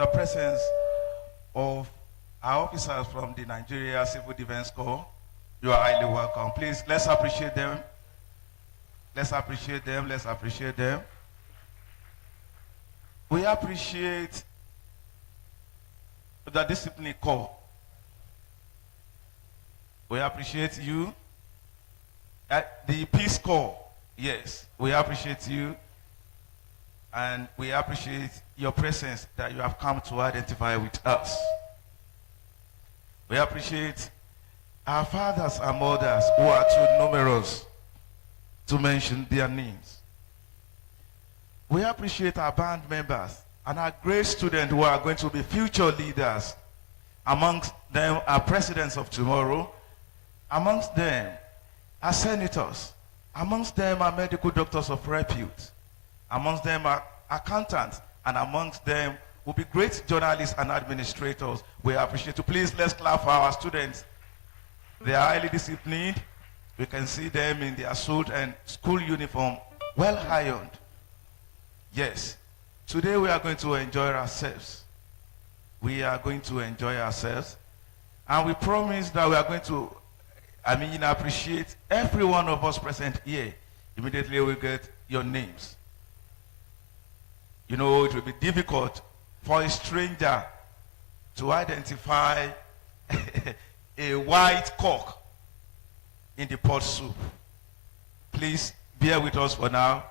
the presence of our officers from the Nigeria Civil Defense Corps. You are highly welcome. Please, let's appreciate them. Let's appreciate them. Let's appreciate them. We appreciate the Discipline Corps. We appreciate you. The Peace Corps, yes, we appreciate you. And we appreciate your presence that you have come to identify with us. We appreciate our fathers and mothers who are too numerous to mention their names. We appreciate our band members and our great students who are going to be future leaders. Amongst them are presidents of tomorrow. Amongst them are senators. Amongst them are medical doctors of repute. Amongst them are accountants. And amongst them will be great journalists and administrators. We appreciate you. Please, let's clap for our students. They are highly disciplined. We can see them in their suit and school uniform, well ironed. Yes, today we are going to enjoy ourselves. We are going to enjoy ourselves. And we promise that we are going to, appreciate every one of us present here. Immediately we get your names. You know, it will be difficult for a stranger to identify a white cock in the pot soup. Please bear with us for now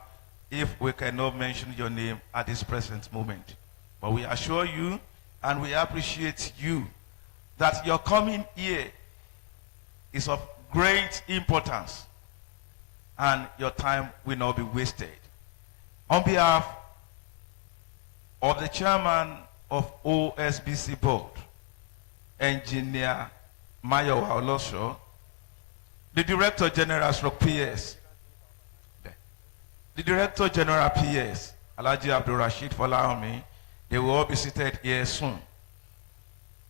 if we cannot mention your name at this present moment. But we assure you and we appreciate you that your coming here is of great importance and your time will not be wasted. On behalf of the chairman of Osbc board, Engineer Mayowa Olosho, the Director General PS, the Director General PS, Alhaji Abdul Rashid Folaomi, they will all be seated here soon.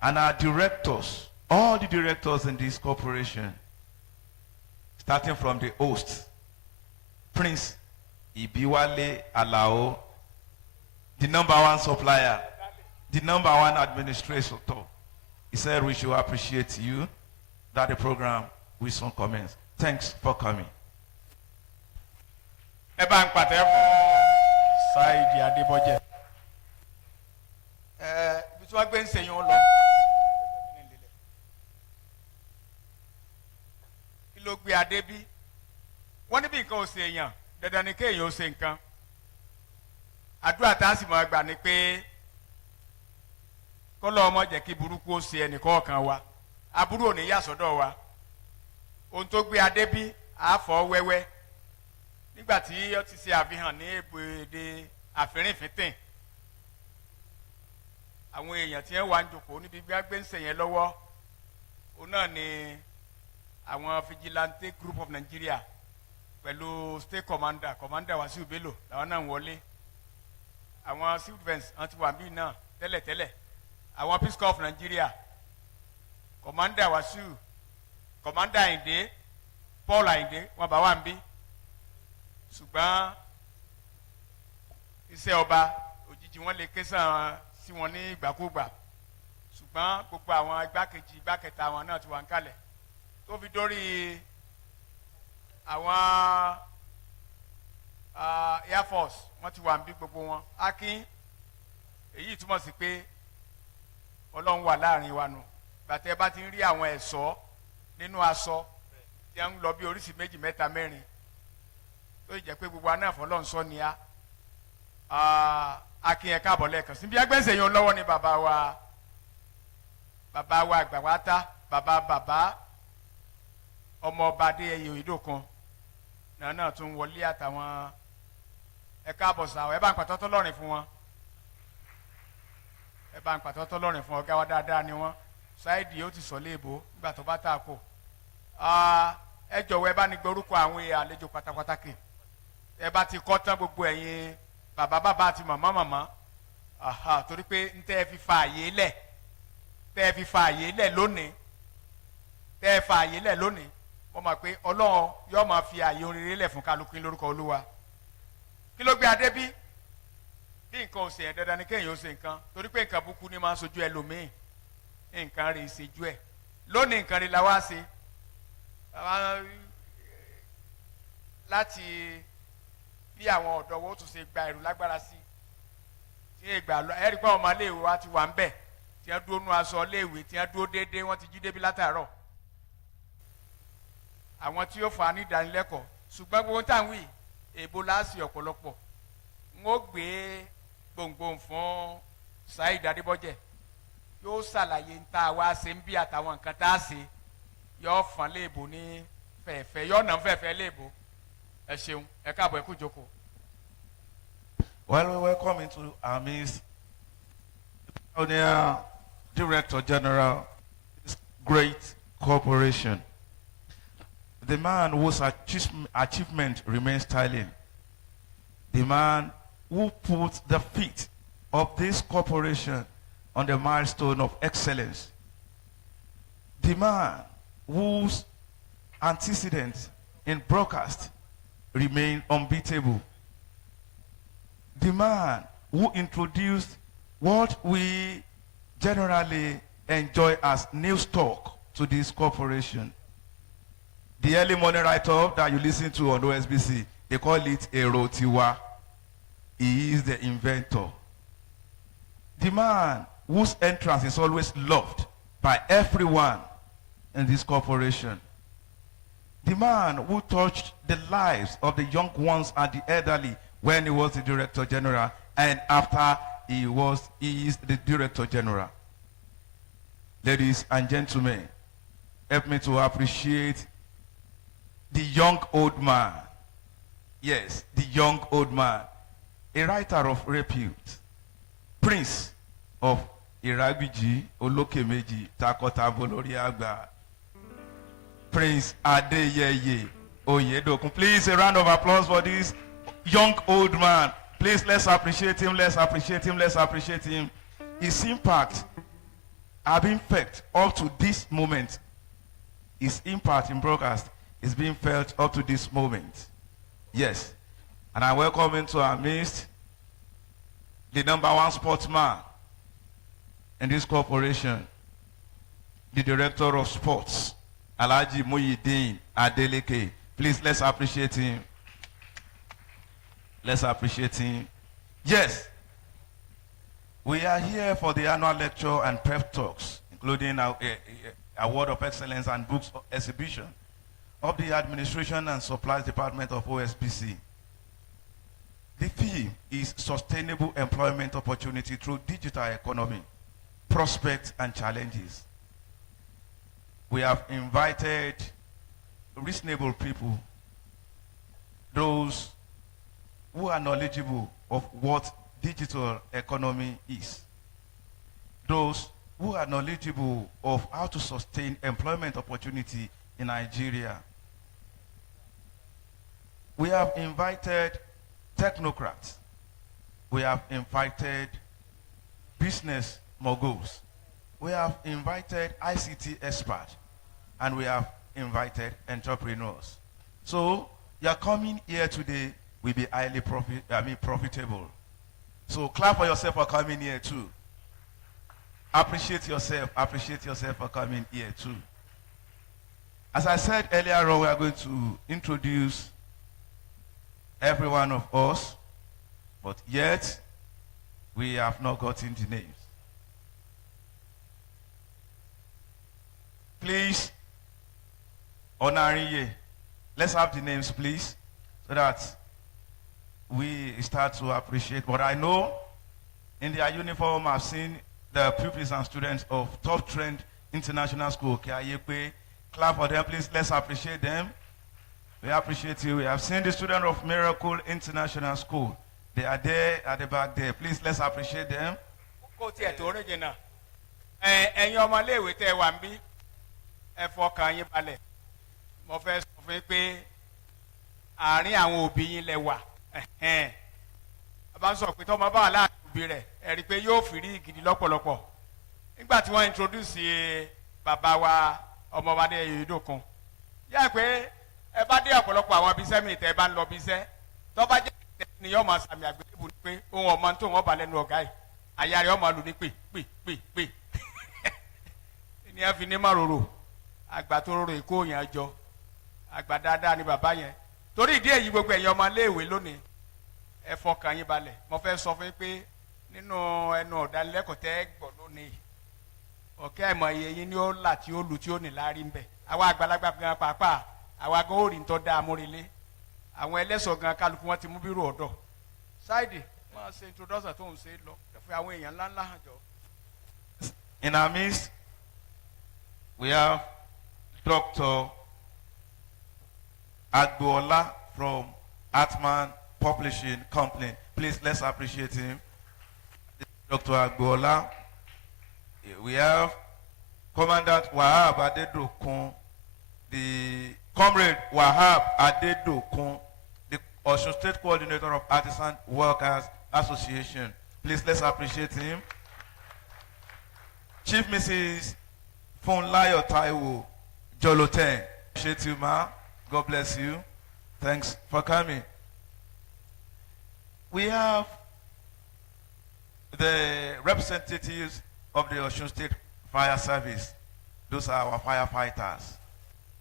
And our directors, all the directors in this corporation, starting from the host, Prince Ibiwale Alao, the #1 supplier, the #1 administrator. He said we should appreciate you, that the program will soon commence. Thanks for coming. Wọ́n ní bí nǹkan ò ṣe èèyàn dandan ni kéèyàn ó ṣe nǹkan. Àdúrà tá a sì máa gbà ni pé kọ́lọ́ ọmọ jẹ́ kí burúkú ó ṣe ẹnìkọ̀ọ̀kan wa, aburú ò ní yà sọ́dọ̀ wa. Ohun tó gbé adé bí àáfọ̀ wẹ́wẹ́ nígbà tí ó ti ṣe àfihàn ní èdè àfẹ́rìnfíntìn. Àwọn èèyàn tí wọ́n wà ń jókòó níbi gbé ń ṣèyẹn lọ́wọ́ òun náà ni àwọn vigilante group of Nigeria pẹ̀lú state commander Wasiu Bello làwọn náà ń wọlé. Àwọn civil defence wọ́n ti wà níbí náà tẹ́lẹ̀tẹ́lẹ̀. Àwọn Peace Corps of Nigeria commander Wasiu, commander Ayinde, Paul Ayinde wọ́n bá wà níbí. Ṣùgbọ́n iṣẹ́ ọba òjijì wọ́n lè ké sàn sí wọn ní ìgbàkúgbà. Ṣùgbọ́n gbogbo àwọn igbákejì igbákẹta wọn náà ti wà ń kalẹ̀. Tó fi dórí àwọn Air Force wọ́n ti wà ń bí gbogbo wọn. Akin èyí túmọ̀ sí pé Ọlọ́run wà láàrin wa nù. Gbàtẹ́ bá ti ń rí àwọn ẹ̀ṣọ́ nínú aṣọ tí wọ́n ń lọ bí oríṣi méjì mẹ́ta mẹ́rin tó jẹ́ pé gbogbo aná àfọlọ́run sọ ni a. Akin ẹ̀ káàbọ̀ lẹ́ẹ̀kan sí bí agbẹ́sẹ̀ yẹn lọ́wọ́ ni bàbá wa àgbà wa ta bàbá ọmọ ọba Adéyẹyè Ìdòkan náà tún wọlé àtàwọn ẹ̀ka àbọ̀sà ẹ̀ bá ń pàtọ́tọ́ lọ́rìn fún wọn ọ̀gá wa dáadáa ni wọ́n Sáìdì ó ti sọ léèbó nígbà tó bá tà kò ẹ jọ̀wọ́ ẹ bá ní gbórúkọ àwọn àlejò pátápátákì ẹ bá ti kọ́ tán gbogbo ẹ̀yin bàbá àti màmá torí pé ń tẹ́ ẹ fi fa àyè lẹ̀ lónìí wọ́n mọ̀ pé Ọlọ́run yóò máa fi àyè oríire lẹ̀ fún kálukú lórúkọ Olúwa. Kí ló gbé adé bí? bí nǹkan ò ṣe yẹn dandan ni kéèyàn ó ṣe nǹkan torí pé nǹkan burúkú ni máa ń sojú ẹlòmíì nǹkan rè ṣèjú ẹ lónìí nǹkan rè la wá ṣe láti bí àwọn ọ̀dọ́ wo tún ṣe gba ẹ̀rù lágbára sí tí ìgbà ẹ̀rí pé ọmọ iléèwé wa ti wà ń bẹ̀ tí wọ́n dúró nú aṣọ iléèwé tí wọ́n dúró déédéé wọ́n ti jí débi látàárọ̀ àwọn tí yóò fà á ní ìdánilẹ́kọ̀ọ́ ṣùgbọ́n gbogbo táwọn wí èèbó láàsì ọ̀pọ̀lọpọ̀ ń ó gbé gbòǹgbòǹ fún Saheed Adébọ́jẹ̀ yóò ṣàlàyé ń tá a wá ṣe ń bí àtàwọn nǹkan tá a ṣe yóò fọ́n léèbó ní fẹ̀ẹ̀fẹ̀ yóò nà ń fẹ̀ẹ̀fẹ̀ léèbó ẹ ṣeun ẹ káàbọ̀ ẹ kú jókòó. Well, we welcome into our midst the Director General of this great corporation, the man whose achievement remains styling, the man who put the feet of this corporation on the milestone of excellence, the man whose antecedents in broadcast remain unbeatable, the man who introduced what we generally enjoy as news talk to this corporation. The early morning write-up that you listen to on Osbc, they call it Erotiwa. He is the inventor. The man whose entrance is always loved by everyone in this corporation. The man who touched the lives of the young ones and the elderly when he was the Director General, and after he is the Director General. Ladies and gentlemen, help me to appreciate the young old man. Yes, the young old man, a writer of repute, Prince of Iragbiji Olokemeji Takotabo Lori Agba, Prince Adeyeye Oyedokun. Please, a round of applause for this young old man. Please, let's appreciate him, let's appreciate him, let's appreciate him. His impact has been felt up to this moment. His impact in broadcast is being felt up to this moment. Yes. And I welcome into our midst the #1 sportsman in this corporation, the Director of Sports, Alhaji Muhyiddin Adeleke. Please, let's appreciate him. Let's appreciate him. Yes, we are here for the annual lecture and prep talks, including our Award of Excellence and Books exhibition of the Administration and Supplies Department of Osbc. The theme is Sustainable Employment Opportunity through Digital Economy, Prospects and Challenges. We have invited reasonable people, those who are knowledgeable of what digital economy is, those who are knowledgeable of how to sustain employment opportunity in Nigeria. We have invited technocrats. We have invited business moguls. We have invited ICT experts. And we have invited entrepreneurs. So, your coming here today will be highly profitable. So clap for yourself for coming here too. Appreciate yourself for coming here too. As I said earlier on, we are going to introduce every one of us, but yet we have not gotten the names. Please, Onariye, let's have the names please, so that we start to appreciate. But I know in their uniform, I've seen the pupils and students of Top Trend International School, Kiayepe. Clap for them, please. Let's appreciate them. We appreciate you. We have seen the students of Miracle International School. They are there at the back there. Please, let's appreciate them. àárín àwọn òbí yín lẹ wà bá ń sọ pé tọ́mọ bá wà láàrin òbí rẹ̀ ẹ rí i pé yóò fi rí gidi lọ́pọ̀lọpọ̀ nígbà tí wọ́n introduce bàbá wa ọmọ wa ní Oyèdòkun yá pé ẹ bá dé ọ̀pọ̀lọpọ̀ àwọn ibiṣẹ́ mi tẹ́ ẹ bá ń lọ ibiṣẹ́ tó bá jẹ́ ni yóò máa sàmì àgbélébù pé ohun ọmọ tó wọn bá lẹ́nu ọ̀gá yìí àyà rẹ̀ ọmọ àlù ní pè ní ẹ fi ní márùrù àgbà tó rorò èkó yẹn jọ àgbà dáadáa ni bàbá yẹn torí ìdí èyí gbogbo ẹ̀yin ọmọ iléèwé lónìí ẹ fọkàn yín balẹ̀ mo fẹ́ sọ fún yín pé nínú ẹnu ọ̀dánilẹ́kọ̀ọ́ tẹ́ gbọ́ lónìí ọ̀kẹ́ àìmọ̀ iye yín ni ó là tí ó lu tí ó nì láàrin ń bẹ̀ àwa àgbàlagbà gan pàápàá àwa gan ó rí nítọ́ da amúrelé àwọn ẹlẹ́sọ̀ gan kálukú wọn ti mú bírò ọ̀dọ̀ ṣáìdì máa ṣe introduction tó ń ṣe lọ fún àwọn èèyàn ńláńlá hàn jọ. In our midst, we have Dr. Agboola from Atman Publishing Company. Please, let's appreciate him. Dr. Agboola. We have Commandant Wahab Adedokun, the Comrade Wahab Adedokun, the Osun State Coordinator of Artisan Workers Association. Please, let's appreciate him. Chief Mrs. Funlayo Taiwo Joloten. Appreciate you, ma. God bless you. Thanks for coming. We have the representatives of the Osun State Fire Service. Those are our firefighters.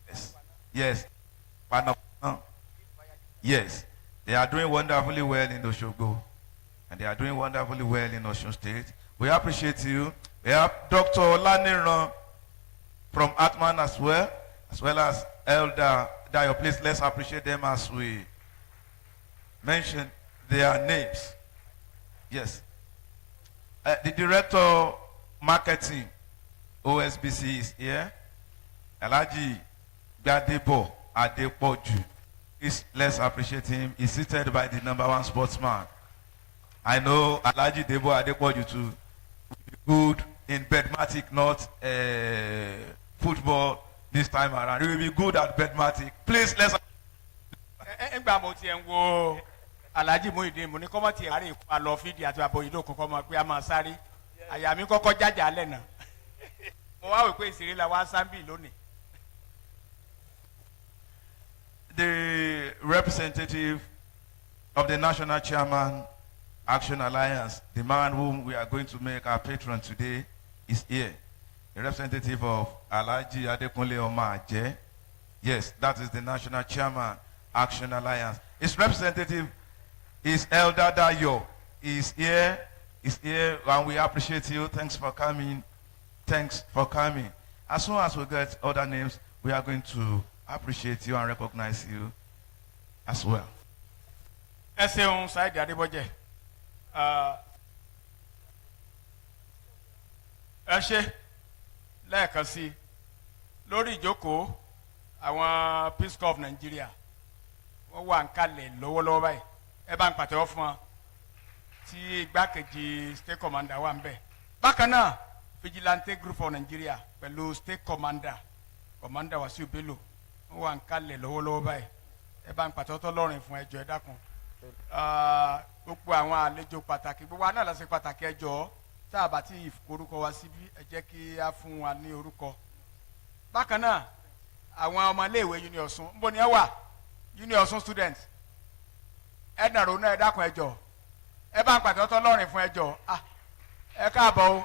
Yes. Yes. Yes. They are doing wonderfully well in Osogbo. And they are doing wonderfully well in Osun State. We appreciate you. We have Dr. Olaniran from Atman as well as Elder Dayo. Please, let's appreciate them as we mention their names. Yes. The Director Marketing, Osbc, is here. Alhaji Gbadebo Adepoju. Please, let's appreciate him. He's seated by the #1 sportsman. I know Alhaji Debo Adepoju to be good in bedmatic, not football this time around. He will be good at bedmatic. Please, let's. Alhaji Muhyiddin mo ní kọ́mọ́ tiẹ̀ wárí ìkọ́ àlọ́ fídíò àti àbọ̀ yìí ló kọ́kọ́ mọ̀ pé a máa sáré àyà mi kọ́kọ́ jájà alẹ́ náà mo wá wò pé ìṣeré la wá sábì lónìí. The representative of the National Chairman Action Alliance, the man whom we are going to make our patron today, is here. The representative of Alhaji Adekunle Omaje. Yes, that is the National Chairman Action Alliance. His representative is Elder Dayo. He's here, and we appreciate you. Thanks for coming. Thanks for coming. As soon as we get other names, we are going to appreciate you and recognize you as well. Ẹ ṣeun Saidi Adébọ́jẹ́. Ẹ ṣe lẹ́ẹ̀kan sí lórí ìjókòó àwọn Peace Corps of Nigeria wọ́n wà ń kalẹ̀ lọ́wọ́lọ́wọ́ báyìí ẹ bá ń pàtẹ́wọ́ fún wọn tí igbákejì state commander wà ń bẹ̀. Bákan náà Vigilante Group of Nigeria pẹ̀lú state commander Wasiu Bello wọ́n wà ń kalẹ̀ lọ́wọ́lọ́wọ́ báyìí ẹ bá ń pàtẹ́wọ́ tọ́lọ́rìn fún ẹjọ́ ẹ dákun. Gbogbo àwọn àlejò pàtàkì gbogbo àná lọ sí pàtàkì ẹjọ́ tá a bá ti forúkọ wa síbí ẹ jẹ́ kí a fún wa ní orúkọ. Bákan náà àwọn ọmọ iléèwé Uni Ọ̀ṣun ń bọ̀ ní ẹ wà Uni Ọ̀ṣun students ẹ nàró náà ẹ dákun ẹjọ́ ẹ bá ń pàtẹ́wọ́ tọ́lọ́rìn fún ẹjọ́ ẹ káàbọ̀ o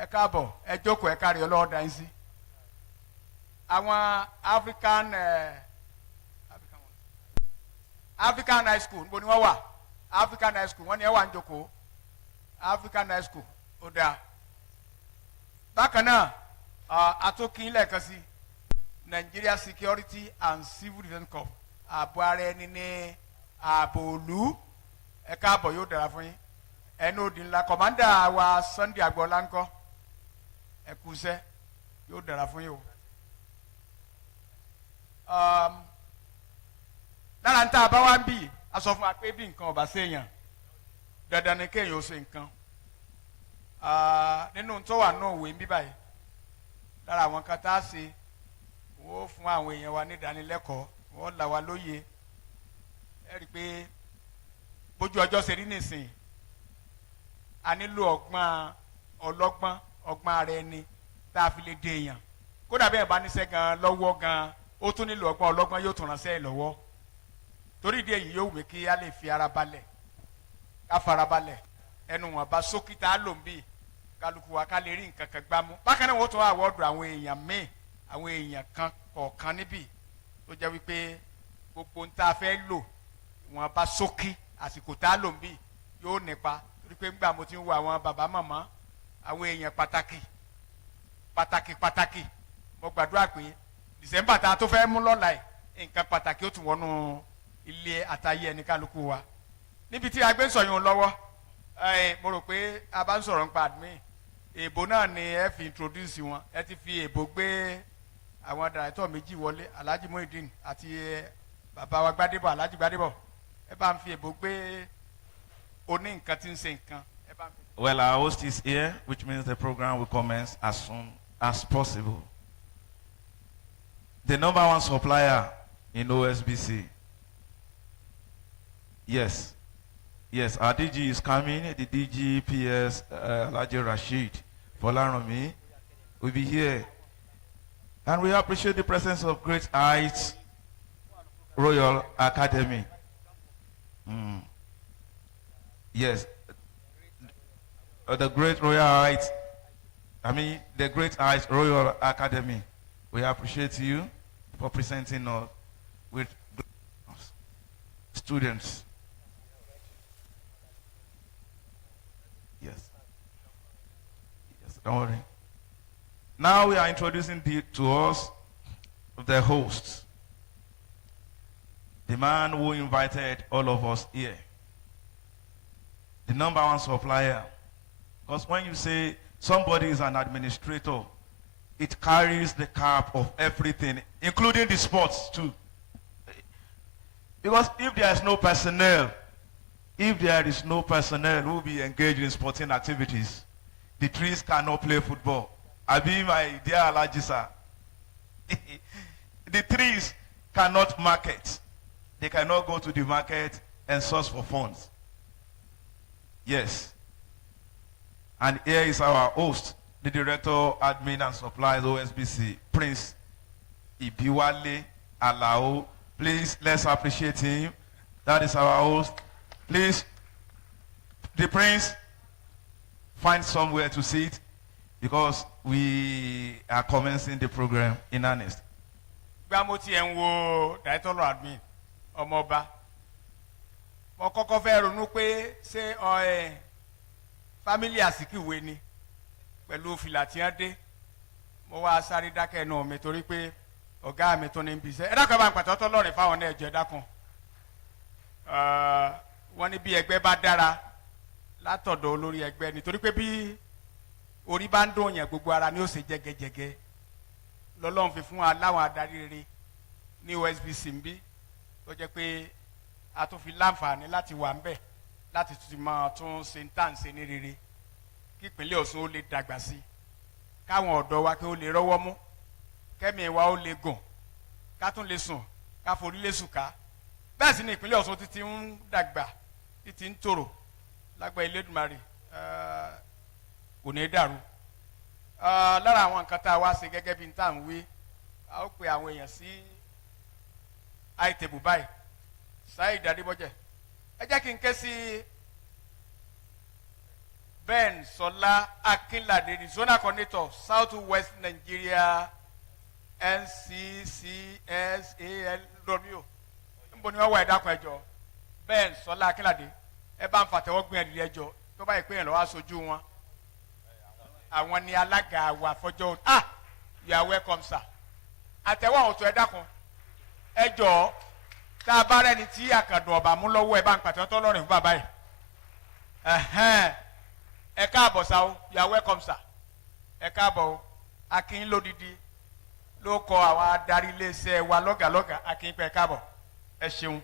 ẹ káàbọ̀ ẹ jókòó ẹ kárí ọlọ́wọ́ dá yín sí. Àwọn African High School níbo ni wọ́n wà African High School wọ́n ní ẹ wà ń jókòó African High School ó dáa. Bákan náà àtòkìn lẹ́ẹ̀kan sí Nigeria Security and Civil Defence Corps ààbò ara ẹni ní ààbò òlu ẹ káàbọ̀ yóò dára fún yín ẹnu òdì ńlá kọ̀mándà wa Sunday Agboola ńkọ́ ẹ kú iṣẹ́ yóò dára fún yín o. Lára ń tá a bá wá ń bì a sọ fún wa pé bí nǹkan ọba ṣèyàn dandan ni kéèyàn ó ṣe nǹkan nínú tó wà náà òwe ń bí báyìí lára àwọn kan tá a ṣe wọ́n fún àwọn èèyàn wa ní ìdánilẹ́kọ̀ọ́ wọ́n là wá lóye ẹ rí i pé bójú ọjọ́ ṣe rí nìsín a nílò ọgbọ́n ara ẹni tá a fi lè dé èèyàn kódà bẹ́ẹ̀ bá níṣẹ́ gan lọ́wọ́ gan ó tún nílò ọgbọ́n ọlọ́gbọ́n yóò tún ránṣẹ́ ẹ̀ lọ́wọ́ torí ìdí èyí yóò wù mí kí a lè fi ara balẹ̀ ká fara balẹ̀ ẹnu wọn bá sókítà lòmbì kálukú wa ká lè rí nǹkan kan gbámú bákan náà wọ́n tún àwọ̀dù àwọn èèyàn míì àwọn èèyàn kan kọ̀ọ̀kan níbí tó jẹ́ wípé gbogbo ń tá a fẹ́ lò wọn bá sókí àsìkò tá a lòmbì yóò nípa torí pé ńgbà mo ti ń wo àwọn bàbá màmá àwọn èèyàn pàtàkì mo gbàdúrà pé December tá a tó fẹ́ mú lọ́la ẹ̀ nǹkan pàtàkì ó tún wọnú ilé àtayé ẹni kálukú wa níbi tí a gbé ń sọ̀yún lọ́wọ́ mo rò pé a bá ń sọ̀rọ̀ nípa admin èèbò náà ni ẹ fi introduce wọn ẹ ti fi èèbò gbé àwọn director méjì wọlé Alhaji Muhyiddin àti bàbá wa Gbádébọ̀ Alhaji Gbádébọ̀ ẹ bá ń fi èèbò gbé oní nǹkan tí ń ṣe nǹkan ẹ bá ń fi. Well, our host is here, which means the program will commence as soon as possible. The number one supplier in Osbc. Yes, our DG is coming. The DG PS Alhaji Rashid Folaranmi will be here. And we appreciate the presence of Great Heights Royal Academy. Yes, the Great Royal Heights, the Great Heights Royal Academy. We appreciate you for presenting us with students. Yes, don't worry. Now we are introducing to us the host, the man who invited all of us here, the number one supplier. Because when you say somebody is an administrator, it carries the cap of everything, including the sports too. Because if there is no personnel who will be engaged in sporting activities, the trees cannot play football. Abi, my dear Alhaji sir, the trees cannot market. They cannot go to the market and source for funds. Yes. And here is our host, the Director, Admin and Supplies, Osbc, Prince Ibiwale Alao. Please, let's appreciate him. That is our host. Please, the Prince, find somewhere to sit because we are commencing the program in earnest. Gbàmọ́tì ẹ̀ ń wo Director Admin ọmọọba. Mo kọ́kọ́ fẹ́ ronú pé ṣé family Azikiwe ni pẹ̀lú fìlà tí wọ́n dé. Mo wá sáré dákẹ́ náà mi torí pé ọ̀gá mi tó ní bí iṣẹ́. Ẹ dákun bá ń pàtó lọ́rìn fáwọn náà ẹ̀jẹ̀ dákun. Wọ́n ní bí ẹgbẹ́ bá dára látọ̀dọ̀ olórí ẹgbẹ́ nítorí pé bí orí bá ń dùn yẹn gbogbo ara ni ó ṣe jẹgẹjẹgẹ. Lọ́lọ́run fi fún wa láwọn adarí rere ní Osbc ń bí tó jẹ́ pé a tún fi láǹfààní láti wà ńbẹ̀ láti tún máa tún ṣe ń tà ń ṣe ní rere kí ìpínlẹ̀ Ọ̀ṣun ó lè dàgbà sí i káwọn ọ̀dọ́ wa kí ó lè rọ́wọ́ mú kẹ́mi wa ó lè gùn ká tún lè sùn ká forí lè sùn ká bẹ́ẹ̀ sì ni ìpínlẹ̀ Ọ̀ṣun títí ń dàgbà títí ń tòrò lágbà Elédùmarè kò ní dàrú lára àwọn nǹkan tá a wá ṣe gẹ́gẹ́ bí n tá à ń wí a ó pe àwọn èèyàn sí àìtẹ̀bù báyìí Saheed Adébọ́jẹ̀ ẹ jẹ́ kí n ké sí Ben Sọlá Akínládé the zonal coordinator South West Nigeria NCCSAL Romeo níbo ni wọ́n wá ẹ̀dá kan ẹjọ́ Ben Sọlá Akínládé ẹ bá ń fàtẹ́wọ́ gbìyànjú ẹjọ́ tó bá yẹ pé yẹn lọ́wọ́ aṣojú wọn àwọn ni alága wa fọjọ́ you are welcome sir àtẹ̀wọ́ àwọn tó ẹ̀dá kan ẹjọ́ tá a bá rẹni tí àkàndùn ọba mú lọ́wọ́ ẹ bá ń pàtẹ́wọ́ tó lọ́rìn fún bàbá yìí ẹ káàbọ̀ sá o you are welcome sir ẹ káàbọ̀ o akin lódìdí ló kọ àwọn adarí iléeṣẹ́ wa lọ́gàlọ́gà akin pẹ̀ káàbọ̀ ẹ ṣeun.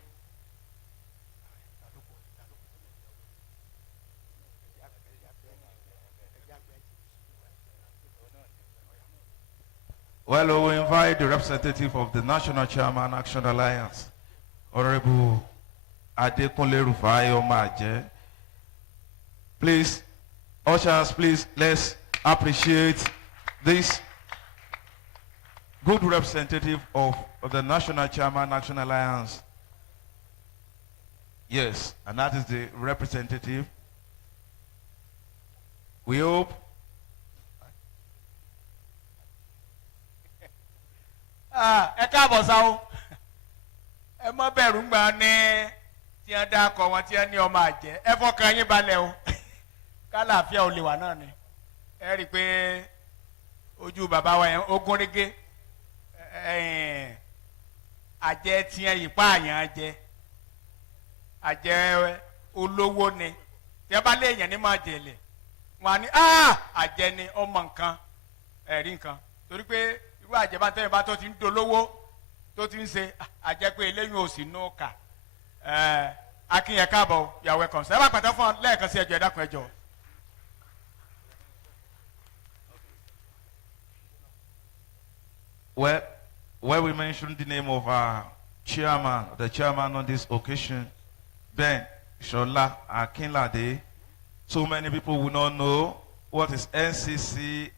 Well, we invite the representative of the National Chairman Action Alliance, Honorable Adekunle Rufai Omaje. Please, ushers, please, let's appreciate this good representative of the National Chairman Action Alliance, Yes, and that is the representative. We hope. Ẹ káàbọ̀ sáwọ́ ẹ mọ́ bẹ̀rù ń gbà ní tí wọ́n dá akọ wọn tí wọ́n ní ọmọ àjẹ́ ẹ fọkàn yín balẹ̀ o kálàáfíà ò lè wà náà ni ẹ rí i pé ojú bàbá wa yẹn ó gúnrégé àjẹ́ tiẹ̀ yìí pààyàn jẹ àjẹ́ olówó ni tí wọ́n bá léèyàn ní máa jẹ̀lẹ̀ wọn á ní àjẹ́ ni ọmọ nǹkan ẹ̀rí nǹkan torí pé irú àjẹbá tẹ́yìn bá tó ti ń dolówó tó ti ń ṣe àjẹ́ pé eléyìí ò sí nù kà akínyẹ káàbọ̀ you are welcome sẹ́wọ́n àpàtà fún ọ lẹ́ẹ̀kan sí ẹjọ́ ẹ̀dákun ẹjọ́. Well, when we mentioned the name of our chairman, the chairman on this occasion, Ben Shola Akinlade, so many people will not know what is NCCSALW.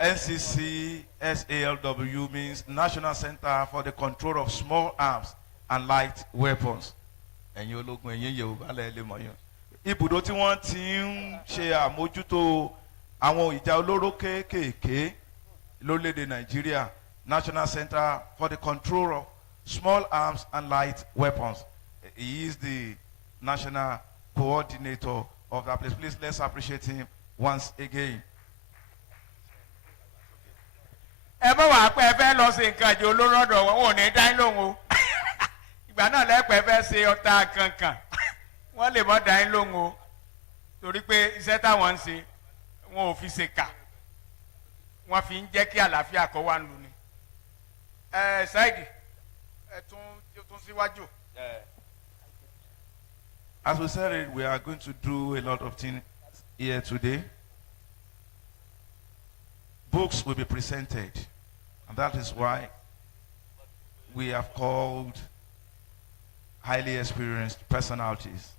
NCCSALW means National Center for the Control of Small Arms and Light Weapons. Ẹ̀yin ológun ẹ̀yin Yorùbá lẹ́ẹ̀lẹ́ mọ̀yàn. Ibùdó tí wọ́n ti ń ṣe àmójútó àwọn ìjà olóró kéékèèké lórílẹ̀‐èdè Nàìjíríà, National Center for the Control of Small Arms and Light Weapons. He is the national coordinator of that place. Please, let's appreciate him once again. Ẹ bá wàá pẹ́ fẹ́ lọ sí nǹkan ìjọ olóró ọ̀dọ̀ wọn ò ní dá lóhùn o ìgbà náà lẹ́pẹ́ fẹ́ ṣe ọta kankan wọ́n lè mọ́ dá lóhùn o torí pé iṣẹ́ táwọn ń ṣe wọn ò fi ṣe kà wọ́n fi ń jẹ́ kí àlàáfíà kó wà lù ní. Ṣáìdì ẹ tún síwájú. As we said it, we are going to do a lot of things here today. Books will be presented, and that is why we have called highly experienced personalities.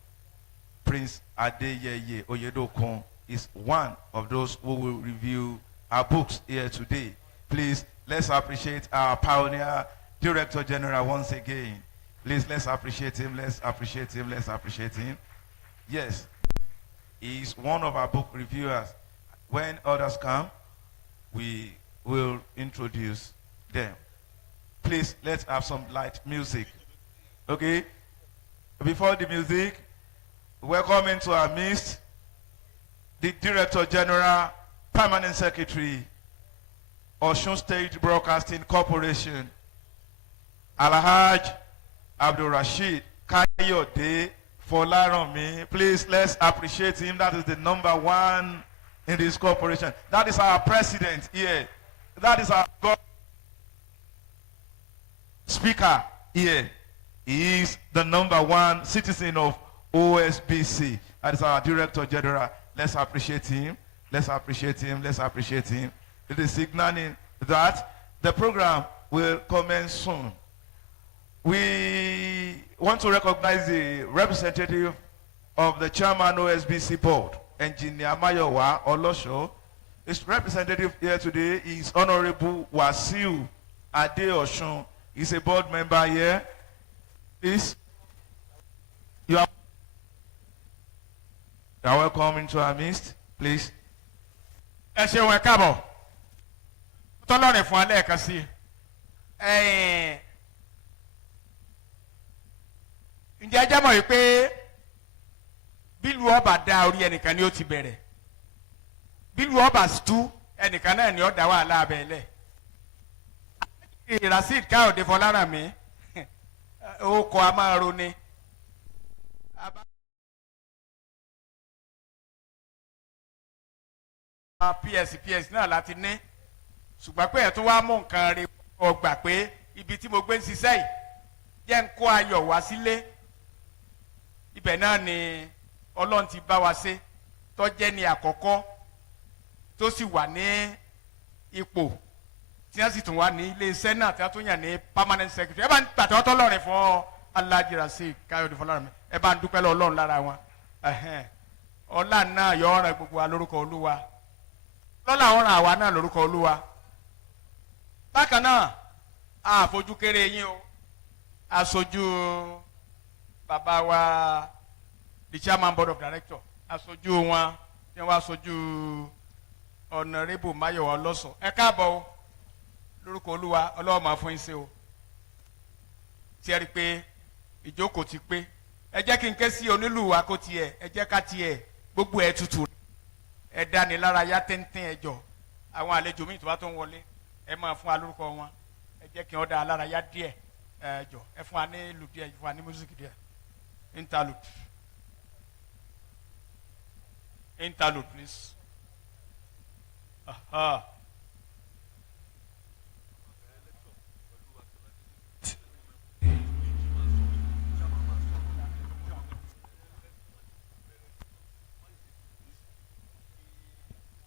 Prince Adeyeye Oyedokun is one of those who will review our books here today. Please, let's appreciate our pioneer Director General once again. Please, let's appreciate him, let's appreciate him, let's appreciate him. Yes, he's one of our book reviewers. When others come, we will introduce them. Please, let's have some light music. Okay? Before the music, welcome into our midst the Director General, Permanent Secretary, Osun State Broadcasting Corporation, Alhaj Abdul Rashid Kayode Folaranmi. Please, let's appreciate him. That is the number one in this corporation. That is our president here. That is our speaker here. He is the number one citizen of Osbc. That is our Director General. Let's appreciate him. Let's appreciate him. Let's appreciate him. It is signaling that the program will commence soon. We want to recognize the representative of the chairman Osbc board, Engineer Mayowa Olosho. His representative here today is Honorable Wasiu Adeosun. He's a board member here. Please, you are welcome into our midst. Please. Ẹ ṣeun ẹ káàbọ̀ tọ́lọ́rìn fún alẹ́ ẹ̀ka sí ǹjẹ́ ẹjẹ́ mọ̀ wípé bílù ọba dá orí ẹnìkan ni ó ti bẹ̀rẹ̀ bílù ọba tú ẹnìkan náà ni ó dá wàhálà abẹ́lẹ̀ Rasheed Káyọ̀dé Fọlárànmí ó kọ́ a máa ronú. PS náà láti ní ṣùgbọ́n pé ẹ̀ tún wá mú nǹkan rẹ̀ ọgbà pé ibi tí mo gbé ń ṣiṣẹ́ yìí jẹ́ ń kó ayọ̀ wá sílé ibẹ̀ náà ni Ọlọ́run ti bá wa ṣe tó jẹ́ ní àkọ́kọ́ tó sì wà ní ipò tí wọ́n sì tún wà ní ilé-iṣẹ́ náà tí wọ́n tún yàn ní permanent secretary ẹ bá ń pàtẹ́wọ́ tọ́lọ́rin fún Alhaji Rasheed Káyọ̀dé Fọlárànmí ẹ bá ń dúpẹ́ lọ Ọlọ́run lára wọn ọlá náà yọ ọ̀ràn gbogbo wa lórúkọ Olúwa lọ́la ọ̀ràn àwa náà lórúkọ Olúwa bákan náà àfojú kéré yín o aṣojú bàbá wa the chairman board of director aṣojú wọn tí wọ́n aṣojú honorable Mayowa Ọlọ́sọ̀ ẹ káàbọ̀ o lórúkọ Olúwa Ọlọ́run máa fún yín ṣe o tí ẹ rí i pé ìjókòó ti pé ẹ jẹ́ kí n ké sí onílù wa kó tiẹ̀ ẹ jẹ́ ká tiẹ̀ gbogbo ẹ̀ tutù ẹ dáni lára yá téńté ẹ jọ àwọn àlejò míì tó bá tó ń wọlé ẹ máa fún wa lórúkọ wọn ẹ jẹ́ kí wọ́n dá alára yá díẹ̀ ẹ jọ ẹ fún wa ní ìlù díẹ̀ ẹ fún wa ní músíkì díẹ̀ interlude please.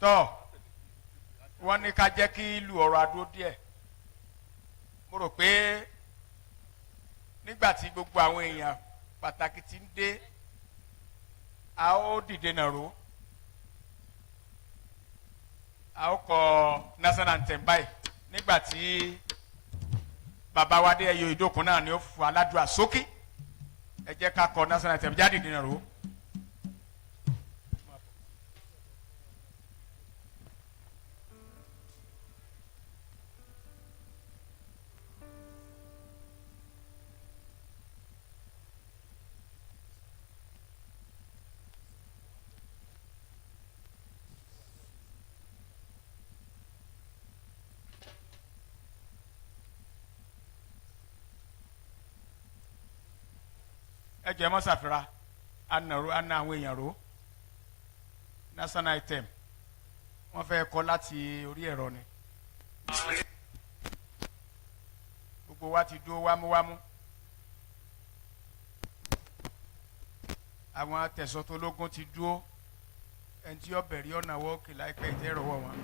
tọ́ wọ́n ní ká jẹ́ kí ìlú ọ̀rọ̀ adó díẹ̀ mo rò pé nígbà tí gbogbo àwọn èèyàn pàtàkì ti ń dé a ó dìde nàró a ó kọ national anthem báyìí nígbà tí bàbá wa dé ẹyọ ìdókun náà ni ó fún aládùúrà sókè ẹ jẹ́ ká kọ national anthem jáde dìde nàró. ẹ jẹ́ mọ́ ṣàfihàn àna àwọn èèyàn ro national item wọ́n fẹ́ kọ́ láti orí ẹ̀rọ ni gbogbo wa ti dúró wámúwámú àwọn tẹ̀sọ́tológún ti dúró ẹni tí yóò bẹ̀rẹ̀ ọ̀nà wọ́ọ̀kì láìpẹ́ ìtẹ́rọ̀wọ́ wọn.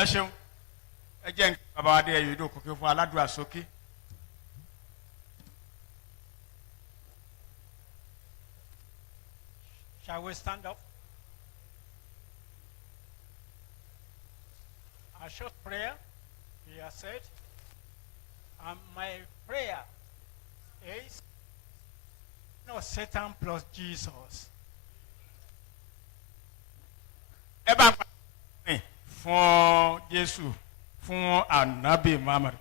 ẹ ṣeun ẹ jẹ́ bàbá wa dé ẹ̀yọ́ ìdó kòkè fún aládùúrà sókè. Shall we stand up? A short prayer, he has said. And my prayer is no Satan plus Jesus. Ẹ bá ń pa fún Jésù fún Ànábì Muhammad.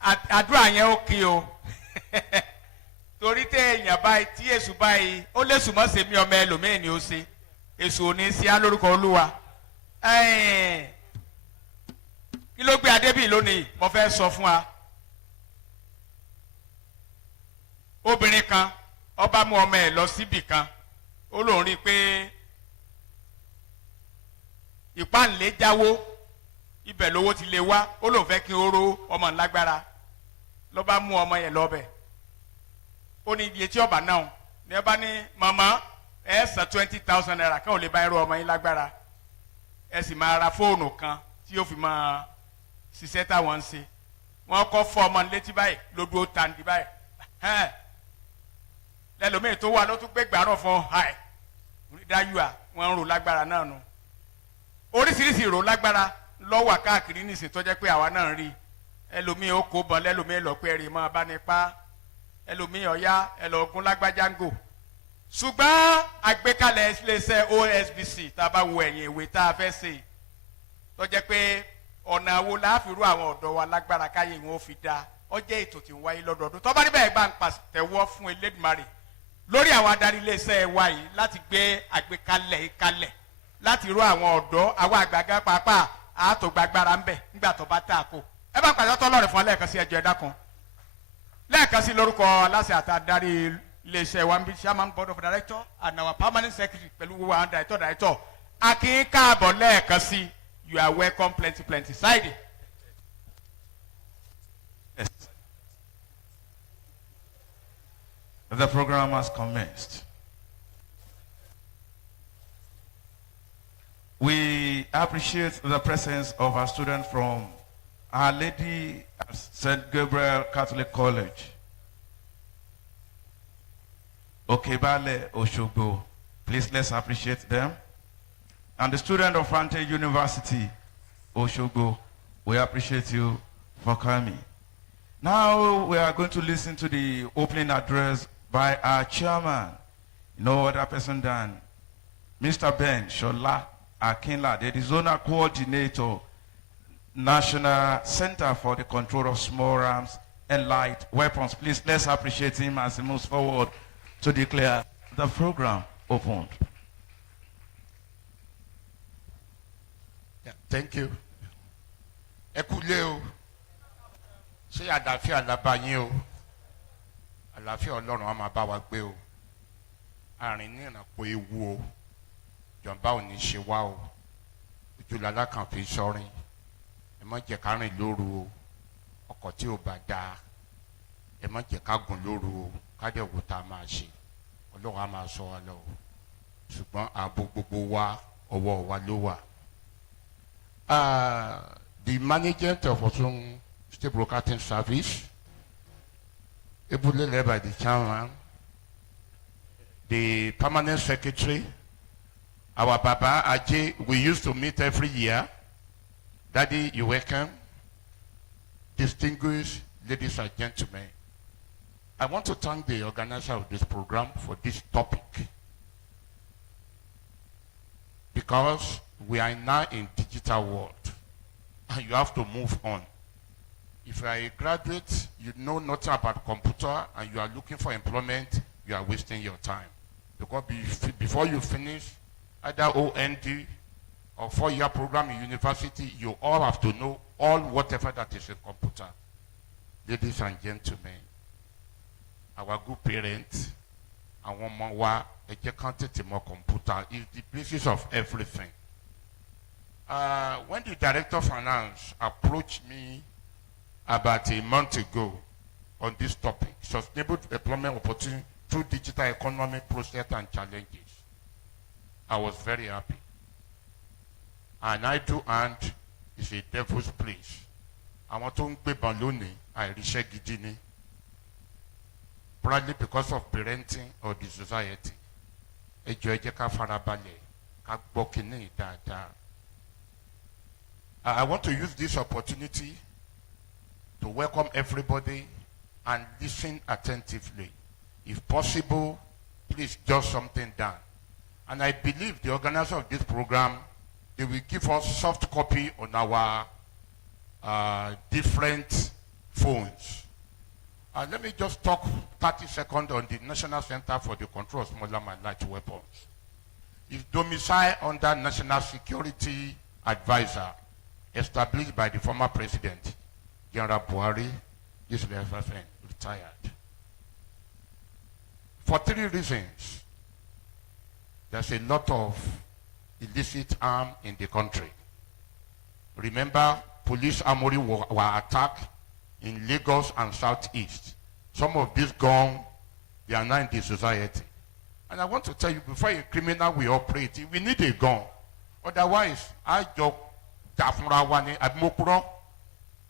Àdúrà yẹn ó kí o. Torí tẹ èèyàn báyìí tí èṣù báyìí ó lè sùn mọ́ sèmi ọmọ ẹlòmíì ni ó ṣe. Èṣù ò ní sí á lórúkọ Olúwa. Kí ló gbé Adébíyì lónìí? Mo fẹ́ sọ fún wa. Obìnrin kan ọba mú ọmọ ẹ̀ lọ síbì kan ó lóun rí i pé ìpáǹlé jáwó ibẹ̀ lówó ti lè wá ó lóun fẹ́ kí oró ọmọ ńlágbára ló bá mú ọmọ yẹn lọ́bẹ̀ ó ní iye tí ọba náà ní ẹ bá ní màmá ẹ san 20,000 naira káwọn lè bá ẹrú ọmọ yín lágbára ẹ sì máa ra fóònù kan tí yóò fi máa ṣiṣẹ́ táwọn ń ṣe wọ́n kọ́ fọ́ ọmọ létí báyìí ló dúró tàǹdì báyìí lẹ́lòmíì tó wà ló tún gbé gbàrọ̀ fún ẹ̀ dáyúà wọ́n ń rò lágbára náà nù oríṣiríṣi ìrò lágbára lọ́wọ́ káàkiri nìsín tó jẹ́ pé àwa náà ń rí ẹlòmíì ó kó bọ́n lẹ́lòmíì lọ pé ẹ̀rì máa bá nípa ẹlòmíì ọ̀yá ẹlọ́gún lágbájá ń gò ṣùgbọ́n àgbékalẹ̀ iléeṣẹ́ Osbc tá a bá wo ẹ̀yìn ìwé tá a fẹ́ ṣe tó jẹ́ pé ọ̀nà wo la fi rú àwọn ọ̀dọ́ wa lágbára káyé wọn ó fi dáa ó jẹ́ ètò tí ń wáyé lọ́dọọdún tó bá níbẹ̀ gbà ń pàtẹ́wọ́ fún Elédùmarè lórí àwọn adarí iléeṣẹ́ wa yìí láti gbé àgbékalẹ̀ ìkalẹ̀ láti rú àwọn ọ̀dọ́ àwọn àgbàgán pàápàá àtògbàgbára ń bẹ̀ nígbà tó bá tà kó ẹ bá pàṣẹ tọ́lọ́rẹ̀ fún ọ lẹ́ẹ̀kan sí ẹjọ́ ẹ̀dá kan lẹ́ẹ̀kan sí lórúkọ aláṣẹ àtàdarí iléeṣẹ́ wa ń bí chairman board of director and our permanent secretary pẹ̀lú gbogbo àwọn director akin káàbọ̀ lẹ́ẹ̀kan sí you are welcome plenty side. Yes. The program has commenced. We appreciate the presence of our students from Our Lady of St. Gabriel Catholic College, Okebale, Oshogbo. Please, let's appreciate them. And the student of Fante University, Oshogbo, we appreciate you for coming. Now we are going to listen to the opening address by our chairman, no other person than Mr. Ben Shola Akinlade, the zonal coordinator, National Center for the Control of Small Arms and Light Weapons. Please, let's appreciate him as he moves forward to declare the program opened. Yeah, thank you. Ekuleo. Ṣé àlàáfíà la bá yín o? Àlàáfíà Ọlọ́run á máa bá wa gbé o. Àrìn ní ìrànpọ̀ ewu o. Jọ̀ǹbá ò ní ṣe wá o. Ojúlàlá kan fi sọrin. Ẹ má jẹ́ ká rìn lóru o. Ọkọ̀ tí ò bá dáa. Ẹ má jẹ́ ká gùn lóru o. Kádẹ̀ wò tá a máa ṣe. Ọlọ́run á máa sọ wa lọ o. Ṣùgbọ́n ààbò gbogbo wa ọwọ́ wa ló wà. The management of Osun State Broadcasting Service, ably led by the chairman, the permanent secretary, our Baba Ajay, we used to meet every year. Daddy, you welcome. Distinguished ladies and gentlemen, I want to thank the organizer of this program for this topic, because we are now in digital world and you have to move on. If you are a graduate, you know nothing about computer and you are looking for employment, you are wasting your time. Because before you finish either OND or 4-year program in university, you all have to know all whatever that is in computer. Ladies and gentlemen, our good parents, our mama, educated more computer is the basis of everything. When the director of finance approached me about a month ago on this topic, sustainable employment opportunity through digital economic process and challenges, I was very happy. And I do, and it's a devil's place. I want to be baloney, I recheck gidini, probably because of parenting or the society. ẹ jọ̀ọ́ ẹ jẹ́ ká farabalẹ̀ ká gbọ́ kíní dáadáa. I want to use this opportunity to welcome everybody and listen attentively. If possible, please jot something down. And I believe the organizer of this program, they will give us soft copy on our different phones. Let me just talk 30 seconds on the National Center for the Control of Small and Light Weapons. It's domiciled under National Security Advisor, established by the former president, General Buhari, this FFN, retired. For 3 reasons, there's a lot of illicit arm in the country. Remember, police armory were attacked in Lagos and Southeast. Some of these guns, they are now in the society. And I want to tell you, before a criminal will operate, we need a gun. Otherwise, I just dàfúnra wa ni àbímọ́kúrọ́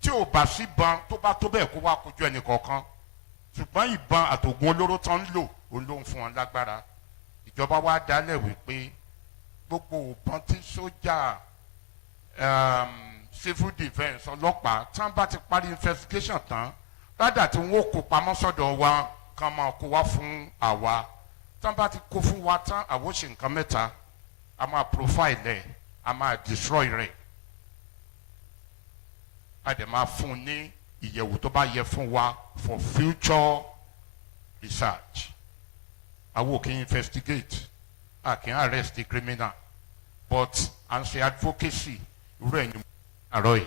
tí ò bá sí ban tó bá tó bẹ́ẹ̀ kó wá kojú ẹnì kọ̀ọ̀kan. Ṣùgbọ́n ìbọn àtògùn olóró tán ń lò òun ló ń fún wọn lágbára. Ìjọba wa dálẹ̀ wípé gbogbo òbọ̀n tí sójà civil defence ọlọ́pàá tí wọ́n bá ti parí investigation tán rádà tí wọ́n kó pamọ́ sọ́dọ̀ wa kan máa kó wá fún àwa tí wọ́n bá ti kó fún wa tán àwọn ṣe nǹkan mẹ́ta a máa profile ẹ̀ a máa destroy rẹ̀ a dẹ̀ máa fún ní ìyẹ̀wò tó bá yẹ fún wa for future research. Àwọn ò kì í investigate a kì í arrest the criminal but à ń ṣe advocacy irú ẹ̀yin àrọ̀ yìí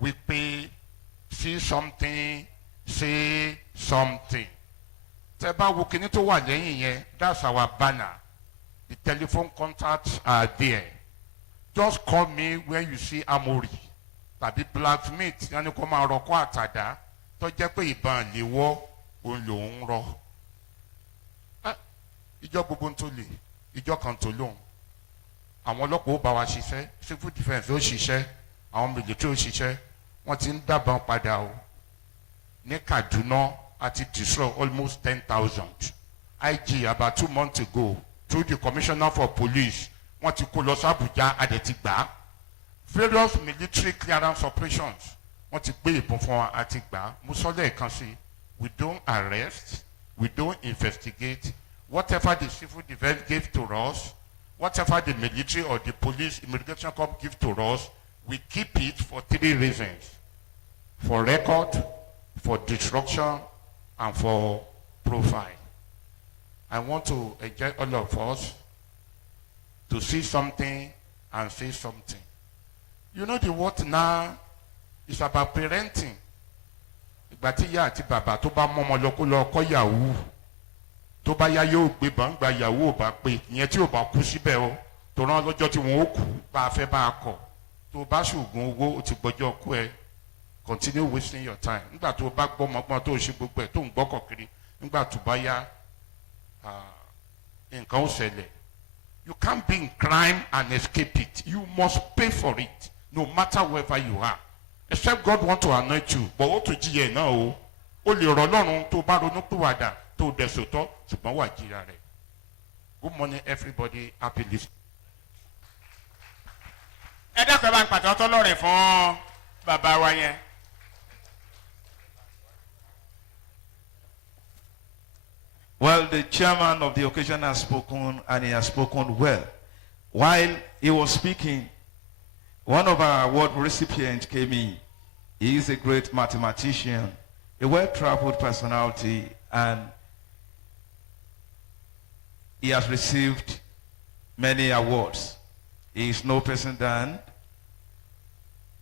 wípé see something say something. Tẹ́ bá wo kíní tó wà lẹ́yìn yẹn that's our banner. The telephone contacts are there. Just call me when you see Amori tàbí blacksmith yanni kó máa rọkọ́ àtàdá tó jẹ́ pé ìbọn léwọ́ òun lòún rọ. Ìjọ gbogbo ń tó lè ìjọ kan tó lóhùn. Àwọn ọlọ́pàá ó bá wa ṣiṣẹ́ civil defence ó ṣiṣẹ́ àwọn military ó ṣiṣẹ́ wọ́n ti ń dábàá padà o. Ní Kaduna àti destroy almost 10,000. IG about 2 months ago through the commissioner for police wọ́n ti kó lọ sí Abuja adẹ̀ ti gbà á. Various military clearance operations wọ́n ti gbé ìbọn fún wa àti gbà á. Mo sọ lẹ́ẹ̀kan sí we don't arrest we don't investigate whatever the civil defence gave to us whatever the military or the police immigration corps give to us we keep it for 3 reasons: for record, for destruction, and for profile. I want to enjoy all of us to see something and say something. You know the word now is about parenting. Ìgbà tí ìyá àti bàbá tó bá mọ́ ọmọ lọ kó lọ kọ́ yahoo tó bá yá yóò gbé bàǹgbà yahoo ò bá pé ìyẹn tí ò bá kú síbẹ̀ o tó rán lọ́jọ́ tí wọ́n ó kú bá a fẹ́ bá a kọ̀ tó bá ṣoògùn owó ó ti gbọ́jọ́ kú ẹ continue wasting your time. Nígbà tó bá gbọ́ ọmọgbọ́n tó ṣe gbogbo ẹ̀ tó ń gbọ́kọ̀ kiri nígbà tó bá yá nǹkan ó ṣẹlẹ̀. You can't be in crime and escape it. You must pay for it no matter wherever you are. Except God want to anoint you. But ó tún jìyà náà o. Ó lè rọ̀ lọ́rùn tó bá ronú pìwàdà tó dẹ̀ sòtọ́ ṣùgbọ́n wà jìyà rẹ̀. Good morning everybody, happy listening. Ẹ dákun ẹ bá ń pàtó ọtọ́ lọ́rẹ̀ fún bàbá wa yẹn. Well, the chairman of the occasion has spoken, and he has spoken well. While he was speaking, one of our award recipients came in. He is a great mathematician, a well-traveled personality, and he has received many awards. He is no person than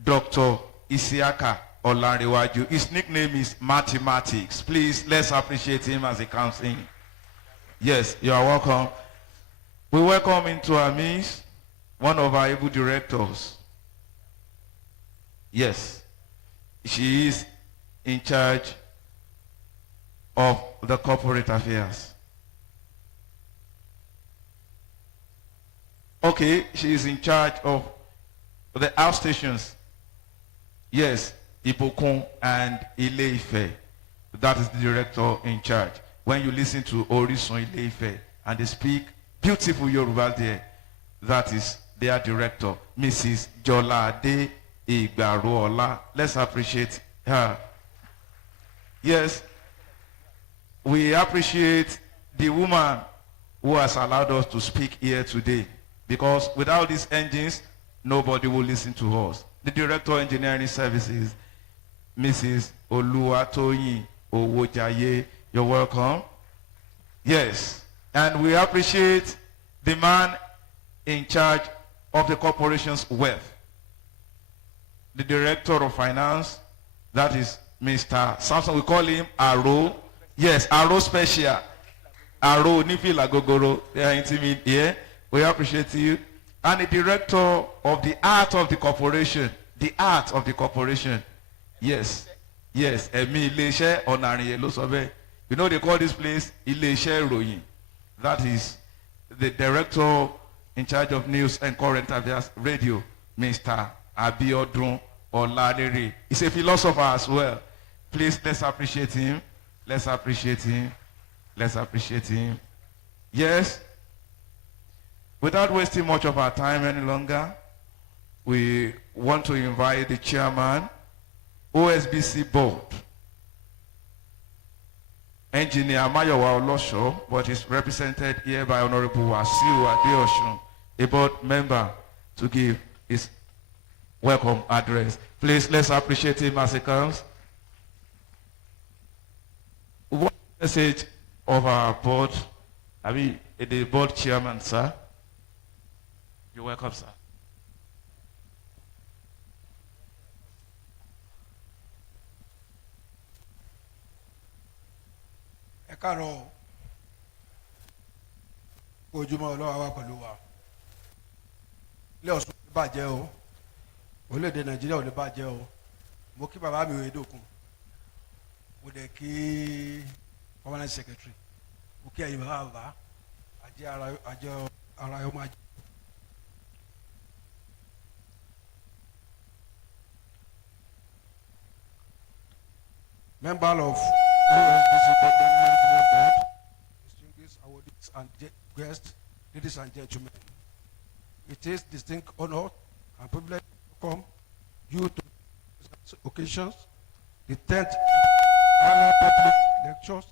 Dr. Isiaka Olanrewaju. His nickname is Mathematics. Please, let's appreciate him as he comes in. Yes, you are welcome. We welcome into our midst one of our able directors. Yes, she is in charge of the corporate affairs. Okay, she is in charge of the outstations. Yes, Ibokun and Ile-Ife. That is the director in charge. When you listen to Orisun Ile-Ife and they speak beautiful Yoruba there. That is their director, Mrs. Jolade Igbaruola. Let's appreciate her. Yes, we appreciate the woman who has allowed us to speak here today, because without these engines, nobody will listen to us. The Director of Engineering Services, Mrs. Oluwatoyin Owojaye, you're welcome. Yes, and we appreciate the man in charge of the corporation's wealth, the Director of Finance, that is Mr. Samson. We call him Aro. Yes, Aro Special. Aro Nifila Gogoro. They are intimate here. We appreciate you. And the Director of the Art of the Corporation. The Art of the Corporation. Yes. Yes. Emi Ileshe Onariye lo sobe. You know they call this place Ileshe Royin. That is the Director in charge of News and Current Affairs Radio, Mr. Abiodun Oladere. He's a philosopher as well. Please, let's appreciate him. Let's appreciate him. Let's appreciate him. Yes. Without wasting much of our time any longer, we want to invite the chairman, OSBC board, Engineer Mayowa Olosho, but is represented here by Honorable Wasiu Adeosun, a board member, to give his welcome address. Please, let's appreciate him as he comes. What message of our board, the board chairman, sir? You're welcome, sir. Káàárọ̀ ojúmọ́ Ọlọ́run wà pẹ̀lú wa. Ilé Ọ̀ṣun ò lè bàjẹ́ o, orílẹ̀-èdè Nàìjíríà ò lè bàjẹ́ o. Mo kí bàbá mi Oyèdòkun, mo dẹ̀ kí permanent secretary, mo kí ẹ̀yin bàbá àjọ ara ọmọ àjọ. Member of OSBC Board Management Board, distinguished awardees and guests, ladies and gentlemen, it is distinct honor and privilege to welcome you to these occasions, the 10th annual public lectures.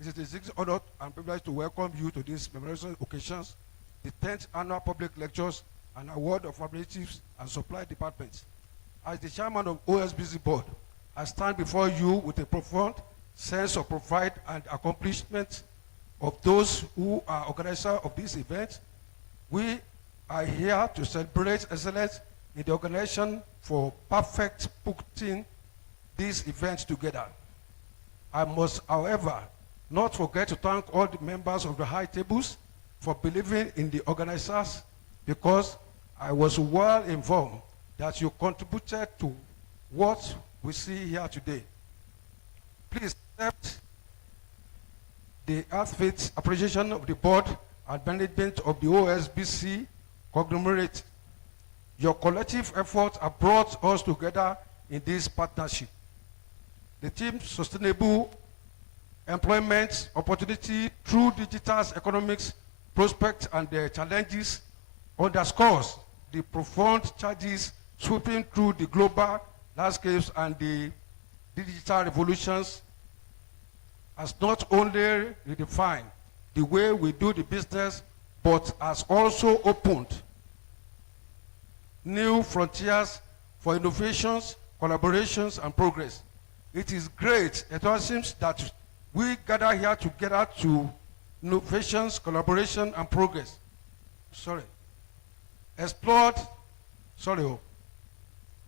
It is a distinct honor and privilege to welcome you to these memorable occasions, the 10th annual public lectures and award of operatives and supply departments. As the chairman of OSBC board, I stand before you with a profound sense of pride and accomplishment of those who are organizers of this event. We are here to celebrate excellence in the organization for perfect putting this event together. I must, however, not forget to thank all the members of the high tables for believing in the organizers, because I was well informed that you contributed to what we see here today. Please accept the heartfelt appreciation of the board and management of the OSBC conglomerate. Your collective efforts have brought us together in this partnership. The team Sustainable Employment Opportunity through Digital Economics Prospects and their challenges underscores the profound changes sweeping through the global landscapes, and the digital revolutions has not only redefined the way we do the business, but has also opened new frontiers for innovations, collaborations, and progress. It is great, it seems, that we gather here together to innovations, collaboration, and progress.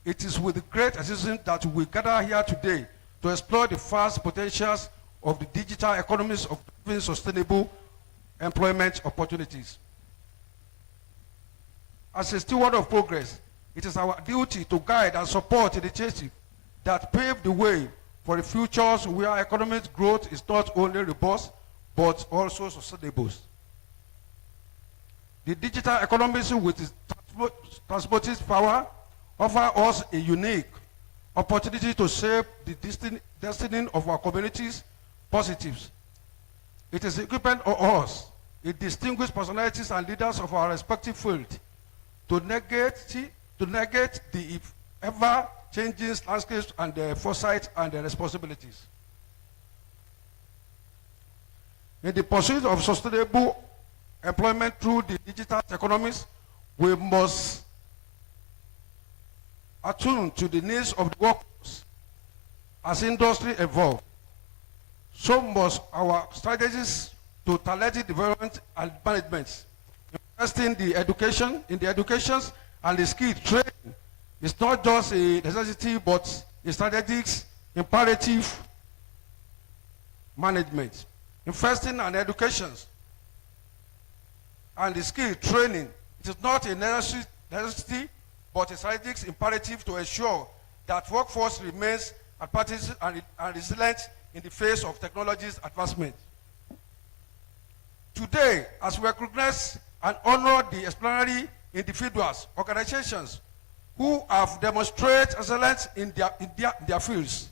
It is with great assistance that we gather here today to explore the vast potentials of the digital economies of sustainable employment opportunities. As a steward of progress, it is our duty to guide and support initiatives that pave the way for the futures where economic growth is not only robust, but also sustainable. The digital economy with its transformative power offer us a unique opportunity to shape the destiny of our communities positives. It is incumbent on us, the distinguished personalities and leaders of our respective field, to negate the ever-changing landscapes and the foresight and the responsibilities. In the pursuit of sustainable employment through the digital economies, we must attune to the needs of the workforce. As industry evolve, so must our strategies to talented development and management. Investing in the educations and the skill training is not just a necessity but a strategic imperative management. Investing in educations and the skill training, it is not a necessity but a strategic imperative to ensure that workforce remains adaptive and resilient in the face of technology's advancement. Today, as we recognize and honor the extraordinary individuals, organizations who have demonstrated excellence in their fields,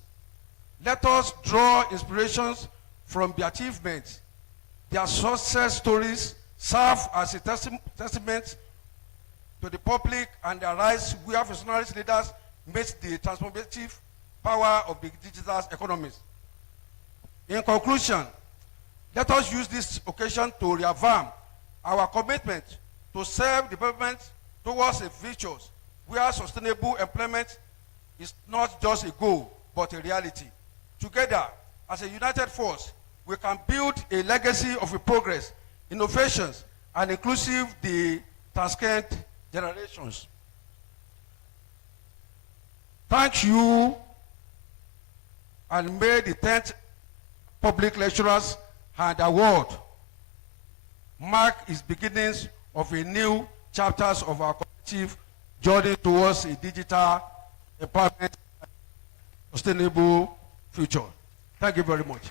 let us draw inspirations from their achievements. Their success stories serve as a testament to the public and their rise where visionary leaders meet the transformative power of the digital economies. In conclusion, let us use this occasion to reaffirm our commitment to self-development towards a future where sustainable employment is not just a goal, but a reality. Together, as a united force, we can build a legacy of progress, innovations, and inclusive the transcend generations. Thank you, and may the 10th Public Lecturers and Award mark its beginnings of a new chapters of our collective journey towards a digital empowerment sustainable future. Thank you very much.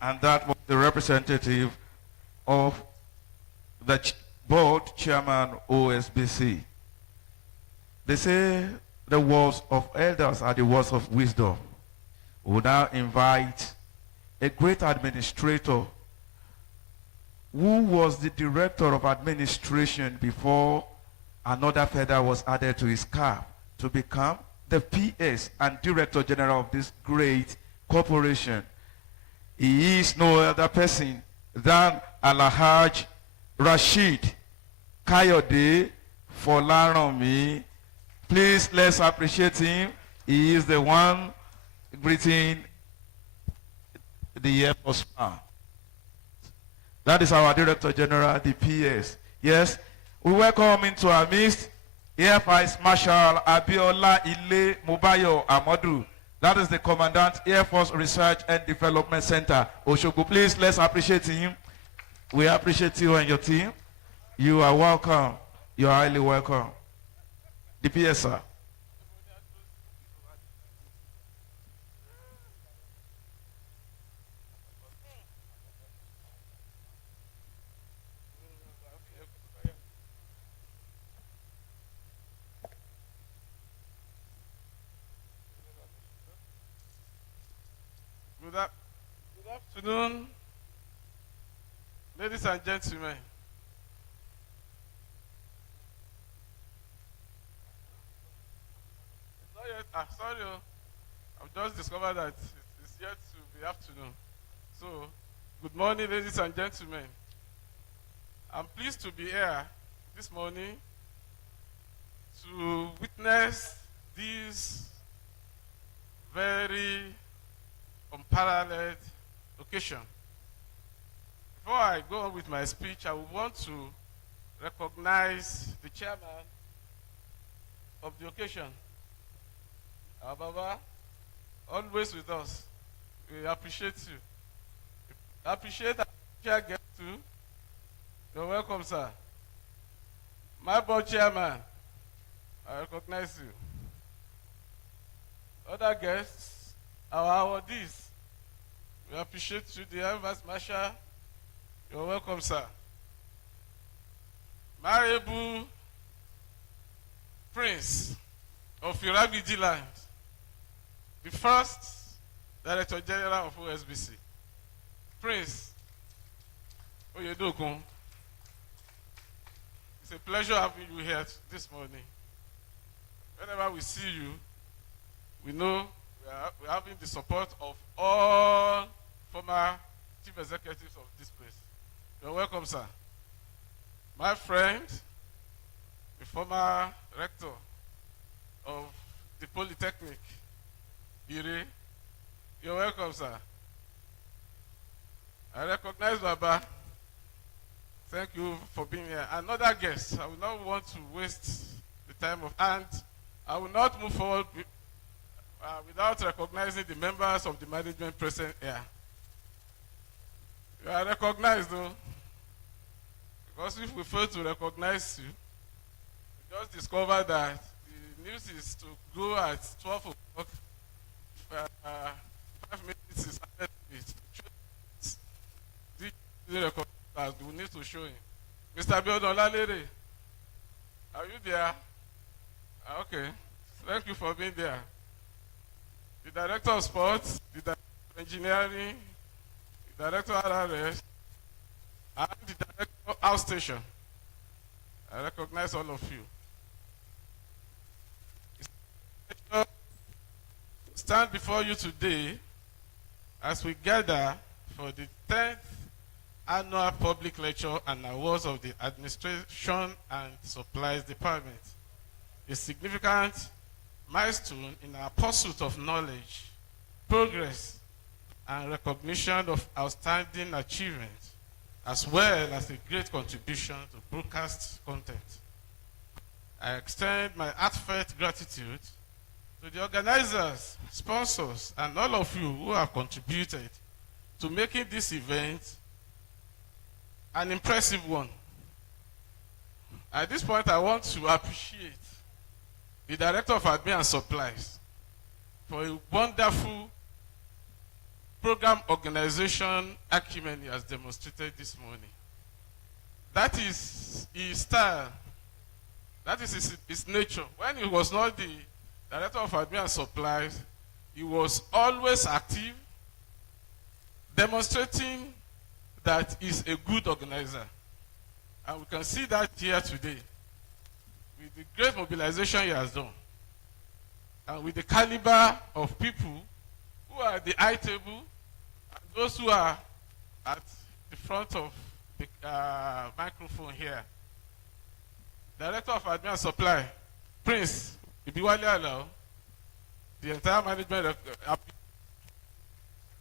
And that was the representative of the board chairman OSBC. They say the words of elders are the words of wisdom. We will now invite a great administrator who was the director of administration before another feather was added to his cap to become the PS and director general of this great corporation. He is no other person than Alhaj Rashid Kayode Folaranmi. Please, let's appreciate him. He is the one greeting the Air Force. That is our Director General, the PS. Yes, we welcome into our midst Air Vice Marshal Abiola Ile Mubayo Amadu. That is the Commandant, Air Force Research and Development Center, Oshogo. Please, let's appreciate him. We appreciate you and your team. You are welcome. You are highly welcome. The PS, sir. Good afternoon, ladies and gentlemen. It's not yet, sorry, I've just discovered that it's yet to be afternoon. So, good morning, ladies and gentlemen. I'm pleased to be here this morning to witness this very unparalleled occasion. Before I go on with my speech, I would want to recognize the chairman of the occasion, our Baba, always with us. We appreciate you. I appreciate our chair guest too. You're welcome, sir. My board chairman, I recognize you. Other guests, our awardees, we appreciate you, the Air Vice Marshal. You're welcome, sir. My able Prince of Irabiji Land, the first Director General of Osbc. Prince Oyedokun, it's a pleasure having you here this morning. Whenever we see you, we know we're having the support of all former chief executives of this place. You're welcome, sir. My friend, the former rector of the Polytechnic, Ire, you're welcome, sir. I recognize Baba. Thank you for being here. Another guest, I will not want to waste the time of, and I will not move forward without recognizing the members of the management present here. You are recognized though, because if we fail to recognize you, we just discover that the news is to go at 12 o'clock, 5 minutes is ahead of it. We need to show him. Mr. Biodun Lalere, are you there? Okay, thank you for being there. The Director of Sports, the Director of Engineering, the Director of RRS, and the Director of Outstation. I recognize all of you. It's a pleasure to stand before you today as we gather for the 10th Annual Public Lecture and Awards of the Administration and Supplies Department, a significant milestone in our pursuit of knowledge, progress, and recognition of outstanding achievement, as well as a great contribution to broadcast content. I extend my heartfelt gratitude to the organizers, sponsors, and all of you who have contributed to making this event an impressive one. At this point, I want to appreciate the Director of Admin and Supplies for a wonderful program organization acumen he has demonstrated this morning. That is his style. That is his nature. When he was not the Director of Admin and Supplies, he was always active, demonstrating that he's a good organizer. And we can see that here today with the great mobilization he has done and with the caliber of people who are at the high table and those who are at the front of the microphone here. Director of Admin and Supply, Prince Ibiwale Alao, the entire management,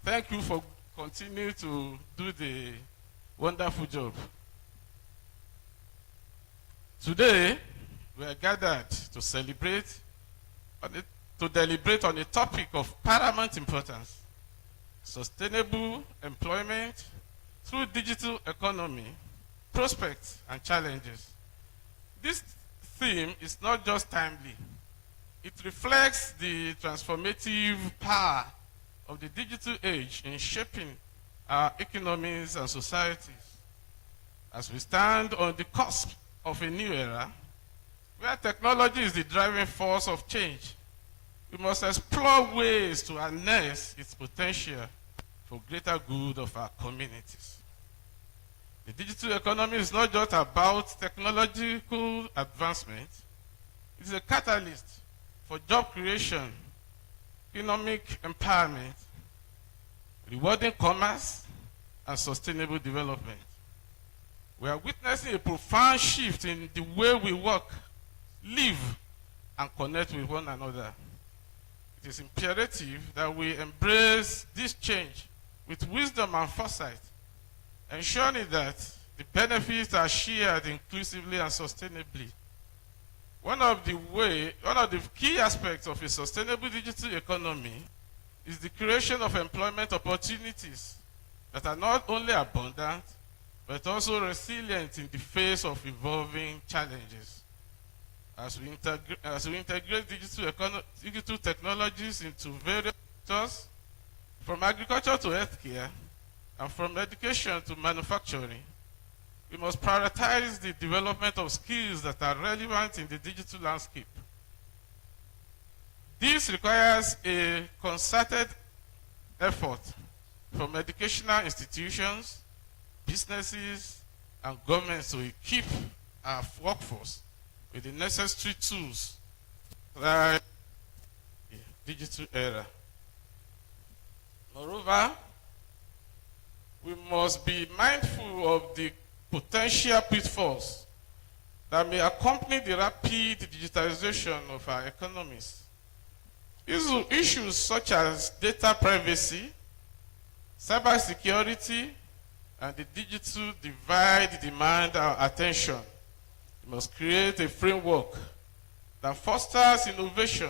thank you for continuing to do the wonderful job. Today, we are gathered to celebrate, to deliberate on a topic of paramount importance: sustainable employment through digital economy, prospects and challenges. This theme is not just timely, it reflects the transformative power of the digital age in shaping our economies and societies. As we stand on the cusp of a new era, where technology is the driving force of change, we must explore ways to harness its potential for greater good of our communities. The digital economy is not just about technological advancement, it is a catalyst for job creation, economic empowerment, rewarding commerce, and sustainable development. We are witnessing a profound shift in the way we work, live, and connect with one another. It is imperative that we embrace this change with wisdom and foresight, ensuring that the benefits are shared inclusively and sustainably. One of the key aspects of a sustainable digital economy is the creation of employment opportunities that are not only abundant, but also resilient in the face of evolving challenges. As we integrate digital technologies into various sectors, from agriculture to healthcare, and from education to manufacturing, we must prioritize the development of skills that are relevant in the digital landscape. This requires a concerted effort from educational institutions, businesses, and governments to equip our workforce with the necessary tools for the digital era. Moreover, we must be mindful of the potential pitfalls that may accompany the rapid digitalization of our economies. Issues such as data privacy, cybersecurity, and the digital divide demand our attention. We must create a framework that fosters innovation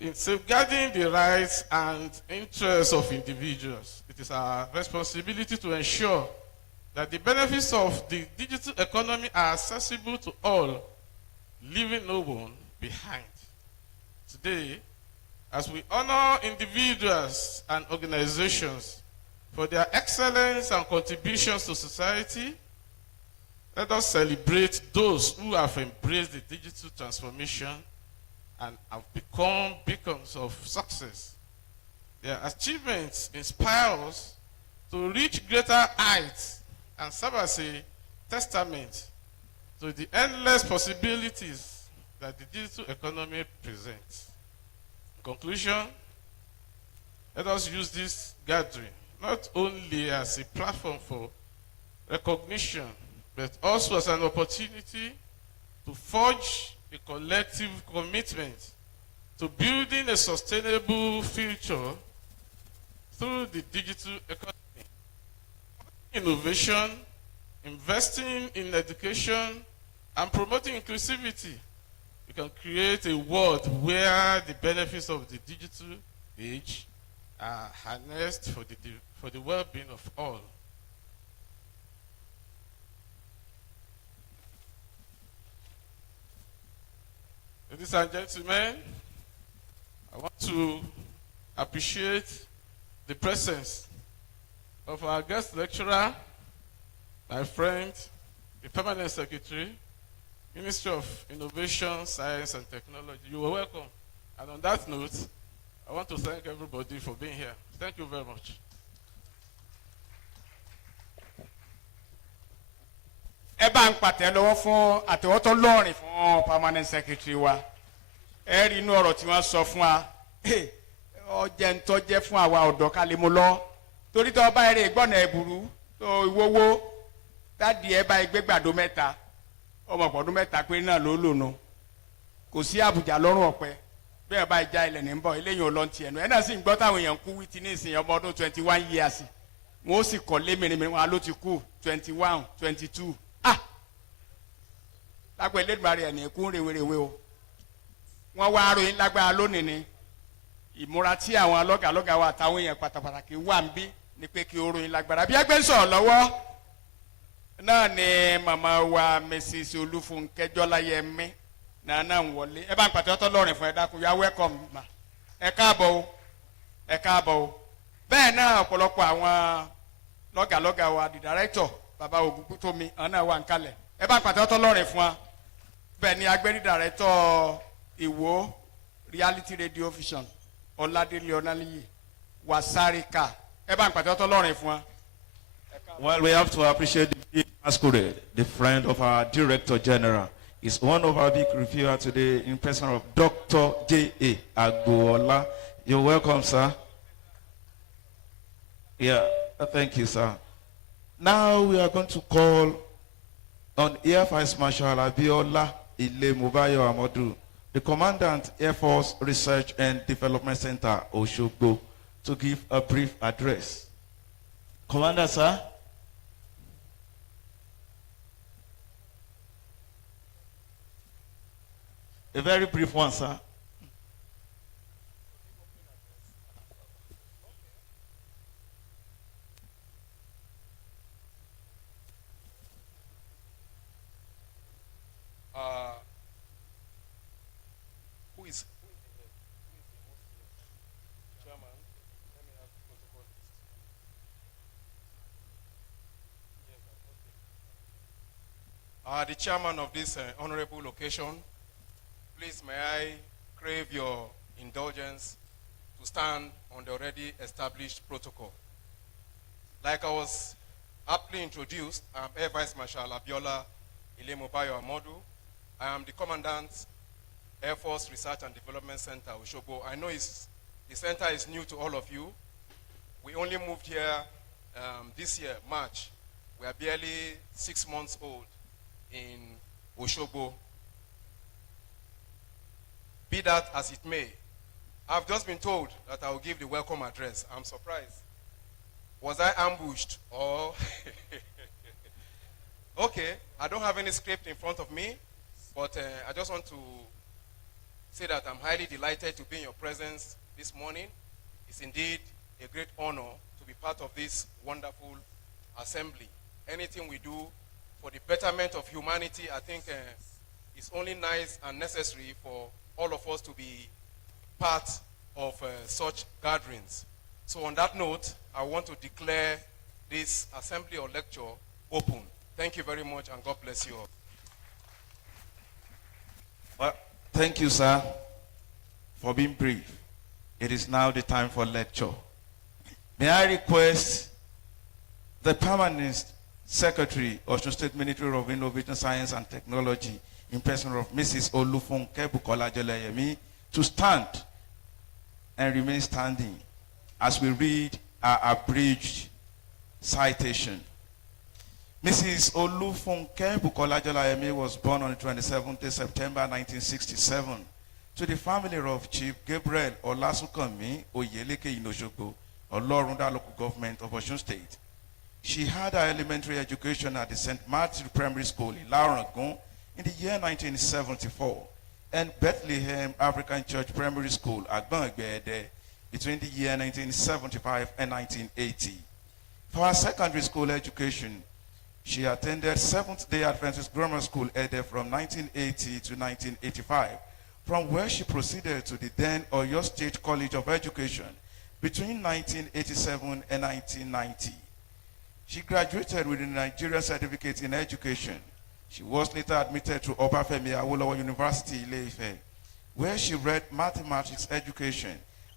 in safeguarding the rights and interests of individuals. It is our responsibility to ensure that the benefits of the digital economy are accessible to all, leaving no one behind. Today, as we honor individuals and organizations for their excellence and contributions to society, let us celebrate those who have embraced the digital transformation and have become beacons of success. Their achievements inspire us to reach greater heights and serve as a testament to the endless possibilities that the digital economy presents. In conclusion, let us use this gathering not only as a platform for recognition, but also as an opportunity to forge a collective commitment to building a sustainable future through the digital economy. Innovation, investing in education, and promoting inclusivity, we can create a world where the benefits of the digital age are harnessed for the well-being of all. Ladies and gentlemen, I want to appreciate the presence of our guest lecturer, my friend, the Permanent Secretary, Ministry of Innovation, Science and Technology. You are welcome. And on that note, I want to thank everybody for being here. Thank you very much. ẹ bá ń pàtẹ lọ́wọ́ fún àtẹ̀wọ́tọ́ lọ́rìn fún permanent secretary wa ẹ rí inú ọ̀rọ̀ tí wọ́n sọ fún wa ọjẹ́ ń tọ́jẹ́ fún àwa ọ̀dọ́ ká lè mú lọ torí tó bá eré ìgbọ́nà ẹ̀bùrú tó ìwówó tádìí ẹ bá ẹgbẹ́ gbàdó mẹ́ta ọmọ ọ̀pọ̀dún mẹ́ta pé náà ló lò nù kò sí àbùjá lọ́rùn ọ̀pẹ bẹ́ẹ̀ bá ìjà ilẹ̀ ní bọ̀ eléyìí ò lọ ti ẹ̀nu ẹ̀ náà sì ń gbọ́ táwọn èèyàn kú wíìtì ní ìsìn ọmọ ọdún 21 years wọn ó sì kọ́ lé mìíràn wọn ló ti kú 21 22 lágbà Elédùmarè ẹ̀ ní ẹ̀kú rèwerèwe o wọ́n wá aróyìn lágbára lónìí ni ìmúra tí àwọn lọ́gàlọ́gà wa àtàwọn èèyàn pàtàkì wà ń bí ni pé kí oróyìn lágbára bí ẹgbẹ́ ń sọ̀rọ̀ lọ́wọ́ náà ni màmá wa Mrs. Olúfúnkẹ́ Jọláyẹmí náà ń wọlé ẹ bá ń pàtẹ́ ọtọ́ lọ́rìn fún ẹ dákun yá welcome ma ẹ káàbọ̀ o bẹ́ẹ̀ náà ọ̀pọ̀lọpọ̀ àwọn lọ́gàlọ́gà wa the director bàbá Ògúntómi àwọn náà wà ń kalẹ̀ ẹ bá ń pàtẹ́ ọtọ́ lọ́rìn fún wa bẹ́ẹ̀ ni agbẹ́rí director Ìwó reality radio vision Ọládélé Ọláníyì Wasarika ẹ bá ń pàtẹ́ ọtọ́ lọ́rìn fún wa. Well, we have to appreciate the big masquerade, the friend of our Director General. Is one of our big reviewers today in person of Dr. J.A. Agboola. You're welcome, sir. Yeah, thank you, sir. Now we are going to call on Air Vice Marshal Abiola Ile Mubayo Amadu, the Commandant Air Force Research and Development Center, Oshogbo, to give a brief address. Commander, sir. A very brief one, sir. Who is chairman? Let me ask protocol list. The chairman of this honorable occasion, Please, may I crave your indulgence to stand on the already established protocol. Like I was aptly introduced, I'm Air Vice Marshal Abiola Ilemobayo Amodu. I am the Commandant, Air Force Research and Development Center, Oshobo. I know the center is new to all of you. We only moved here this year, March. We are barely 6 months old in Oshobo. Be that as it may, I've just been told that I will give the welcome address. I'm surprised. Was I ambushed or? Okay, I don't have any script in front of me, but I just want to say that I'm highly delighted to be in your presence this morning. It's indeed a great honor to be part of this wonderful assembly. Anything we do for the betterment of humanity, I think it's only nice and necessary for all of us to be part of such gatherings. So on that note, I want to declare this assembly or lecture open. Thank you very much, and God bless you all. Well, thank you, sir, for being brief. It is now the time for lecture. May I request the permanent secretary of the State Ministry of Innovation, Science and Technology, in person of Mrs. Olufunke Bukola Jeleyemi, to stand and remain standing as we read our abridged citation. Mrs. Olufunke Bukola Jeleyemi was born on the 27th of September 1967 to the family of Chief Gabriel Olasukanmi Oyeleke in Osogbo, Olorunda local government of Osun State. She had her elementary education at the St. Martin Primary School in Larangon in the year 1974 and Bethlehem African Church Primary School at Bangbede between the year 1975 and 1980. For her secondary school education, she attended Seventh-day Adventist Grammar School Ede from 1980 to 1985, from where she proceeded to the then Oyo State College of Education between 1987 and 1990. She graduated with a Nigerian certificate in education. She was later admitted to Obafemi Awolowo University, Ile-Ife, where she read mathematics education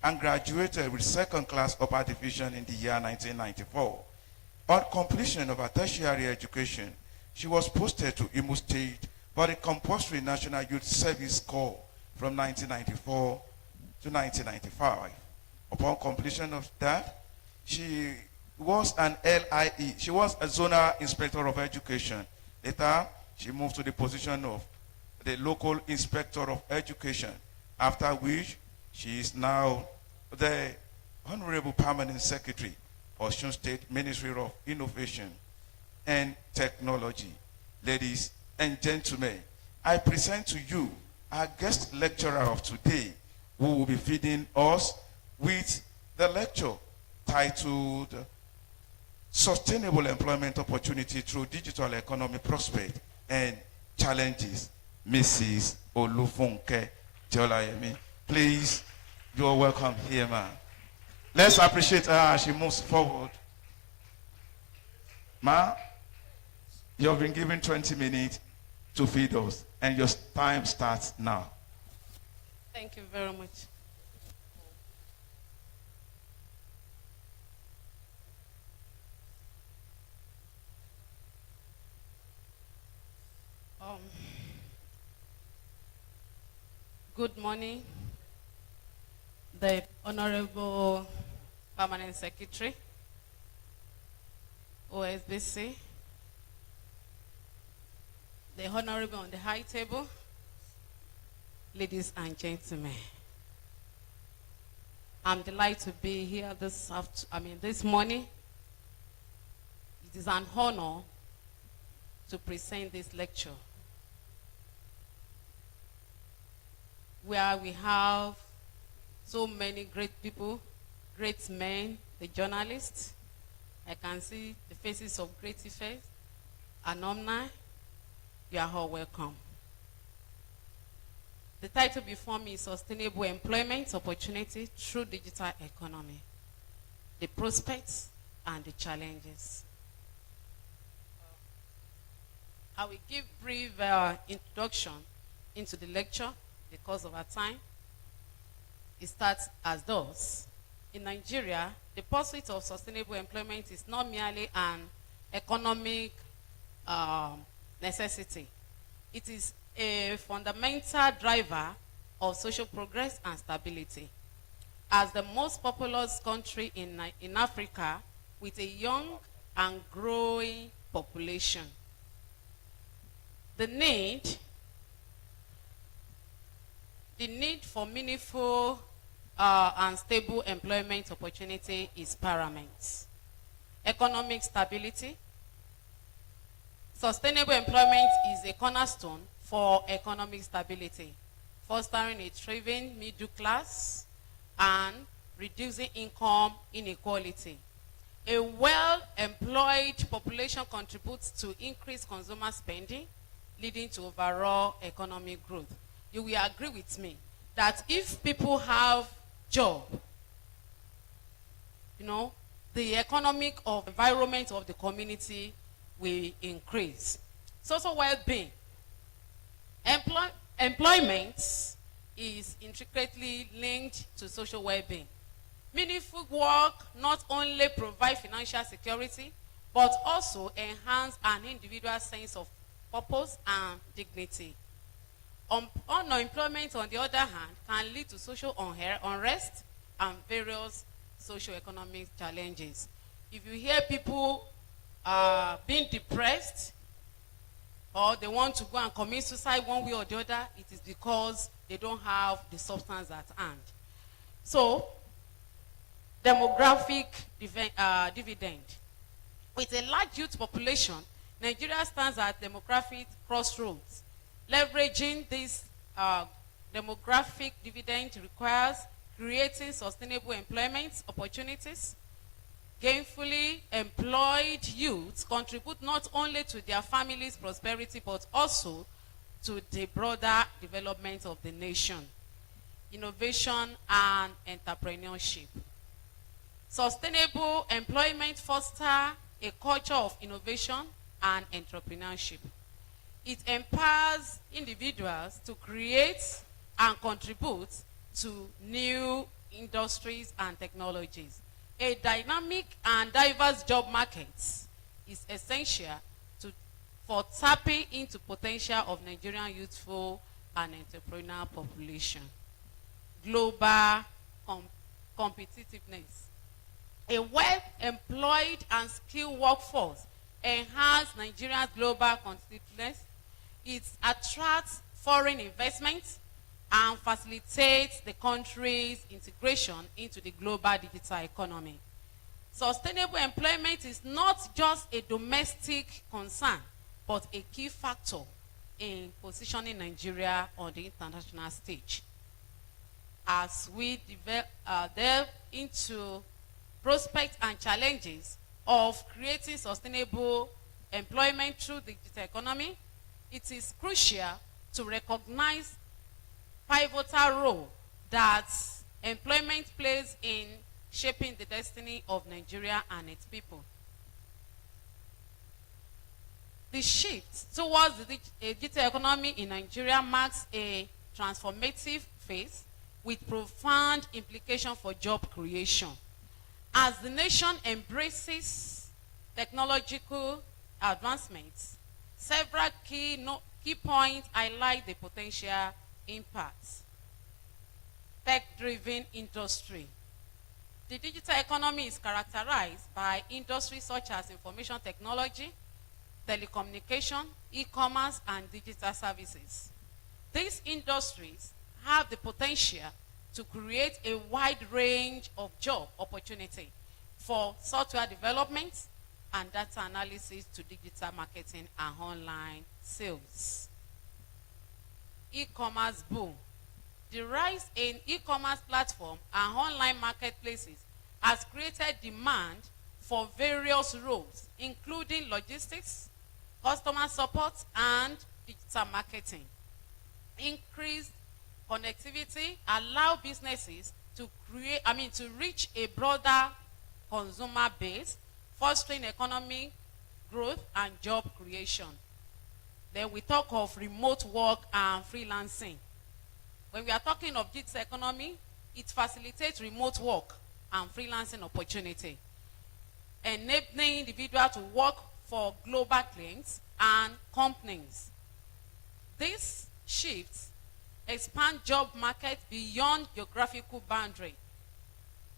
and graduated with second-class upper division in the year 1994. On completion of her tertiary education, she was posted to Imo State for the compulsory National Youth Service Corps from 1994 to 1995. Upon completion of that, she was an LIE. She was a zonal inspector of education. Later, she moved to the position of the local inspector of education, after which she is now the Honorable Permanent Secretary of Osun State Ministry of Innovation and Technology. Ladies and gentlemen, I present to you our guest lecturer of today, who will be feeding us with the lecture titled Sustainable Employment Opportunity Through Digital Economy Prospect and Challenges, Mrs. Olufunke Jeleyemi. Please, you are welcome here, ma'am. Let's appreciate her as she moves forward. Ma, you have been given 20 minutes to feed us, and your time starts now. Thank you very much. Good morning, the Honorable Permanent Secretary, Osbc, the Honorable on the high table, ladies and gentlemen. I'm delighted to be here this morning. It is an honor to present this lecture, where we have so many great people, great men, the journalists. I can see the faces of great effects, alumni. You are all welcome. The title before me is Sustainable Employment Opportunity Through Digital Economy, the Prospects and the Challenges. I will give brief introduction into the lecture, because of our time. It starts as thus. In Nigeria, the pursuit of sustainable employment is not merely an economic necessity. It is a fundamental driver of social progress and stability. As the most populous country in Africa, with a young and growing population, the need for meaningful and stable employment opportunity is paramount. Economic stability. Sustainable employment is a cornerstone for economic stability, fostering a thriving middle class and reducing income inequality. A well-employed population contributes to increased consumer spending, leading to overall economic growth. You will agree with me that if people have job, the economic environment of the community will increase. Social well-being. Employment is intricately linked to social well-being. Meaningful work not only provides financial security, but also enhance an individual's sense of purpose and dignity. Unemployment, on the other hand, can lead to social unrest and various socio-economic challenges. If you hear people being depressed, or they want to go and commit suicide one way or the other, it is because they don't have the substance at hand. So, demographic dividend. With a large youth population, Nigeria stands at demographic crossroads. Leveraging this demographic dividend requires creating sustainable employment opportunities. Gainfully employed youths contribute not only to their family's prosperity, but also to the broader development of the nation. Innovation and entrepreneurship. Sustainable employment fosters a culture of innovation and entrepreneurship. It empowers individuals to create and contribute to new industries and technologies. A dynamic and diverse job market is essential for tapping into potential of Nigerian youthful and entrepreneurial population. Global competitiveness. A well-employed and skilled workforce enhances Nigeria's global competitiveness. It attracts foreign investments and facilitates the country's integration into the global digital economy. Sustainable employment is not just a domestic concern, but a key factor in positioning Nigeria on the international stage. As we delve into prospects and challenges of creating sustainable employment through the digital economy, it is crucial to recognize pivotal role that employment plays in shaping the destiny of Nigeria and its people. The shift towards the digital economy in Nigeria marks a transformative phase with profound implications for job creation. As the nation embraces technological advancements, several key points highlight the potential impacts. Tech-driven industry. The digital economy is characterized by industries such as information technology, telecommunication, e-commerce, and digital services. These industries have the potential to create a wide range of job opportunity for software development and data analysis to digital marketing and online sales. E-commerce boom. The rise in e-commerce platform and online marketplaces has created demand for various roles, including logistics, customer support, and digital marketing. Increased connectivity allow businesses to reach a broader consumer base, fostering economic growth and job creation. Then we talk of remote work and freelancing. When we are talking of digital economy, it facilitates remote work and freelancing opportunity, enabling individuals to work for global clients and companies. This shift expands job market beyond geographical boundary,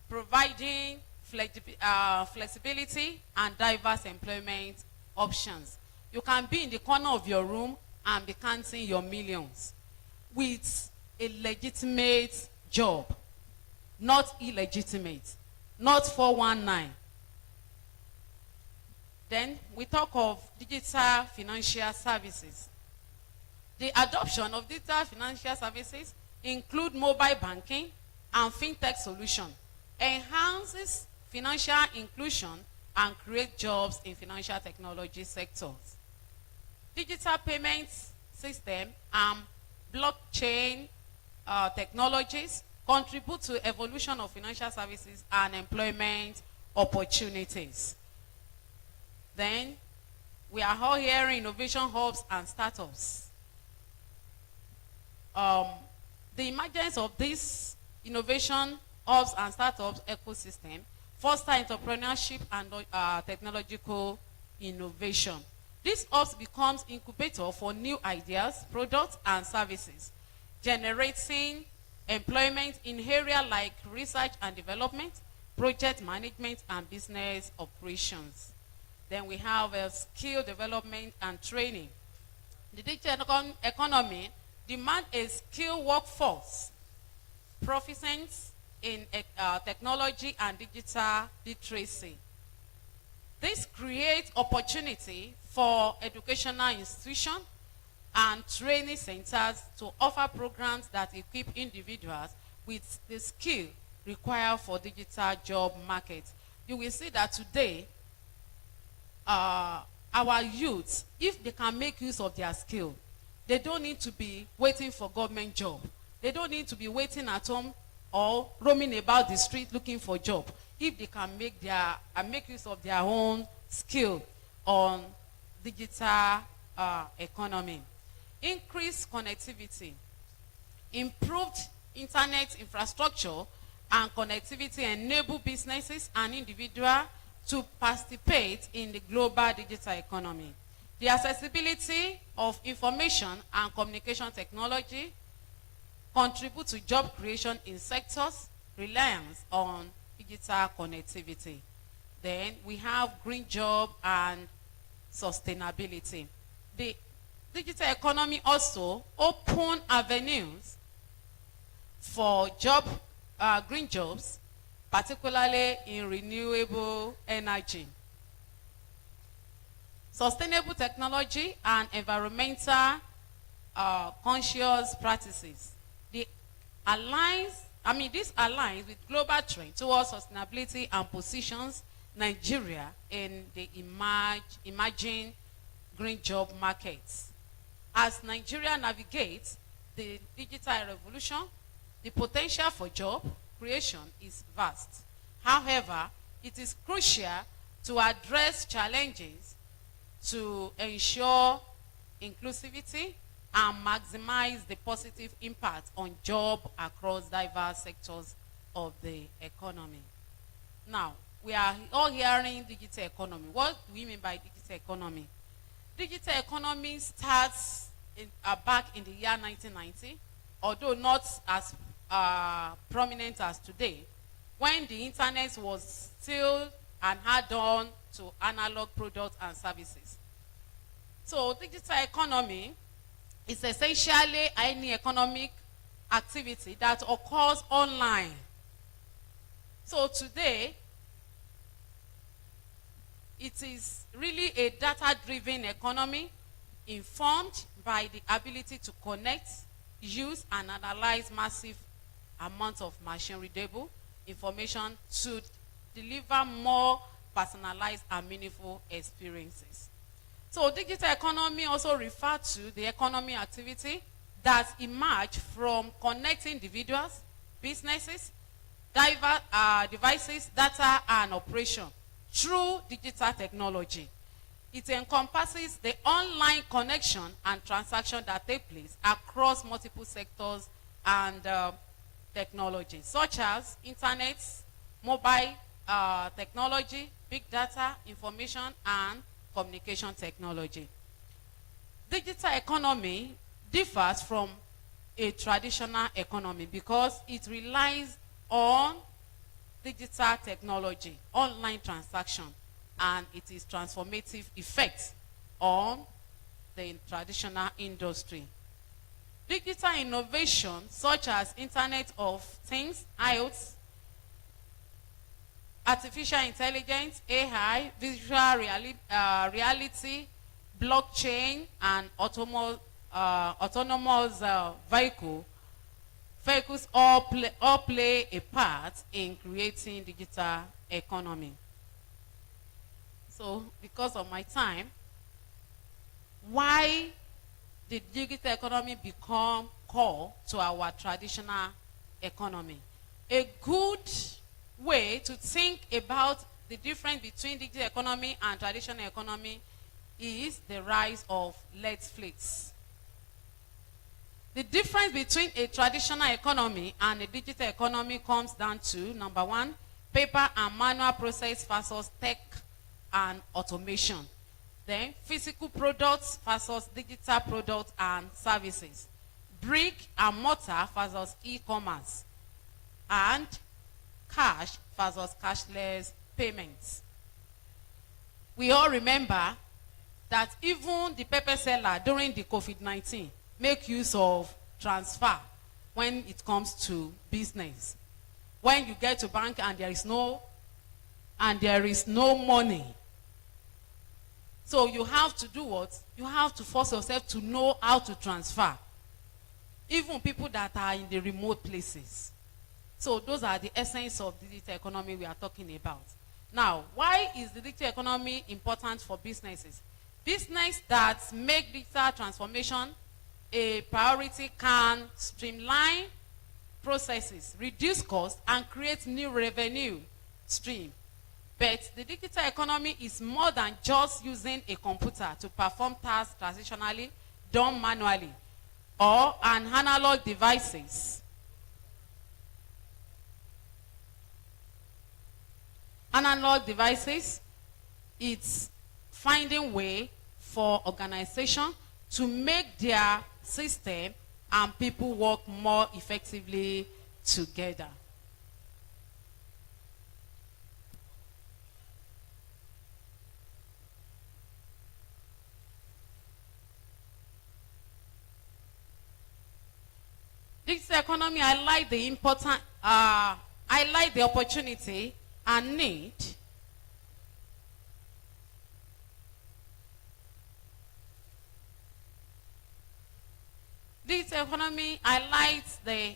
providing flexibility and diverse employment options. You can be in the corner of your room and be counting your millions with a legitimate job, not illegitimate, not 419. Then we talk of digital financial services. The adoption of digital financial services include mobile banking and fintech solution, enhances financial inclusion and create jobs in financial technology sectors. Digital payments system and blockchain technologies contribute to evolution of financial services and employment opportunities. Then we are all hearing innovation hubs and startups. The emergence of this innovation hubs and startups ecosystem foster entrepreneurship and technological innovation. This hubs becomes incubator for new ideas, products, and services, generating employment in areas like research and development, project management, and business operations. Then we have skill development and training. The digital economy demands a skilled workforce, proficient in technology and digital literacy. This creates opportunity for educational institutions and training centers to offer programs that equip individuals with the skill required for digital job market. You will see that today, our youths, if they can make use of their skill, they don't need to be waiting for government job. They don't need to be waiting at home or roaming about the street looking for job. If they can make use of their own skill on digital economy. Increased connectivity, improved internet infrastructure and connectivity enable businesses and individuals to participate in the global digital economy. The accessibility of information and communication technology contribute to job creation in sectors reliance on digital connectivity. Then we have green job and sustainability. The digital economy also open avenues for green jobs, particularly in renewable energy. Sustainable technology and environmental conscious practices. This aligns with global trend towards sustainability and positions Nigeria in the emerging green job markets. As Nigeria navigates the digital revolution, the potential for job creation is vast. However, it is crucial to address challenges to ensure inclusivity and maximize the positive impact on job across diverse sectors of the economy. Now, we are all hearing digital economy. What do we mean by digital economy? Digital economy starts back in the year 1990, although not as prominent as today, when the internet was still an add-on to analog products and services. So digital economy is essentially any economic activity that occurs online. So today, it is really a data-driven economy informed by the ability to connect, use, and analyze massive amounts of machine-readable information to deliver more personalized and meaningful experiences. So digital economy also refers to the economy activity that emerge from connecting individuals, businesses, devices, data, and operation through digital technology. It encompasses the online connection and transaction that take place across multiple sectors and technology, such as internet, mobile technology, big data, information, and communication technology. Digital economy differs from a traditional economy because it relies on digital technology, online transaction, and it is transformative effect on the traditional industry. Digital innovation such as Internet of Things, IoT, artificial intelligence, AI, virtual reality, blockchain, and autonomous vehicles all play a part in creating digital economy. So, because of my time, why did digital economy become core to our traditional economy? A good way to think about the difference between digital economy and traditional economy is the rise of Netflix. The difference between a traditional economy and a digital economy comes down to, number one, paper and manual process versus tech and automation. Then physical products versus digital products and services. Brick and mortar versus e-commerce. And cash versus cashless payments. We all remember that even the pepper seller during the COVID-19 make use of transfer when it comes to business. When you get to bank and there is no money, so you have to do what? You have to force yourself to know how to transfer. Even people that are in the remote places. So those are the essence of the digital economy we are talking about. Now, why is the digital economy important for businesses? Business that make digital transformation a priority can streamline processes, reduce costs, and create new revenue stream. But the digital economy is more than just using a computer to perform tasks traditionally done manually or an analog devices. Analog devices, it's finding way for organization to make their system and people work more effectively together. Digital economy, I like the opportunity and need digital economy highlights the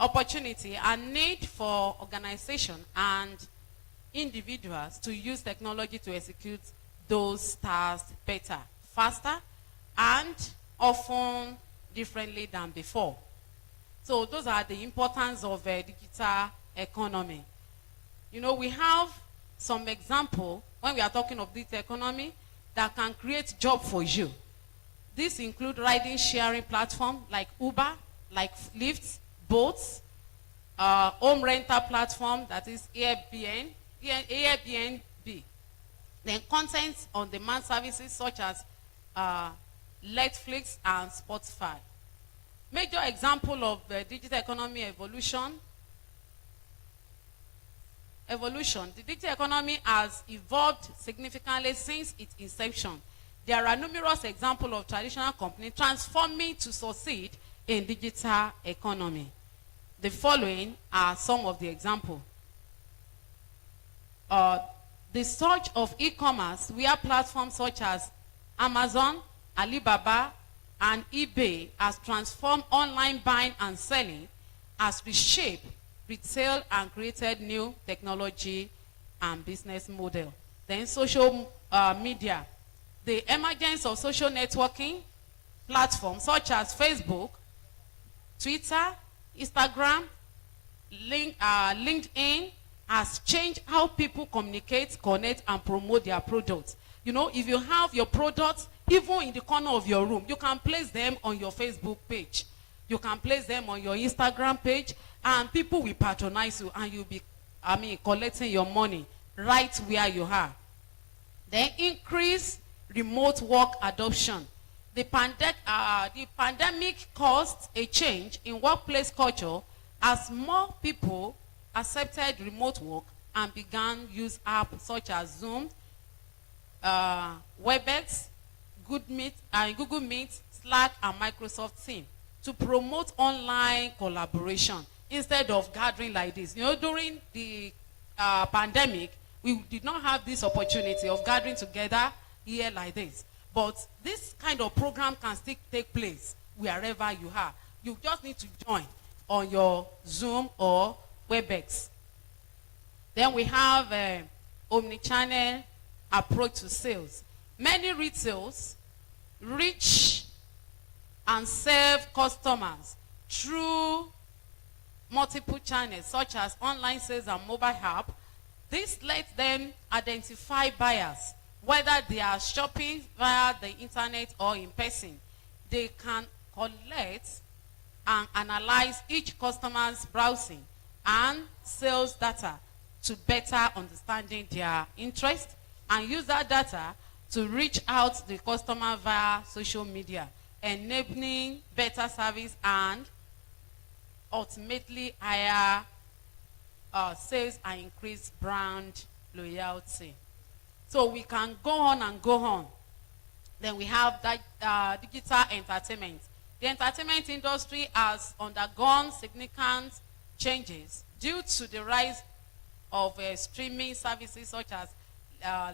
opportunity and need for organization and individuals to use technology to execute those tasks better, faster, and often differently than before. So those are the importance of digital economy. You know, we have some example when we are talking of digital economy that can create job for you. This include riding sharing platform like Uber, like Lyft, Boats, home rental platform that is Airbnb. Then content on demand services such as Netflix and Spotify. Major example of digital economy evolution. The digital economy has evolved significantly since its inception. There are numerous examples of traditional companies transforming to succeed in digital economy. The following are some of the examples. The surge of e-commerce, where platforms such as Amazon, Alibaba, and eBay has transformed online buying and selling, has reshaped retail and created new technology and business model. Then social media. The emergence of social networking platforms such as Facebook, Twitter, Instagram, LinkedIn has changed how people communicate, connect, and promote their products. You know, if you have your products, even in the corner of your room, you can place them on your Facebook page. You can place them on your Instagram page, and people will patronize you, and you'll be, collecting your money right where you are. Then increase remote work adoption. The pandemic caused a change in workplace culture as more people accepted remote work and began use apps such as Zoom, WebEx, Google Meet, Slack, and Microsoft Teams to promote online collaboration instead of gathering like this. You know, during the pandemic, we did not have this opportunity of gathering together here like this. But this kind of program can still take place wherever you are. You just need to join on your Zoom or WebEx. Then we have omnichannel approach to sales. Many retailers reach and serve customers through multiple channels such as online sales and mobile app. This lets them identify buyers, whether they are shopping via the internet or in person. They can collect and analyze each customer's browsing and sales data to better understanding their interest, and use that data to reach out to the customer via social media, enabling better service and ultimately higher sales and increase brand loyalty. So we can go on and go on. Then we have that digital entertainment. The entertainment industry has undergone significant changes due to the rise of streaming services such as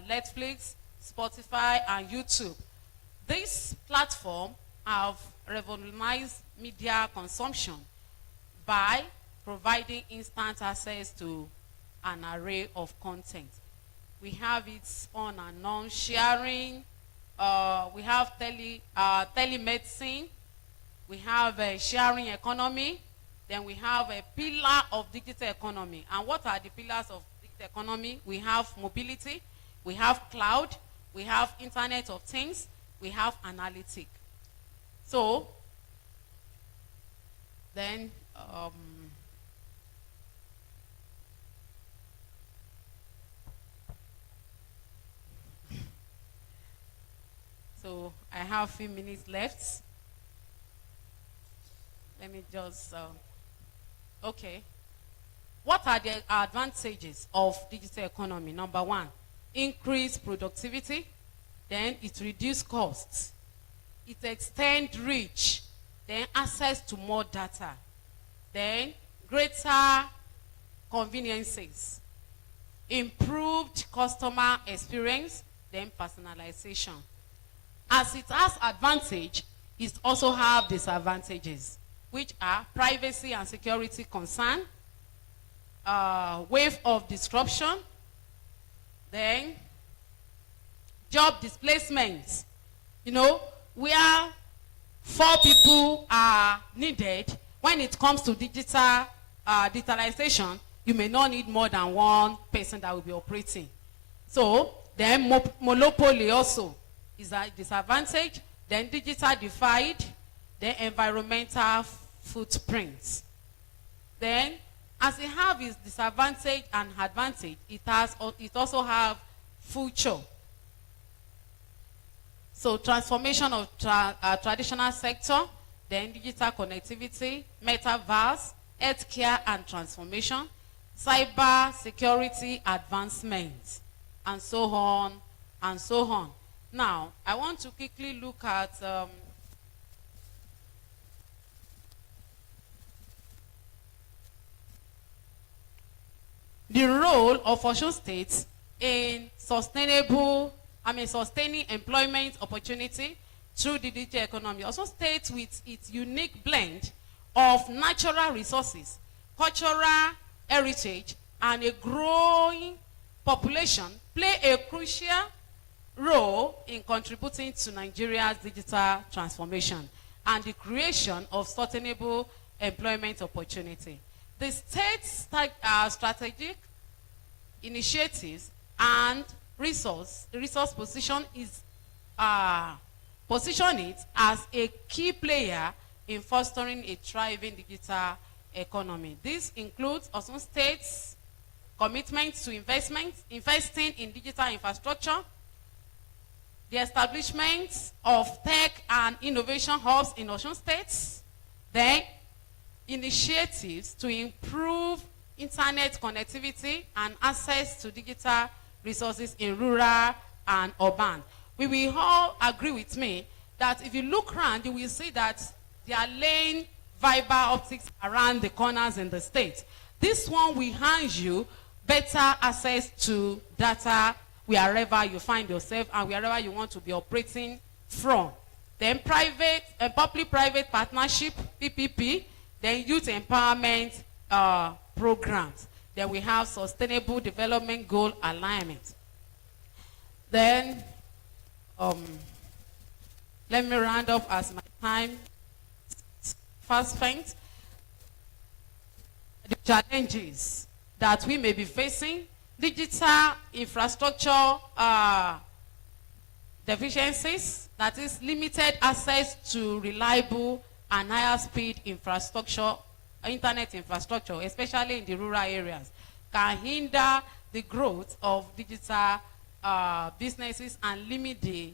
Netflix, Spotify, and YouTube. These platforms have revolutionized media consumption by providing instant access to an array of content. We have it on and on sharing. We have telemedicine. We have a sharing economy. Then we have a pillar of digital economy. And what are the pillars of digital economy? We have mobility. We have cloud. We have Internet of Things. We have analytics. So, then, so I have a few minutes left. Let me just, okay. What are the advantages of digital economy? Number one, increase productivity. Then it reduces costs. It extends reach. Then access to more data. Then greater conveniences. Improved customer experience. Then personalization. As it has advantage, it also have disadvantages, which are privacy and security concern, wave of disruption, then job displacement. You know, where 4 people are needed, when it comes to digitalization, you may not need more than 1 person that will be operating. So, then monopoly also is a disadvantage, then digital divide, then environmental footprints. Then, as it have its disadvantage and advantage, it also have future. So transformation of traditional sector, then digital connectivity, metaverse, healthcare and transformation, cyber security advancement, and so on and so on. Now, I want to quickly look at the role of Osun State in sustaining employment opportunity through the digital economy. Osun State, with its unique blend of natural resources, cultural heritage, and a growing population, play a crucial role in contributing to Nigeria's digital transformation and the creation of sustainable employment opportunity. The state's strategic initiatives and resource position it as a key player in fostering a thriving digital economy. This includes Osun State's commitment to investing in digital infrastructure, the establishment of tech and innovation hubs in Osun State, then initiatives to improve internet connectivity and access to digital resources in rural and urban. We will all agree with me that if you look around, you will see that they are laying fiber optics around the corners in the state. This one will hand you better access to data wherever you find yourself and wherever you want to be operating from. Then public-private partnership, PPP, then youth empowerment programs. Then we have sustainable development goal alignment. Then, let me round up as my time fast spent. The challenges that we may be facing, digital infrastructure deficiencies, that is limited access to reliable and higher speed infrastructure, internet infrastructure, especially in the rural areas, can hinder the growth of digital businesses and limit the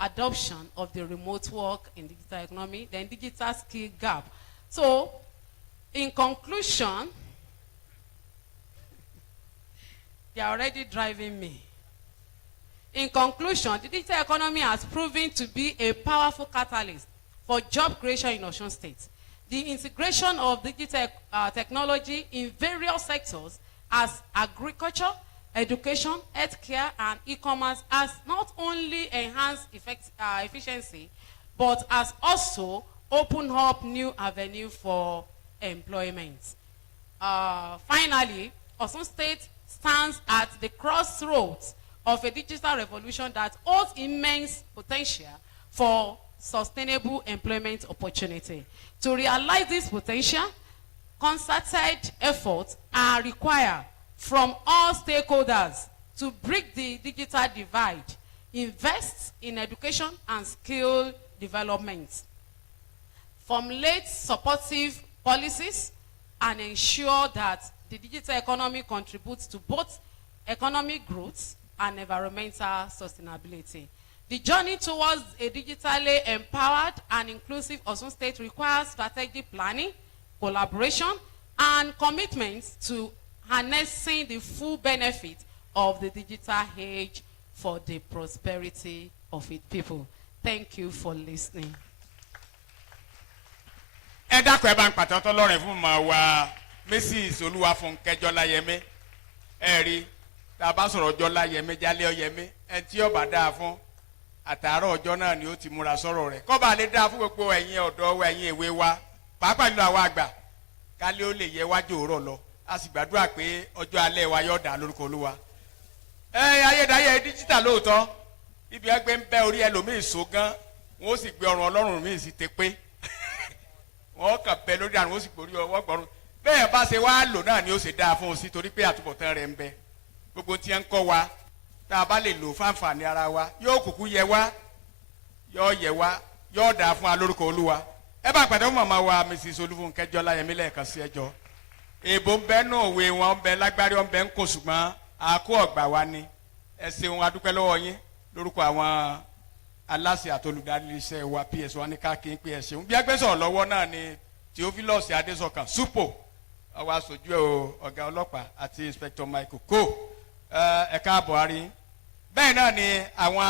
adoption of the remote work in digital economy, then digital skill gap. So, in conclusion, they are already driving me. In conclusion, the digital economy has proven to be a powerful catalyst for job creation in Osun State. The integration of digital technology in various sectors as agriculture, education, healthcare, and e-commerce has not only enhanced efficiency, but has also opened up new avenues for employment. Finally, Osun State stands at the crossroads of a digital revolution that holds immense potential for sustainable employment opportunity. To realize this potential, concerted efforts are required from all stakeholders to break the digital divide, invest in education and skill development, formulate supportive policies, and ensure that the digital economy contributes to both economic growth and environmental sustainability. The journey towards a digitally empowered and inclusive Osun State requires strategic planning, collaboration, and commitment to harnessing the full benefit of the digital age for the prosperity of its people. Thank you for listening. Ẹ dákun ẹ bá ń pàtàkì ọlọ́run fún ma wa Mrs. Olúwafúnkẹ́ Jọláyẹmí. Ẹ rí tá a bá sọ̀rọ̀ Jọláyẹmí Jálẹ̀ Ọyẹmí ẹ tí ó bá dáa fún àtàárọ̀ ọjọ́ náà ni ó ti múra sọ̀rọ̀ rẹ̀. Kó bá lè dáa fún gbogbo ẹ̀yin ọ̀dọ́ wa ẹ̀yin èwe wa pàápàá jùlọ àwọn àgbà kálí ó lè yẹ wájú òórọ̀ lọ. A sì gbàdúrà pé ọjọ́ alẹ́ wa yóò dá lórúkọ Olúwa. Ayédáyé díjítà lóòótọ́ ibi ẹgbẹ́ ń bẹ́ orí ẹlòmíì so gan wọ́n ó sì gbé ọrùn ọlọ́run míì sí te pé wọ́n kàn bẹ lórí àrùn ó sì gbórí ọwọ́ gbọ́rùn bẹ́ẹ̀ bá ṣe wá lò náà ni ó ṣe dáa fún un sí torí pé àtúbọ̀tán rẹ̀ ń bẹ gbogbo tí ń kọ́ wa tá a bá lè lò fáǹfààní ara wa yóò kúkú yẹ wá yóò dáa fún wa lórúkọ Olúwa. Ẹ bá pàdé fún màmá wa Mrs. Olúfúnkẹ́ Jọláyẹmí lẹ́ẹ̀kan sí ẹjọ́. Èbó ń bẹ nù òwe wọn ń bẹ lágbárí wọn ń bẹ ń kó ṣùgbọ́n àkó ọ̀gbà wa ni. Ẹ ṣeun adúpẹ́ lọ́wọ́ yín lórúkọ àwọn aláṣẹ àtolùdarí iṣẹ́ wa PS wa ní káàkiri pé ẹ ṣeun. Bí agbésọ̀ lọ́wọ́ náà ni Theophilus Adésọkàn Súpò ọwọ́ aṣojú ọ̀gá ọlọ́pàá àti Inspector Michael Kó ẹ̀ka Buhari. Bẹ́ẹ̀ náà ni àwọn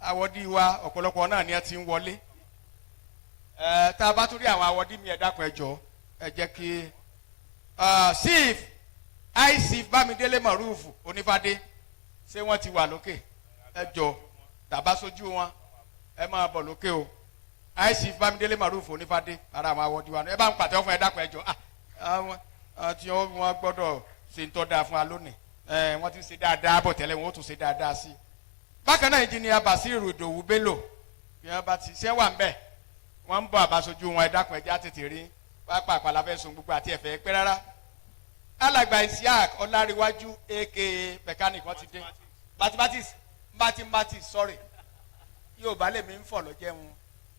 awọ́dí wa ọ̀pọ̀lọpọ̀ náà ni ẹ ti ń wọlé. Tá a bá tún rí àwọn awọ́dí mi ẹ dákun ẹ jọ̀ọ́ ẹ jẹ́ kí Chief ICF Bámidélé Mọ̀rúfù Onífádé ṣé wọ́n ti wà lókè ẹ jọ̀ọ́ tàbá sójú wọn ẹ máa bọ̀ lókè o ICF Bámidélé Mọ̀rúfù Onífádé ara àwọn awọ́dí wa ẹ bá ń pàtẹ́wọ́ fún ẹ dákun ẹ jọ̀ọ́ àwọn tí wọ́n gbọ́dọ̀ ṣe ń tọ́ da fún wa lónìí wọ́n ti ṣe dáadáa bọ̀ tẹ́lẹ̀ wọ́n ó tún ṣe dáadáa sí i. Bákan náà Engineer Basiru Ìdòwú Bello bí wọ́n bá ti ṣe wà ń bẹ̀ wọ́n ń bọ̀ àbáṣojú wọn ẹ dákun ẹ já tètè rí pápá àpàlàfẹ́ sun gbogbo àti ẹ̀fẹ́ pẹ́ rárá. Alàgbà Isiaq Ọláríwájú aka mechanic wọ́n ti dé mathematics sorry yóò bá lè mi ń fọ̀ lọ́jẹ́ wọn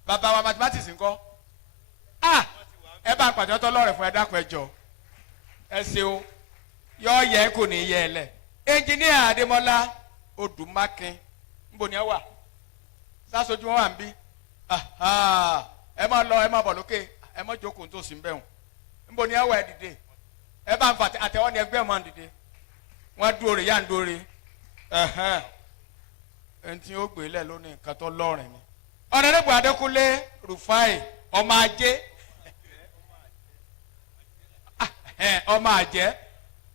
bàbá wa mathematics ńkọ́ ah ẹ bá pàtó tọ́lọ́rẹ̀ fún ẹ dákun ẹ jọ ẹ ṣeun yọ yẹ kò ní yẹ ẹ lẹ engineer Adémọ́lá Odùmákin níbo ni ẹ wà sásojú wọn wà ń bí ẹ máa lọ ẹ máa bọ̀ lókè ẹ máa jókòó tó sì ń bẹ̀rù níbo ni ẹ wà ẹ dìde ẹ bá ń fa àtẹwọ́ ni ẹgbẹ́ máa ń dìde wọ́n dúró rè yá ń dúró rè ẹni tí ó gbé lẹ̀ lónìí nǹkan tó lọ́rìn ni ọ̀nàdẹ́gbò Adékúnlé Rufai ọmọ ajé ọmọ àjẹ́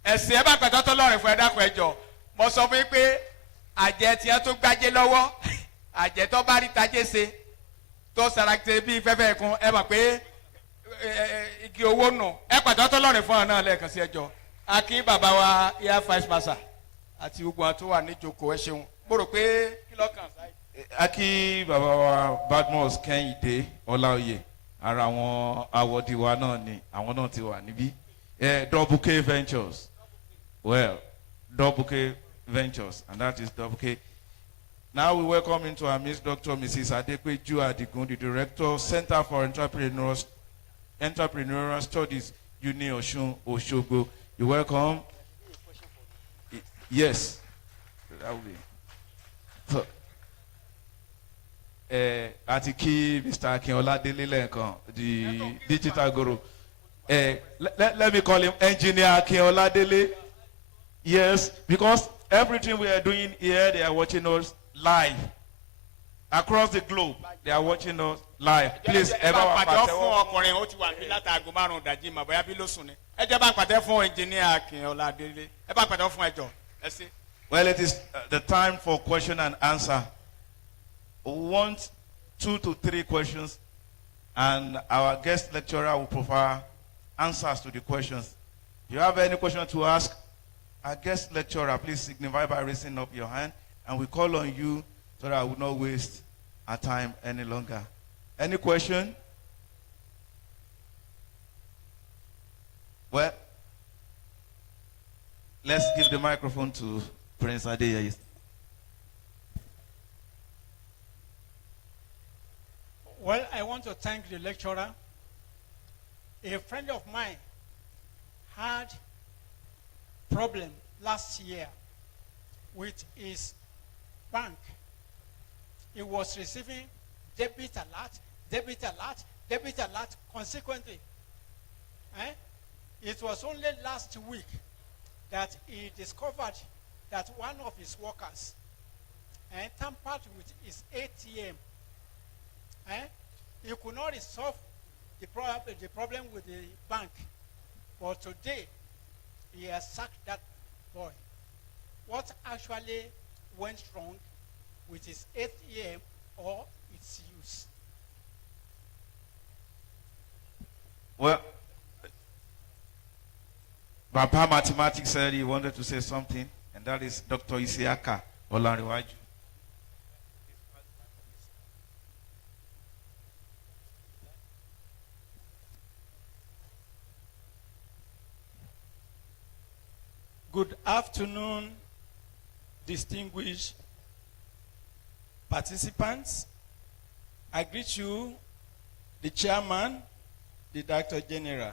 ẹ̀sìn ẹ bá pẹ̀tọ́ tó lọ́rìn fún ẹ dákun ẹ jọ mo sọ fún yín pé àjẹ́ tiẹ̀ tó gbájé lọ́wọ́ àjẹ́ tó bá rí tajé ṣe tó sàràkìtì bíi fẹ́fẹ́ kun ẹ mọ̀ pé igi owó nù ẹ pẹ̀tọ́ tó lọ́rìn fún ọ náà lẹ́ẹ̀kan sí ẹ jọ akí bàbá wa air vice marshal àti gbogbo àwọn tó wà níjókòó ẹ ṣeun mo rò pé kí lọ́kàn sáyé. Aki bàbá wa Badmus Kẹ́hìndé Ọláoyè ara àwọn awọ́dí wa náà ni àwọn náà ti wà níbí. Double K Ventures. Well, Double K Ventures, and that is Double K. Now we welcome into our midst Dr. Mrs. Adepeju Adigun, the Director, Center for Entrepreneurial Studies, Uni Osun Osogbo. You welcome. Yes. That will be. So, àti kí Mr. Akinola Dele lẹ́ẹ̀kan, the digital guru. Let me call him Engineer Akinola Dele. Yes, because everything we are doing here, they are watching us live. Across the globe, they are watching us live. Please, everyone. Pàtẹ́ fún ọkùnrin ó ti wà ní látàgò márùn-ún dàjí mà bóyá bí ló sùn ni. Ẹ jẹ́ bá pàtẹ́ fún Engineer Akinola Dele. Ẹ bá pàtẹ́ fún ẹjọ́. Ẹ ṣé. Well, it is the time for question and answer. We want 2 to 3 questions, and our guest lecturer will provide answers to the questions. If you have any question to ask our guest lecturer, please signify by raising up your hand, and we call on you so that I will not waste our time any longer. Any question? Well, let's give the microphone to Prince Adeyeye. Well, I want to thank the lecturer. A friend of mine had problem last year with his bank. He was receiving debit alert, debit alert, debit alert consequently. It was only last week that he discovered that one of his workers tampered with his ATM. He could not resolve the problem with the bank. But today, he has sacked that boy. What actually went wrong with his ATM or its use? Well, Baba Mathematics said he wanted to say something, and that is Dr. Isiaka Olanrewaju. Good afternoon, distinguished participants. I greet you, the chairman, the Director General.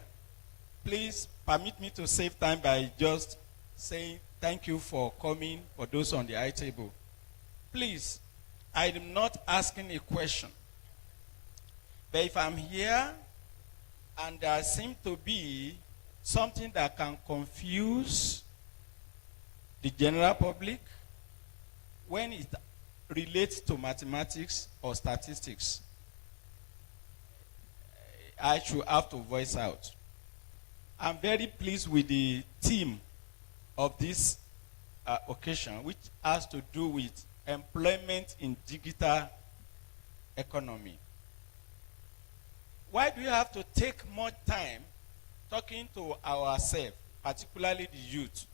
Please permit me to save time by just saying thank you for coming for those on the high table. Please, I am not asking a question. But if I'm here and there seems to be something that can confuse the general public when it relates to mathematics or statistics, I should have to voice out. I'm very pleased with the theme of this occasion, which has to do with employment in digital economy. Why do you have to take more time talking to ourselves, particularly the youth,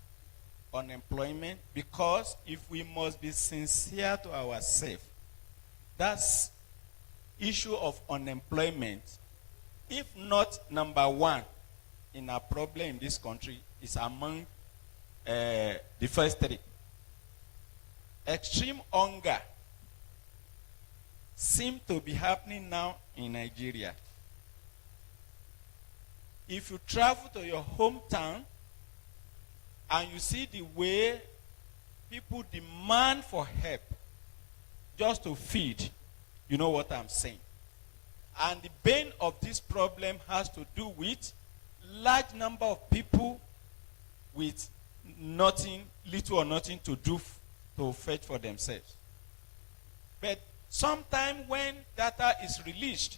on employment? Because if we must be sincere to ourselves, that's issue of unemployment, if not number one in our problem in this country, is among the first three. Extreme hunger seems to be happening now in Nigeria. if you travel to your hometown and you see the way people demand for help just to feed, you know what I'm saying. And the bane of this problem has to do with large number of people with nothing, little or nothing to do to fetch for themselves. But sometime when data is released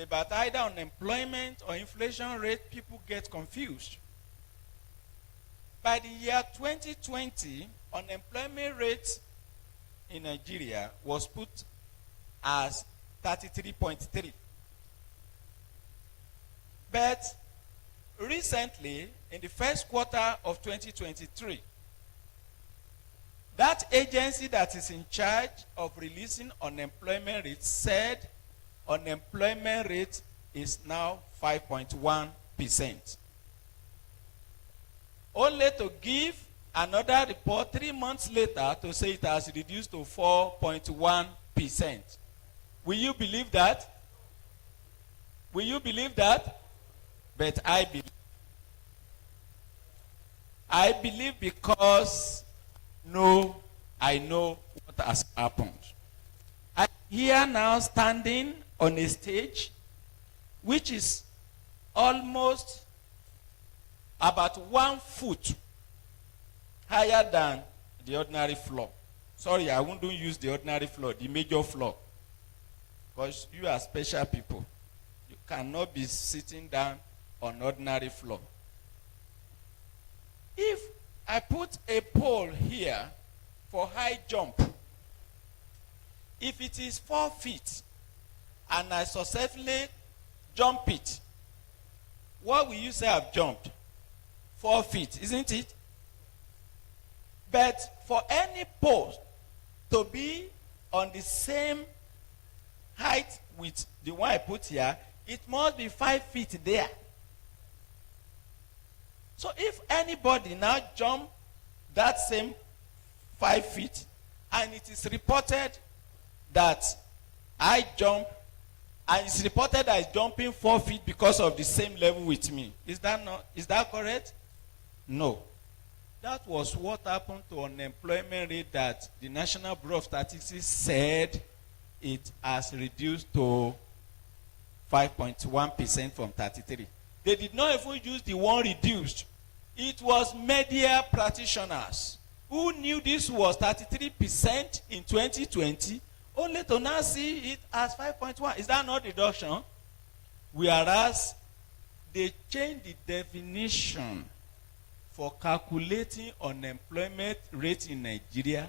about either unemployment or inflation rate, people get confused. By the year 2020, unemployment rate in Nigeria was put as 33.3. But recently, in the first quarter of 2023, that agency that is in charge of releasing unemployment rate said unemployment rate is now 5.1%. Only to give another report 3 months later to say it has reduced to 4.1%. Will you believe that? Will you believe that? But I believe. I believe because I know what has happened. I'm here now standing on a stage which is almost about 1 foot higher than the ordinary floor. Sorry, I won't use the ordinary floor, the major floor. Because you are special people. You cannot be sitting down on ordinary floor. If I put a pole here for high jump, if it is 4 feet and I successfully jump it, what will you say I've jumped? 4 feet, isn't it? But for any pole to be on the same height with the one I put here, it must be 5 feet there. So if anybody now jump that same 5 feet and it is reported that I jump and it's reported that I'm jumping 4 feet because of the same level with me, is that correct? No. That was what happened to unemployment rate that the National Bureau of Statistics said it has reduced to 5.1% from 33. They did not even use the one reduced. It was media practitioners who knew this was 33% in 2020, only to now see it as 5.1. Is that not reduction? Whereas they changed the definition for calculating unemployment rate in Nigeria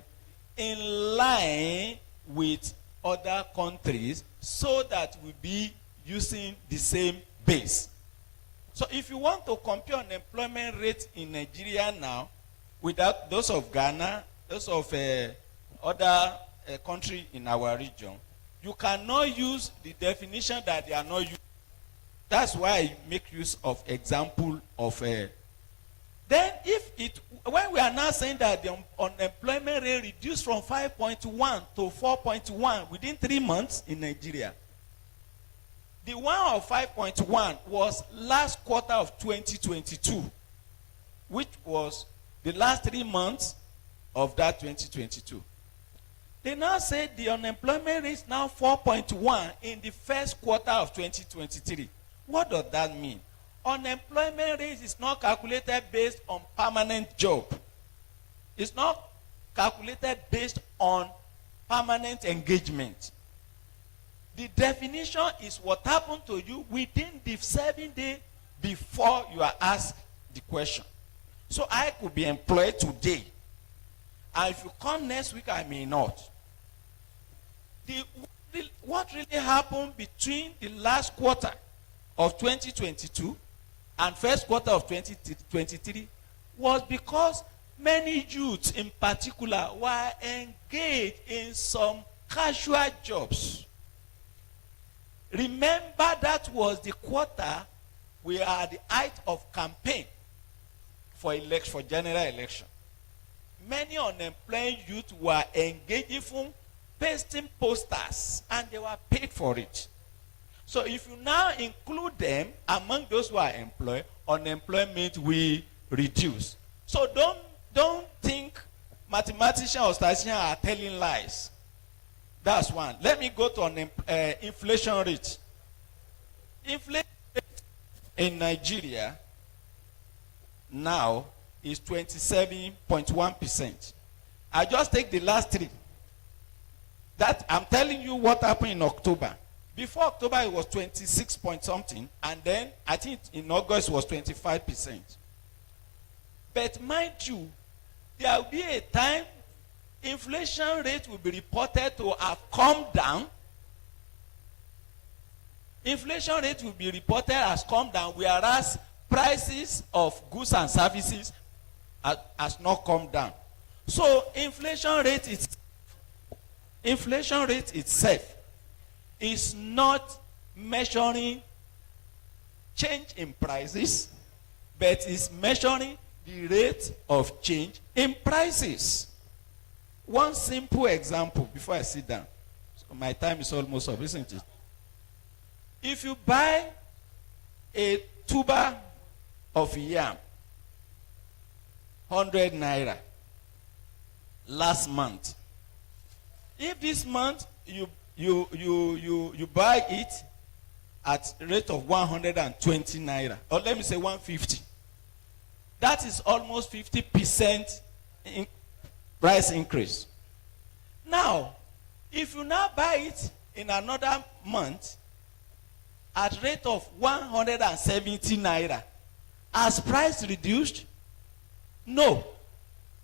in line with other countries so that we'll be using the same base. So if you want to compare unemployment rate in Nigeria now with those of Ghana, those of other country in our region, you cannot use the definition that they are not using. That's why I make use of example of then when we are now saying that the unemployment rate reduced from 5.1 to 4.1 within 3 months in Nigeria, the one of 5.1 was last quarter of 2022, which was the last 3 months of that 2022. They now say the unemployment rate is now 4.1 in the first quarter of 2023. What does that mean? Unemployment rate is not calculated based on permanent job. It's not calculated based on permanent engagement. The definition is what happened to you within the 7 days before you are asked the question. So I could be employed today, and if you come next week, I may not. What really happened between the last quarter of 2022 and first quarter of 2023 was because many youths in particular were engaged in some casual jobs. Remember, that was the quarter we are at the height of campaign for general election. Many unemployed youth were engaged in pasting posters, and they were paid for it. So if you now include them among those who are employed, unemployment will reduce. So don't think mathematicians or statisticians are telling lies. That's one. Let me go to inflation rate. Inflation rate in Nigeria now is 27.1%. I just take the last three. That I'm telling you what happened in October. Before October it was 26 point something, and then I think in August it was 25%. But mind you, there will be a time inflation rate will be reported to have come down. Inflation rate will be reported as come down, whereas prices of goods and services has not come down. So inflation rate itself is not measuring change in prices, but is measuring the rate of change in prices. One simple example before I sit down. So my time is almost up, isn't it? If you buy a tuber of yam, 100 naira, last month. If this month you buy it at rate of 120 naira, or let me say 150, that is almost 50% in price increase. Now, if you now buy it in another month at rate of 170 naira, has price reduced? No.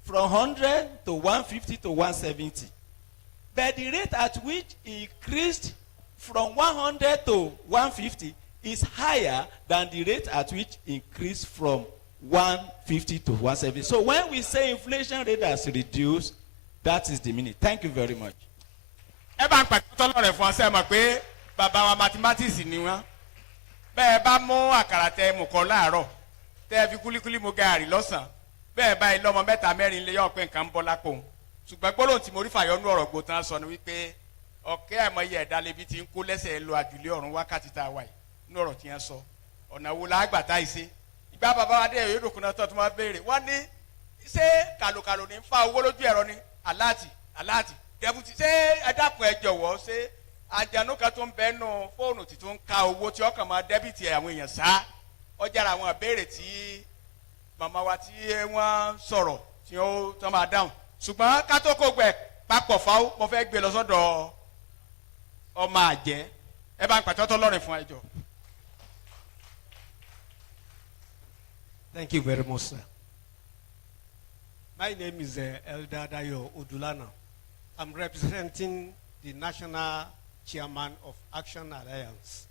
From 100 to 150 to 170. But the rate at which it increased from 100 to 150 is higher than the rate at which it increased from 150 to 170. So when we say inflation rate has reduced, that is the meaning. Thank you very much. ẹ bá ń pàtó tọ́lọ́rẹ̀ fún ọsẹ mọ̀ pé bàbá wa mathematics ni wọ́n bẹ́ẹ̀ bá mú àkàrà tẹ mú kọ́ láàárọ̀ tẹ́ fi kúlíkúlí mu gààrí lọ́sàn-án bẹ́ẹ̀ báyìí lọ́mọ mẹ́ta mẹ́rin lé yọ̀ pé nǹkan ń bọ́ lápò ṣùgbọ́n gbólóhùn tí mo rí fàyọ́nú ọ̀rọ̀ gbò tán sọ ni wípé ọ̀kẹ́ àìmọye ẹ̀dá lebi ti ń kó lẹ́sẹ̀ lọ àjùlé ọ̀run wákàtí tá a wà yìí nínú ọ̀rọ̀ tí yẹn sọ ọ̀nà wo la gbà tá ìṣe ìgbà bàbá wa dé èyí dòkun náà tó máa béèrè wọ́n ní ṣé kàlòkàlò ní ń fa owó lójú ẹ̀rọ ni aláàtì dẹ́bùtì ṣé ẹ dákun ẹ jọ̀wọ́ ṣé àjànú kan tó ń bẹ́ nù fóònù tí tó ń ka owó tí ọkàn máa dẹ́bìtì àwọn èèyàn sá ọjà àwọn ìbéèrè tí màmá wa tí wọ́n sọ̀rọ̀ tí ó tán máa dáhùn ṣùgbọ́n kátókò gbẹ papọ̀ fáwọn mo fẹ́ gbé lọ sọ́dọ̀ ọmọ àjẹ́ ẹ bá ń pàtẹ́tọ́ lọ́rìn fún ẹjọ́. Thank you very much, sir. My name is Elder Dayo Odulana. I'm representing the National Chairman of Action Alliance.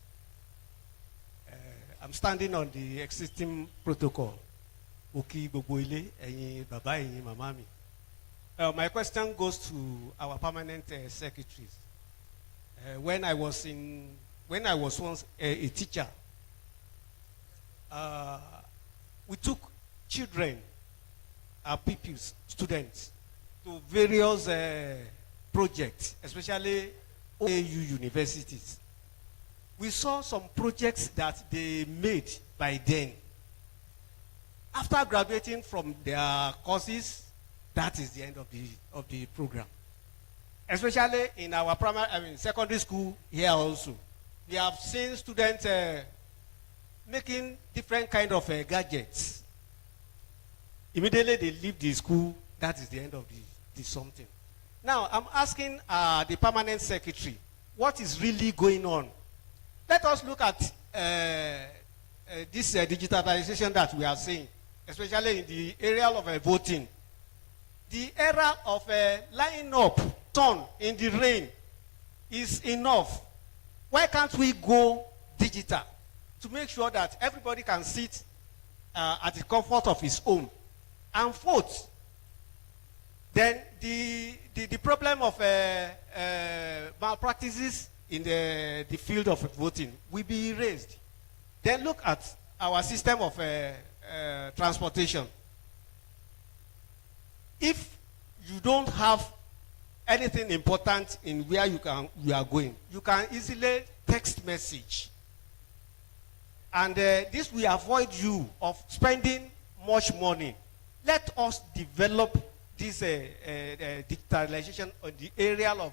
I'm standing on the existing protocol. Oki Boboile, ẹ̀yin bàbá ẹ̀yin màmá mi. My question goes to our permanent secretaries. When I was once a teacher, we took children, our pupils, students, to various projects, especially OAU universities. We saw some projects that they made by then. After graduating from their courses, that is the end of the program. Especially in our secondary school here also. We have seen students making different kind of gadgets. Immediately they leave the school, that is the end of the something. Now, I'm asking the permanent secretary, what is really going on? Let us look at this digitalization that we are seeing, especially in the area of voting. The era of lining up, sun in the rain is enough. Why can't we go digital to make sure that everybody can sit at the comfort of his home and vote? Then the problem of malpractices in the field of voting will be raised. Then look at our system of transportation. If you don't have anything important in where you are going, you can easily text message. And this will avoid you of spending much money. Let us develop this digitalization on the area of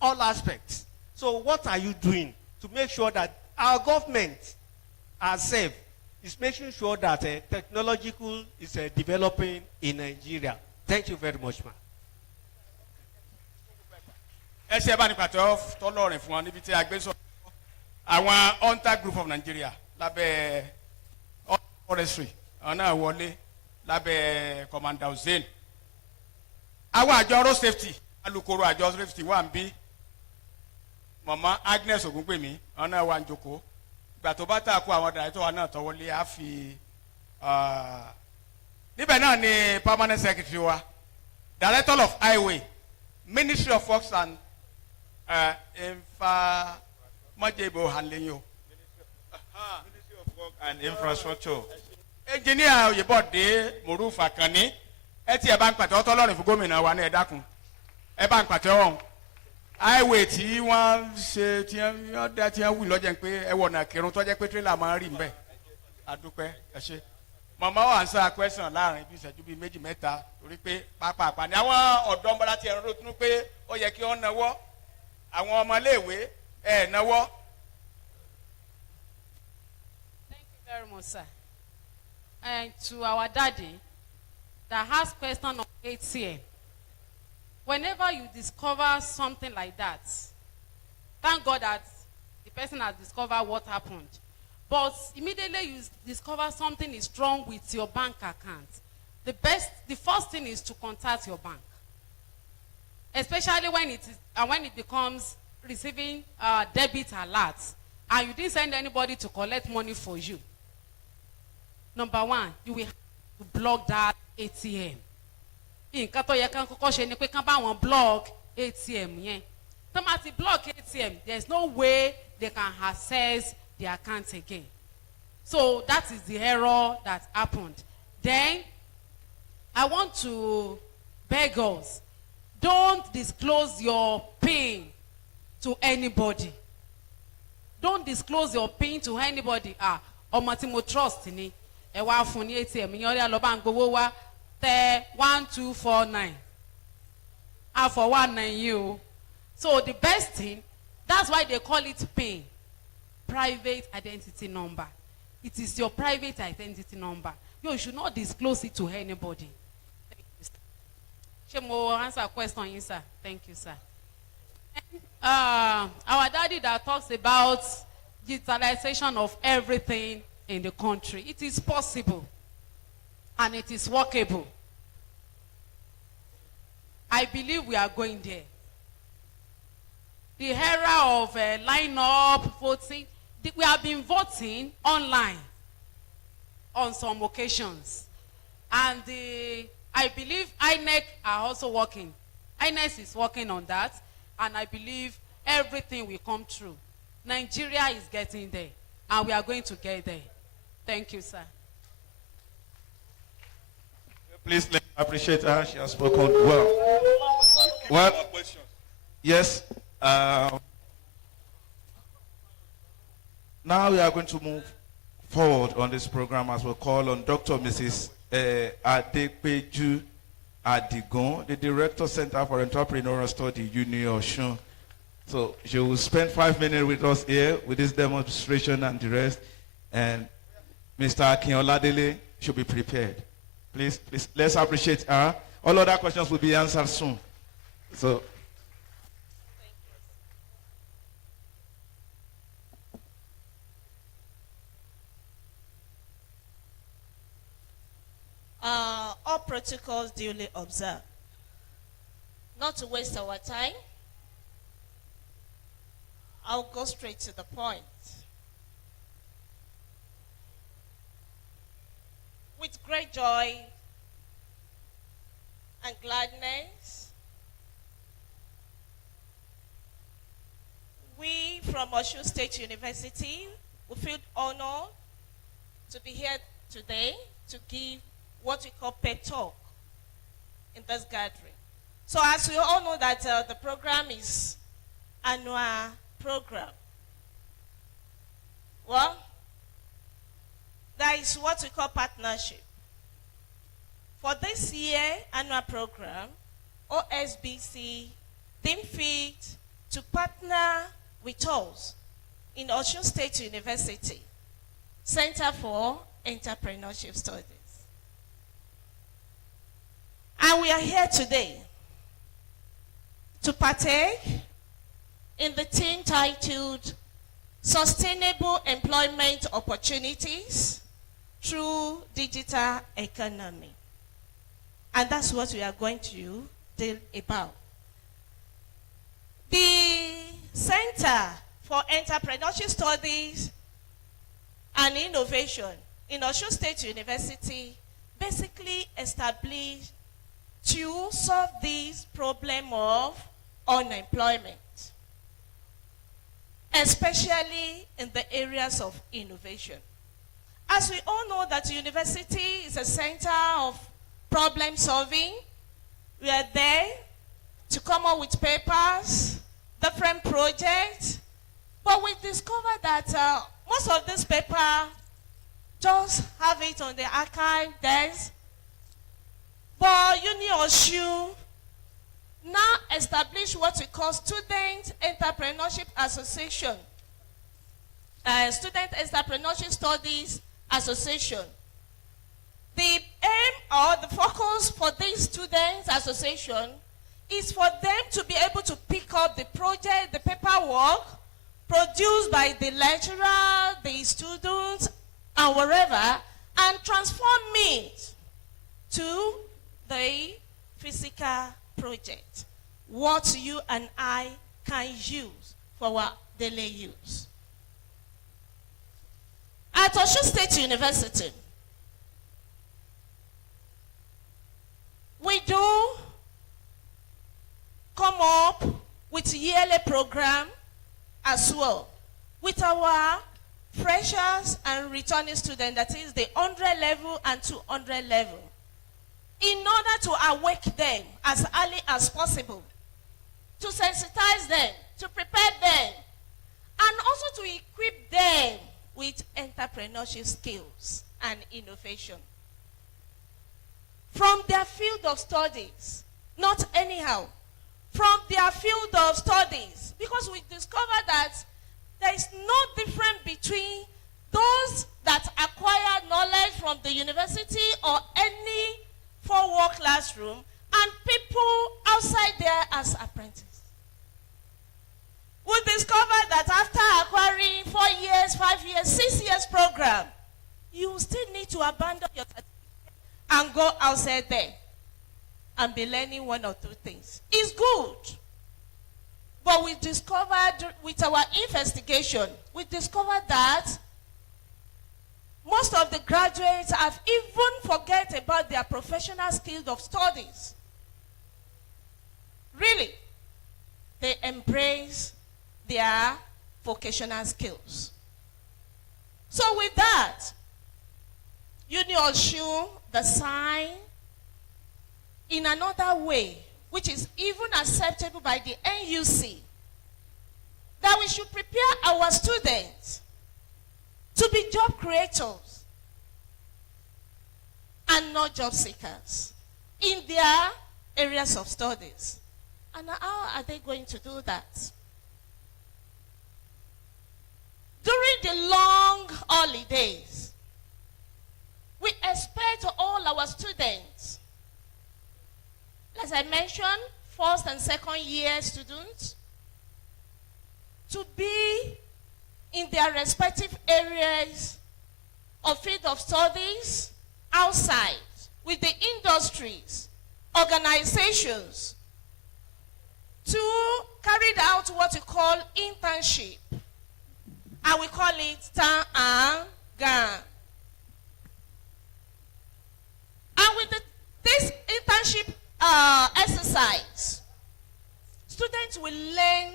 all aspects. So what are you doing to make sure that our government ourselves is making sure that technological is developing in Nigeria? Thank you very much, ma'am. ẹ ṣe bá ní pàtó tọ́lọ́rìn fún wa níbi tí a gbé sọ àwọn hunter group of Nigeria lábẹ́ forestry àwọn náà wọlé lábẹ́ commander Hussein àwọn àjọ road safety alukoro àjọ road safety wà ń bí mama Agnes Ogungbemi àwọn náà wà ń jókòó ìgbà tó bá tà kó àwọn director wa náà tọwọ́lé á fi níbẹ̀ náà ni permanent secretary wa director of highway Ministry of Works and Mojebo Hanleyo. Ministry of Work and Infrastructure. Engineer Oyebode Moruf Akani. Ẹ ti ẹ bá ń pàtẹ́ ọtọ́ lọ́rùn fún gómìnà wa ní ẹ dákun. Ẹ bá ń pàtẹ́ ọ̀hún. Highway tí wọ́n ṣe tí wọ́n dá tí wọ́n wù lọ́jọ́ pé ẹ wọ̀nà kírun tó jẹ́ pé tírélà máa ń rí nbẹ̀. Adúpẹ́ ẹ ṣe. Màmá wa ń sá question láàrin bí ìṣẹ́jú bíi méjì mẹ́ta torí pé pàápàá ni àwọn ọ̀dọ́ ọmọdé ti ẹ̀rọ tún pé ó yẹ kí wọ́n náwó àwọn ọmọléèwé ẹ̀ náwó. Thank you very much, sir. And to our daddy that has question on ATM, whenever you discover something like that, thank God that the person has discovered what happened. But immediately you discover something is wrong with your bank account, the first thing is to contact your bank, especially when it becomes receiving debit alerts and you didn't send anybody to collect money for you. Number one, you will have to block that ATM. Nǹkan tó yẹ kán kọ́kọ́ ṣe ni pé kán bá wọn block ATM yẹn. Tó máa ti block ATM, there's no way they can access the account again. So that is the error that happened. Then I want to beg us, don't disclose your PIN to anybody. Don't disclose your PIN to anybody. Ọmọ tí mo trust ni ẹ wá fún ní ATM yẹn ọ̀rẹ́ àlọ́bà ń gbowó wá tẹ 1249 for 19 you. So the best thing, that's why they call it PIN, private identity number. It is your private identity number. You should not disclose it to anybody. Thank you, sir. Shemo answer question, sir. Thank you, sir. And, our daddy that talks about digitalization of everything in the country. It is possible and it is workable. I believe we are going there. The era of line-up voting, we have been voting online on some occasions. And I believe INEC are also working. INEC is working on that. And I believe everything will come true. Nigeria is getting there. And we are going to get there. Thank you, sir. Please let's appreciate her. She has spoken well. Well, yes. Now we are going to move forward on this program as we call on Dr. Mrs. Adepeju Adigon, the Director Center for Entrepreneurial Study, Uni Osun. So she will spend 5 minutes with us here with this demonstration and the rest. And Mr. Akin-Oladele should be prepared. Please, let's appreciate her. All other questions will be answered soon. So. All protocols duly observed. Not to waste our time, I'll go straight to the point. With great joy and gladness, we from Osun State University we feel honored to be here today to give what we call pet talk in this gathering. So as we all know that the program is annual program? Well, that is what we call partnership. For this year annual program, OSBC deemed fit to partner with us in Osun State University, Center for Entrepreneurship Studies. And we are here today to partake in the theme titled Sustainable Employment Opportunities through Digital Economy. And that's what we are going to deal about. The Center for Entrepreneurship Studies and Innovation in Osun State University basically established to solve this problem of unemployment, especially in the areas of innovation. As we all know that university is a center of problem solving, we are there to come up with papers, different projects, but we discovered that most of this paper just have it on the archive desk. But Uni Osun now establish what we call Student Entrepreneurship Association, Student Entrepreneurship Studies Association. The aim or the focus for this students association is for them to be able to pick up the project, the paperwork produced by the lecturer, the students, and wherever, and transform it to the physical project, what you and I can use for our daily use. At Osun State University, we do come up with yearly program as well with our freshers and returning students, that is the 100 level and 200 level, in order to awake them as early as possible, to sensitize them, to prepare them, and also to equip them with entrepreneurship skills and innovation. From their field of studies, not anyhow, from their field of studies, because we discovered that there is no difference between those that acquire knowledge from the university or any four-wall classroom and people outside there as apprentices. We discovered that after acquiring 4 years, 5 years, 6 years program, you still need to abandon your certificate and go outside there and be learning 1 or 2 things. It's good. But we discovered with our investigation, we discovered that most of the graduates have even forget about their professional skills of studies. Really, they embrace their vocational skills. So with that, Uni Osun, the sign in another way, which is even acceptable by the NUC, that we should prepare our students to be job creators and not job seekers in their areas of studies. And how are they going to do that? During the long holidays, we expect all our students, as I mentioned, first and second year students, to be in their respective areas of field of studies outside with the industries, organizations, to carry out what we call internship. And we call it Tan and Gan. And with this internship exercise, students will learn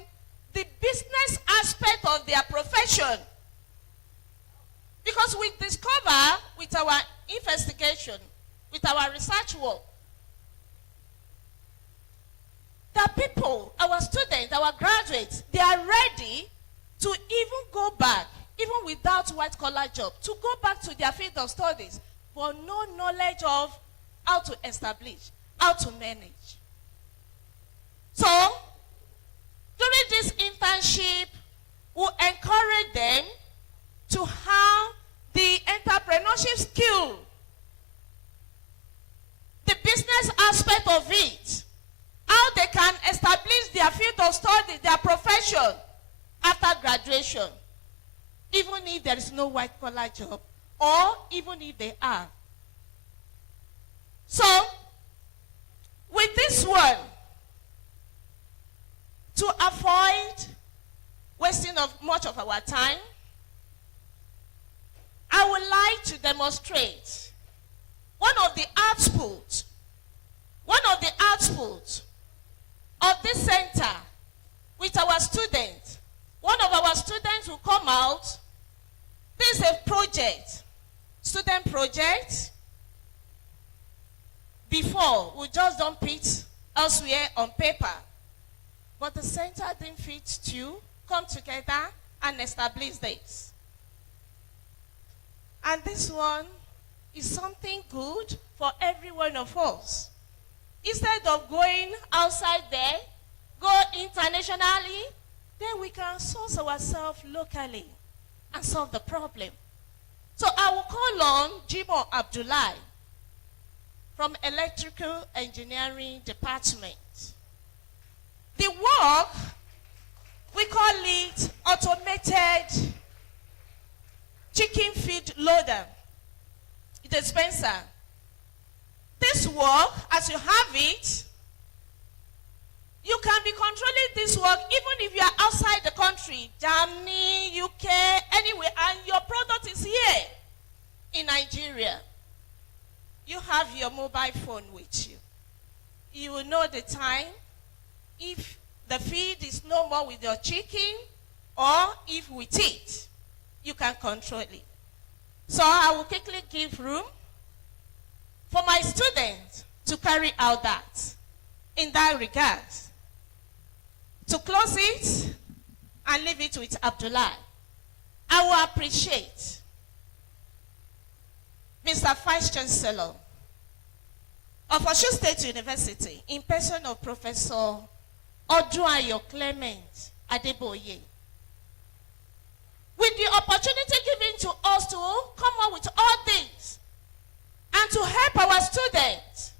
the business aspect of their profession. Because we discover with our investigation, with our research work, that people, our students, our graduates, they are ready to even go back, even without white-collar job, to go back to their field of studies, but no knowledge of how to establish, how to manage. So, during this internship, we encourage them to have the entrepreneurship skill, the business aspect of it, how they can establish their field of study, their profession after graduation, even if there is no white-collar job, or even if they are. So, with this one, to avoid wasting of much of our time, I would like to demonstrate one of the outputs of this center with our students. One of our students will come out. This is a project, student project. Before, we just dump it elsewhere on paper. But the center didn't fit to come together and establish this. And this one is something good for every one of us. Instead of going outside there, go internationally, then we can source ourselves locally and solve the problem. So I will call on Jimo Abdullahi from Electrical Engineering Department. The work, we call it automated chicken feed loader, dispenser. This work, as you have it, you can be controlling this work even if you are outside the country, Germany, UK, anywhere, and your product is here in Nigeria. You have your mobile phone with you. You will know the time. If the feed is no more with your chicken, or if with it, you can control it. So I will quickly give room for my students to carry out that in that regard. To close it and leave it with Abdullah, I will appreciate Mr. Vice Chancellor of Osun State University, in person of Professor Oduayo Clement Adeboye, with the opportunity given to us to come up with all things and to help our students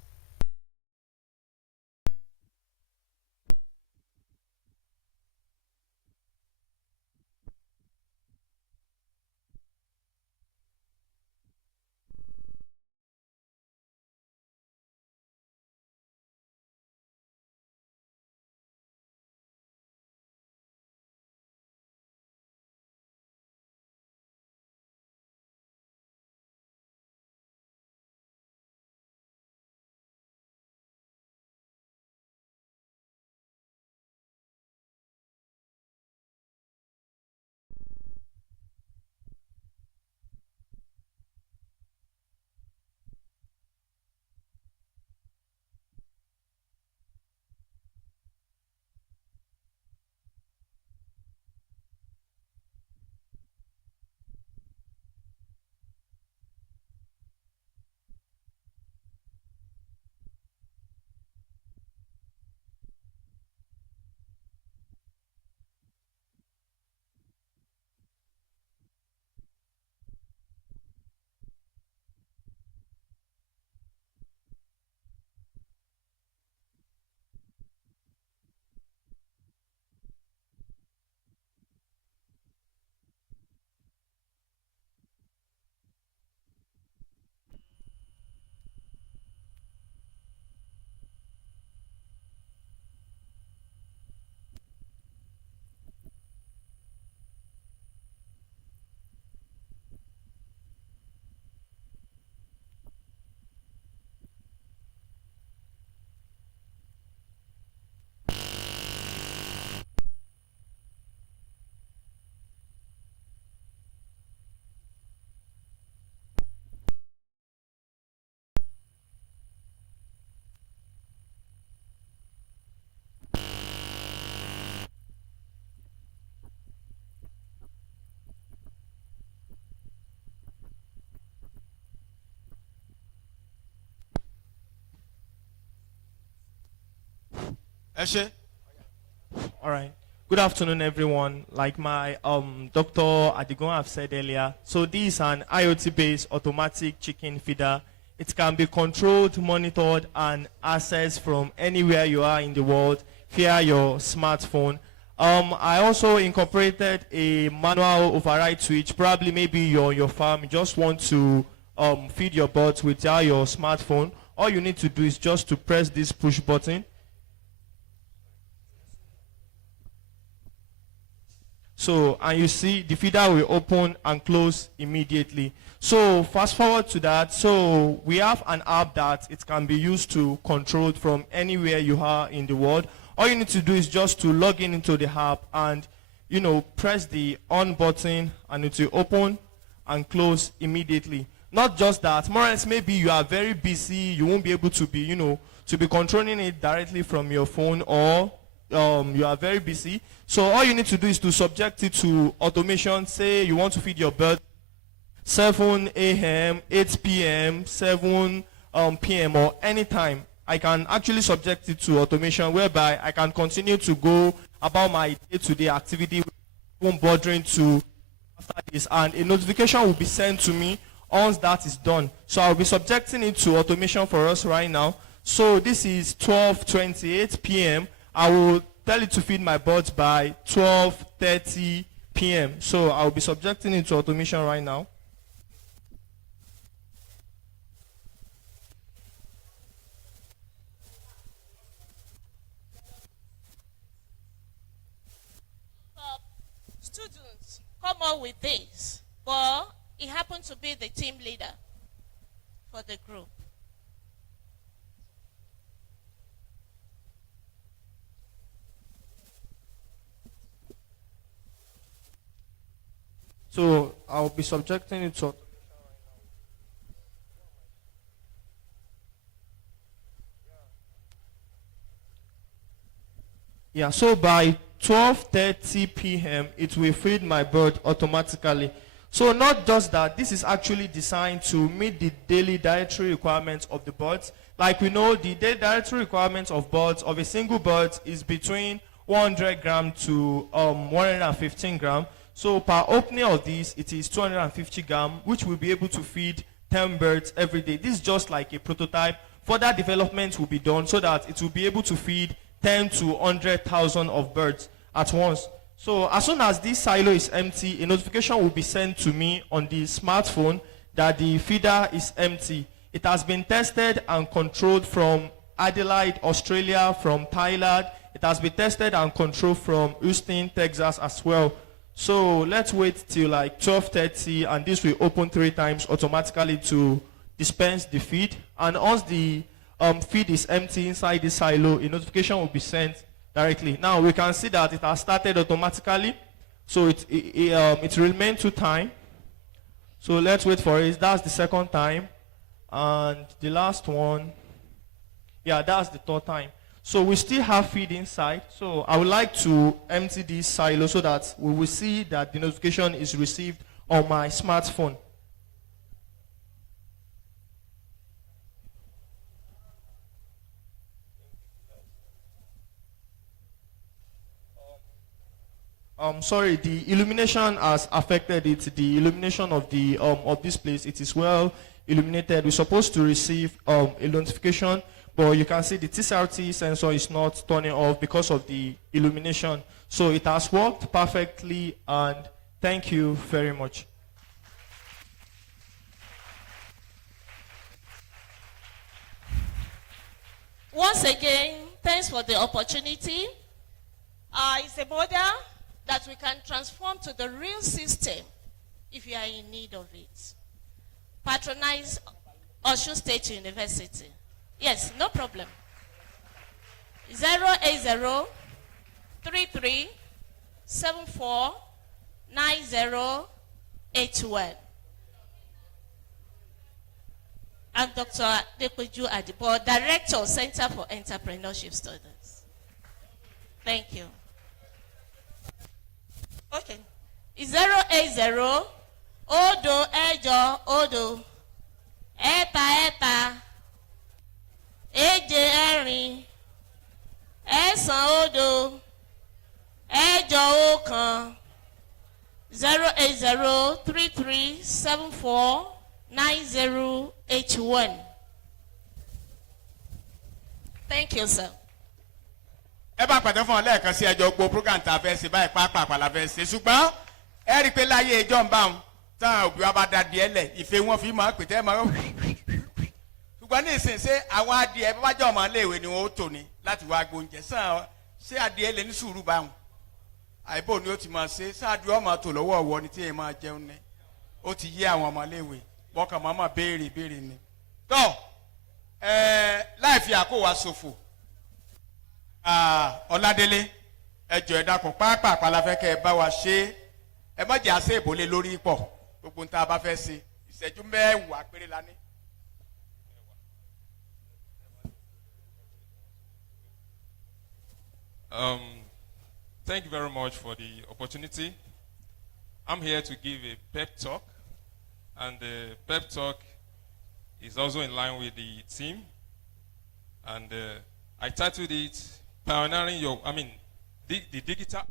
Eshe. All right. Good afternoon, everyone. Like my Dr. Adigon have said earlier, so this is an IoT-based automatic chicken feeder. It can be controlled, monitored, and accessed from anywhere you are in the world via your smartphone. I also incorporated a manual override switch. Probably maybe you're on your farm, you just want to feed your birds without your smartphone. All you need to do is just to press this push button. So, and you see the feeder will open and close immediately. So, fast forward to that. So, we have an app that it can be used to control from anywhere you are in the world. All you need to do is just to log in into the app and, you know, press the on button and it will open and close immediately. Not just that, more or less maybe you are very busy, you won't be able to be, you know, to be controlling it directly from your phone, or you are very busy. So all you need to do is to subject it to automation. Say you want to feed your bird 7 a.m., 8 p.m., 7 p.m. or anytime. I can actually subject it to automation whereby I can continue to go about my day-to-day activity without bothering to after this, and a notification will be sent to me once that is done. So I'll be subjecting it to automation for us right now. So this is 12:28 p.m. I will tell it to feed my birds by 12:30 p.m. So I'll be subjecting it to automation right now. Students come up with this, but he happened to be the team leader for the group. So I'll be subjecting it to. Yeah, so by 12:30 p.m. it will feed my bird automatically. So not just that, this is actually designed to meet the daily dietary requirements of the birds. Like we know, the daily dietary requirements of birds, of a single bird, is between 100 gram to 115 gram. So per opening of this, it is 250 gram, which will be able to feed 10 birds every day. This is just like a prototype. Further development will be done so that it will be able to feed 10 to 100,000 of birds at once. So as soon as this silo is empty, a notification will be sent to me on the smartphone that the feeder is empty. It has been tested and controlled from Adelaide, Australia, from Thailand. It has been tested and controlled from Houston, Texas as well. So let's wait till like 12:30, and this will open 3 times automatically to dispense the feed. And once the feed is empty inside the silo, a notification will be sent directly. Now we can see that it has started automatically. So it remains 2 times. So let's wait for it. That's the second time. And the last one, yeah, that's the 3rd time. So we still have feed inside. So I would like to empty this silo so that we will see that the notification is received on my smartphone. Sorry, the illumination has affected it. The illumination of the of this place, it is well illuminated. We're supposed to receive a notification, but you can see the TCRT sensor is not turning off because of the illumination. So it has worked perfectly, and thank you very much. Once again, thanks for the opportunity. It's a model that we can transform to the real system if you are in need of it. Patronize Osun State University. Yes, no problem. 080-33-74-9081. I'm Dr. Depeju Adipo, Director of Center for Entrepreneurship Studies. Thank you. Okay. 080 Odo Ejo Odo Eta Eje Erin Esan 08033749081. Thank you, sir. ẹ bá pàtẹ́ fún ọ lẹ́ẹ̀kan sí ẹjọ́ gbogbo program tá a fẹ́ ṣe báyìí pàápàá la fẹ́ ṣe ṣùgbọ́n ẹ rí i pé láyé ìjọ ń bá wọn táwọn òbí wa bá da díẹ̀ lẹ̀ ìfẹ́ wọn fi máa pètè máa ṣùgbọ́n ní ìsìn ṣé àwọn adìẹ bá jẹ́ ọmọ iléèwé ni wọ́n ó tò ní láti wá gbóúnjẹ sàn ṣé adìẹ lè ní sùúrù bá wọn àìbò ni ó ti máa ṣe ṣáàdù ọmọ tò lọ́wọ́ ọ̀wọ́ ni tí èèyàn máa jẹun ní ó ti yé àwọn ọmọ iléèwé bọ́kàn máa béèrè béèrè ni. tó láì fi àkówà ṣòfò ọládélé ẹjọ ẹ dákun pàápàá la fẹ́ kẹ́ ẹ bá wa ṣe ẹ má jẹ́ àṣẹ ìbòlè lórí pọ̀ gbogbo nta bá fẹ́ ṣe ìṣẹ́jú mẹ́wàá péré la ní. Thank you very much for the opportunity. I'm here to give a pep talk, and the pep talk is also in line with the theme, and I titled it Pioneering the Digital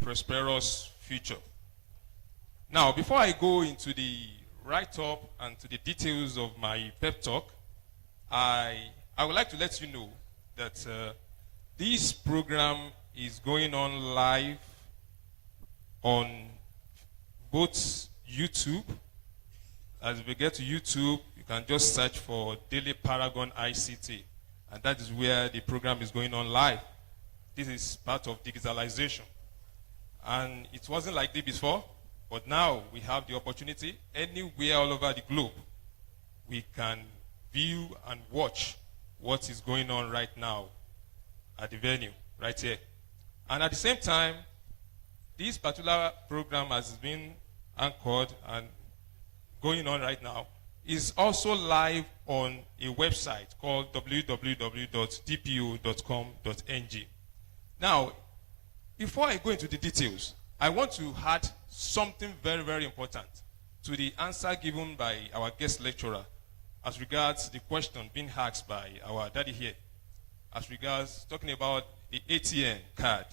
Prosperous Future. Now, before I go into the write-up and to the details of my pep talk, I would like to let you know that this program is going on live on both YouTube. As we get to YouTube, you can just search for Dele Paragon ICT, and that is where the program is going on live. This is part of digitalization. And it wasn't like this before, but now we have the opportunity anywhere all over the globe. We can view and watch what is going on right now at the venue, right here. And at the same time, this particular program has been anchored and going on right now is also live on a website called www.dpo.com.ng. Now, before I go into the details, I want to add something very, very important to the answer given by our guest lecturer as regards the question being asked by our daddy here, as regards talking about the ATM card.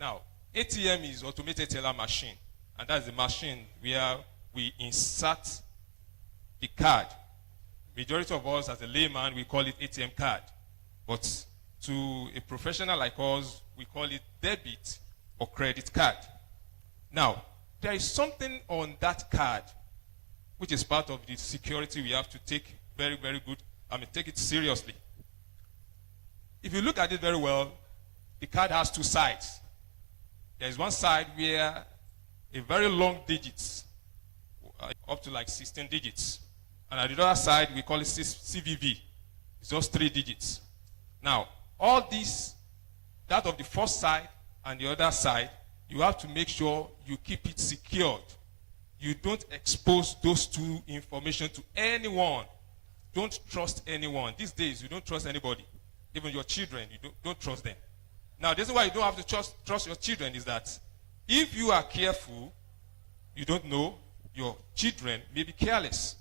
Now, ATM is automated teller machine, and that's the machine where we insert the card. Majority of us as a layman, we call it ATM card. But to a professional like us, we call it debit or credit card. Now, there is something on that card which is part of the security we have to take very, very good. Take it seriously. If you look at it very well, the card has two sides. There is one side where a very long digits, up to like 16 digits. And at the other side, we call it CVV. It's just 3 digits. Now, all these, that of the first side and the other side, you have to make sure you keep it secured. You don't expose those two information to anyone. Don't trust anyone. These days, you don't trust anybody. Even your children, you don't trust them. Now, the reason why you don't have to trust your children is that if you are careful, you don't know, your children may be careless.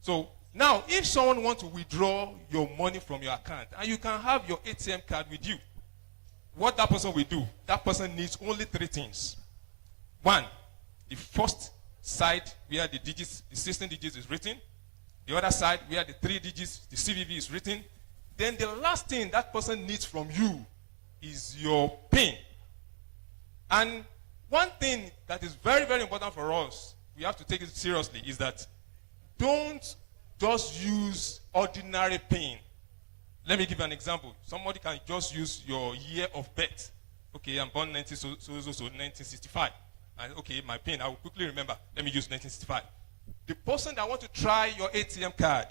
So now, if someone wants to withdraw your money from your account, and you can have your ATM card with you, what that person will do, that person needs only 3 things. 1, the first side where the digits, the 16 digits is written. The other side where the 3 digits, the CVV is written. Then the last thing that person needs from you is your PIN. And one thing that is very, very important for us, we have to take it seriously, is that don't just use ordinary PIN. Let me give you an example. Somebody can just use your year of birth. Okay, I'm born 1965. And okay, my PIN, I will quickly remember. Let me use 1965. The person that wants to try your ATM card,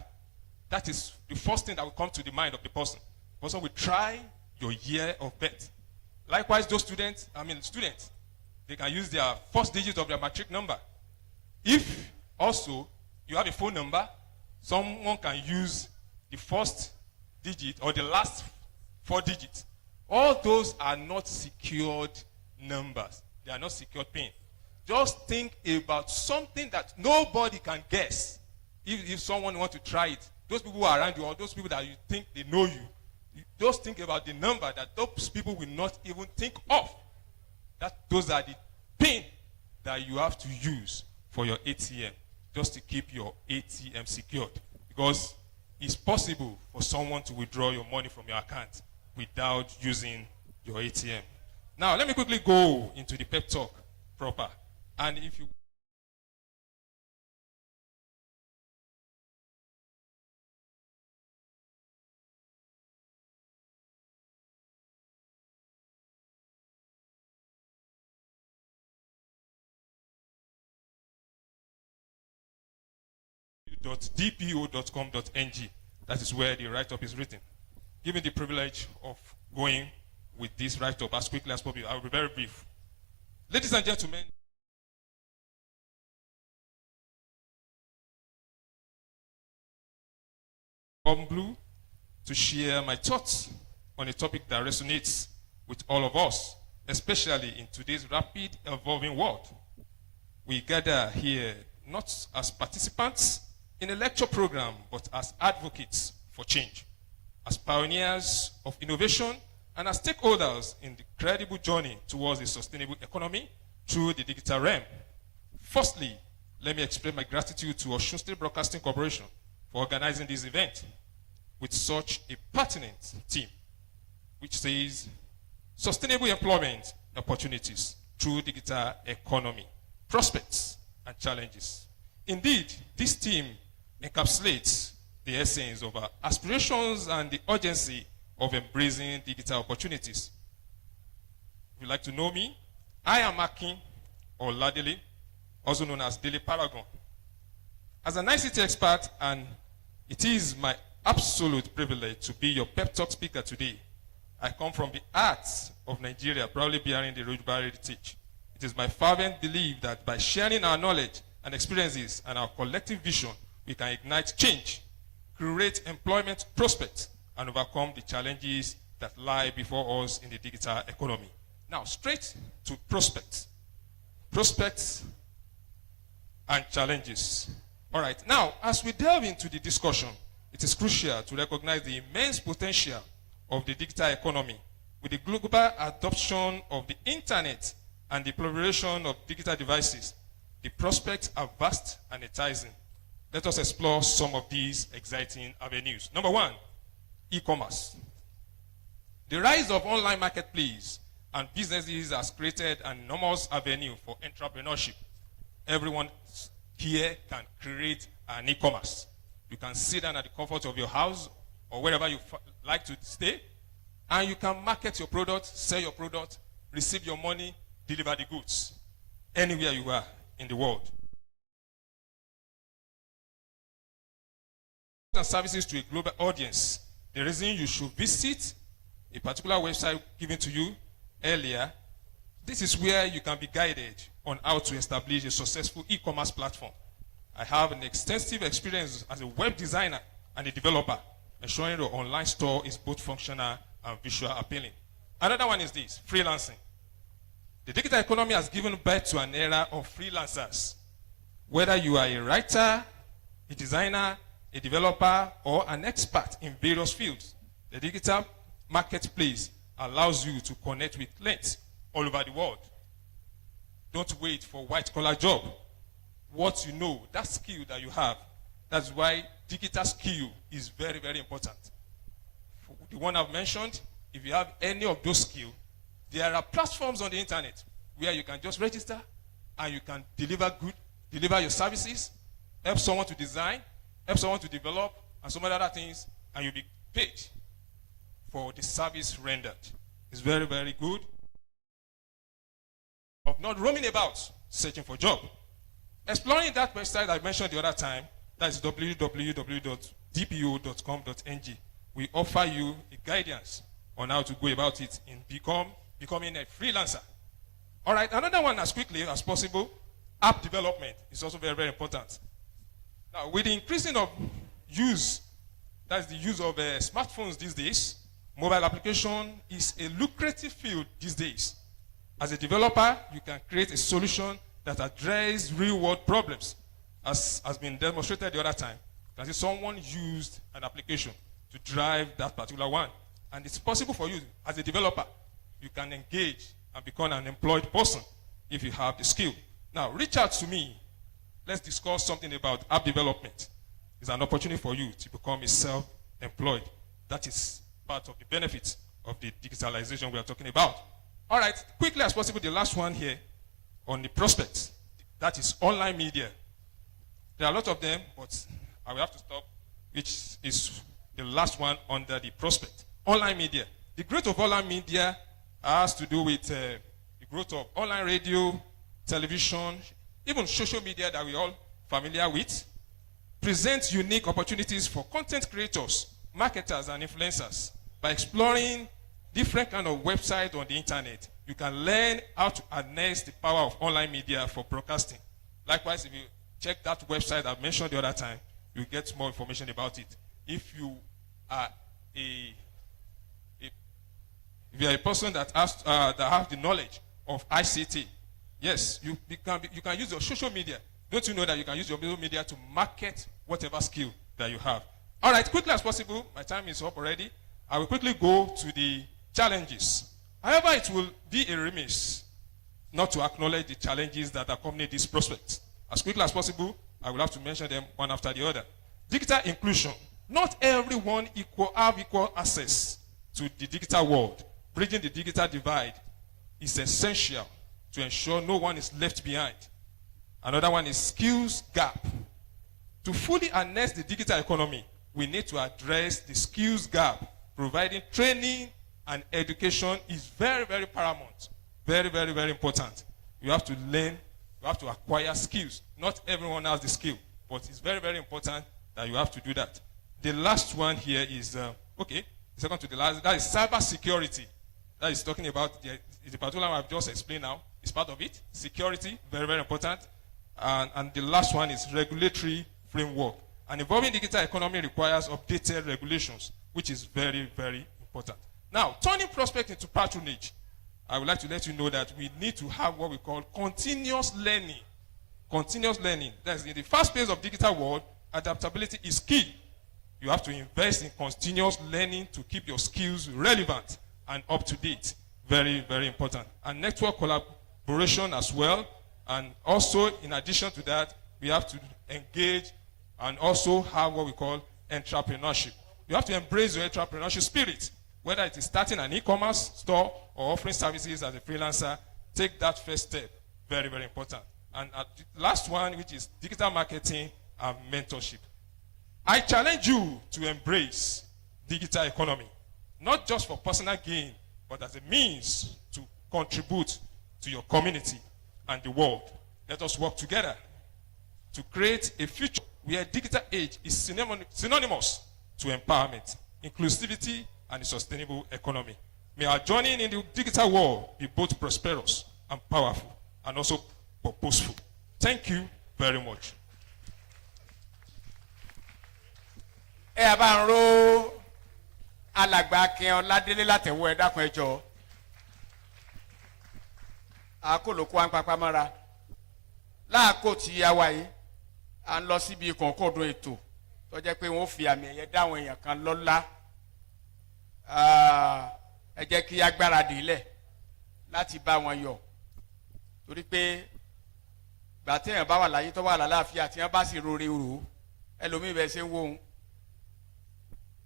that is the first thing that will come to the mind of the person. The person will try your year of birth. Likewise, those students, they can use their first digit of their matric number. If also you have a phone number, someone can use the first digit or the last 4 digits. All those are not secured numbers. They are not secured PIN. Just think about something that nobody can guess. If someone wants to try it, those people who are around you or those people that you think they know you, just think about the number that those people will not even think of. Those are the PIN that you have to use for your ATM, just to keep your ATM secured. Because it's possible for someone to withdraw your money from your account without using your ATM. Now, let me quickly go into the pep talk proper. And if you .dpo.com.ng. That is where the write-up is written. Give me the privilege of going with this write-up as quickly as possible. I will be very brief. Ladies and gentlemen, I'm blue to share my thoughts on a topic that resonates with all of us, especially in today's rapid evolving world. We gather here not as participants in a lecture program, but as advocates for change, as pioneers of innovation, and as stakeholders in the credible journey towards a sustainable economy through the digital realm. Firstly, let me express my gratitude to Osun State Broadcasting Corporation for organizing this event with such a pertinent theme, which says sustainable employment opportunities through digital economy, prospects and challenges. Indeed, this theme encapsulates the essence of our aspirations and the urgency of embracing digital opportunities. If you'd like to know me, I am Akin Oladele, also known as Dele Paragon. As an ICT expert, and it is my absolute privilege to be your pep talk speaker today. I come from the arts of Nigeria, proudly bearing the Yoruba heritage. It is my fervent belief that by sharing our knowledge and experiences and our collective vision, we can ignite change, create employment prospects, and overcome the challenges that lie before us in the digital economy. Now, straight to prospects. Prospects and challenges. All right, now, as we delve into the discussion, it is crucial to recognize the immense potential of the digital economy. With the global adoption of the internet and the proliferation of digital devices, the prospects are vast and enticing. Let us explore some of these exciting avenues. Number one, e-commerce. The rise of online marketplace and businesses has created an enormous avenue for entrepreneurship. Everyone here can create an e-commerce. You can sit down at the comfort of your house or wherever you like to stay, and you can market your product, sell your product, receive your money, deliver the goods anywhere you are in the world. And services to a global audience. The reason you should visit a particular website given to you earlier, this is where you can be guided on how to establish a successful e-commerce platform. I have an extensive experience as a web designer and a developer, ensuring your online store is both functional and visual appealing. Another one is this, freelancing. The digital economy has given birth to an era of freelancers. Whether you are a writer, a designer, a developer, or an expert in various fields, the digital marketplace allows you to connect with clients all over the world. Don't wait for white-collar job. What you know, that skill that you have, that's why digital skill is very, very important. For the one I've mentioned, if you have any of those skills, there are platforms on the internet where you can just register and you can deliver your services, help someone to design, help someone to develop, and some other things, and you'll be paid for the service rendered. It's very, very good. Of not roaming about searching for job. Exploring that website I mentioned the other time, that is www.dpo.com.ng. We offer you a guidance on how to go about it in becoming a freelancer. All right, another one as quickly as possible, app development is also very, very important. Now, with the increasing of use, that's the use of smartphones these days, mobile application is a lucrative field these days. As a developer, you can create a solution that addresses real-world problems, as has been demonstrated the other time. That is, someone used an application to drive that particular one. And it's possible for you, as a developer, you can engage and become an employed person if you have the skill. Now, reach out to me. Let's discuss something about app development. It's an opportunity for you to become a self-employed. That is part of the benefits of the digitalization we are talking about. All right, quickly as possible, the last one here on the prospects. That is online media. There are a lot of them, but I will have to stop, which is the last one under the prospect. Online media. The growth of online media has to do with the growth of online radio, television, even social media that we're all familiar with. Presents unique opportunities for content creators, marketers, and influencers. By exploring different kind of websites on the internet, you can learn how to harness the power of online media for broadcasting. Likewise, if you check that website I mentioned the other time, you get more information about it. If you are a person that has the knowledge of ICT, yes, you can use your social media. Don't you know that you can use your social media to market whatever skill that you have? All right, quickly as possible. My time is up already. I will quickly go to the challenges. However, it will be a remiss not to acknowledge the challenges that accompany these prospects. As quickly as possible, I will have to mention them one after the other. Digital inclusion. Not everyone have equal access to the digital world. Bridging the digital divide is essential to ensure no one is left behind. Another one is skills gap. To fully harness the digital economy, we need to address the skills gap. Providing training and education is very, very paramount. Very, very, very important. You have to learn, you have to acquire skills. Not everyone has the skill, but it's very, very important that you have to do that. The last one here is, second to the last, that is cyber security. That is talking about the particular one I've just explained now. It's part of it. Security, very, very important. And the last one is regulatory framework. An evolving digital economy requires updated regulations, which is very, very important. Now, turning prospect into patronage, I would like to let you know that we need to have what we call continuous learning. Continuous learning. That's in the fast pace of digital world, adaptability is key. You have to invest in continuous learning to keep your skills relevant and up to date. Very, very important. And network collaboration as well. And also, in addition to that, we have to engage and also have what we call entrepreneurship. You have to embrace your entrepreneurship spirit. Whether it is starting an e-commerce store or offering services as a freelancer, take that first step. Very, very important. And the last one, which is digital marketing and mentorship. I challenge you to embrace digital economy, not just for personal gain, but as a means to contribute to your community and the world. Let us work together to create a future where digital age is synonymous to empowerment, inclusivity, and a sustainable economy. May our journey in the digital world be both prosperous and powerful, and also purposeful. Thank you very much. Ẹ bá ń ro alàgbà Akin Ọládélé látẹ̀wọ́ ẹ dákun ẹ jọ̀ọ́. Àkólòkó àǹpapámọ́ra. Láàkó tí a wà yìí, à ń lọ síbi kọ̀ọ̀kọ̀ọ̀dún ètò tó jẹ́ pé wọ́n fi àmì ẹ̀yẹ dáwọn èèyàn kan lọ́lá. Ẹ jẹ́ kí agbára dìílẹ̀ láti bá wọn yọ̀. Torí pé gbà tí èèyàn bá wà láyé tó wà lálàáfíà tí wọ́n bá sì rore rò ẹlòmíì bẹ́ẹ̀ ṣe ń wò ó.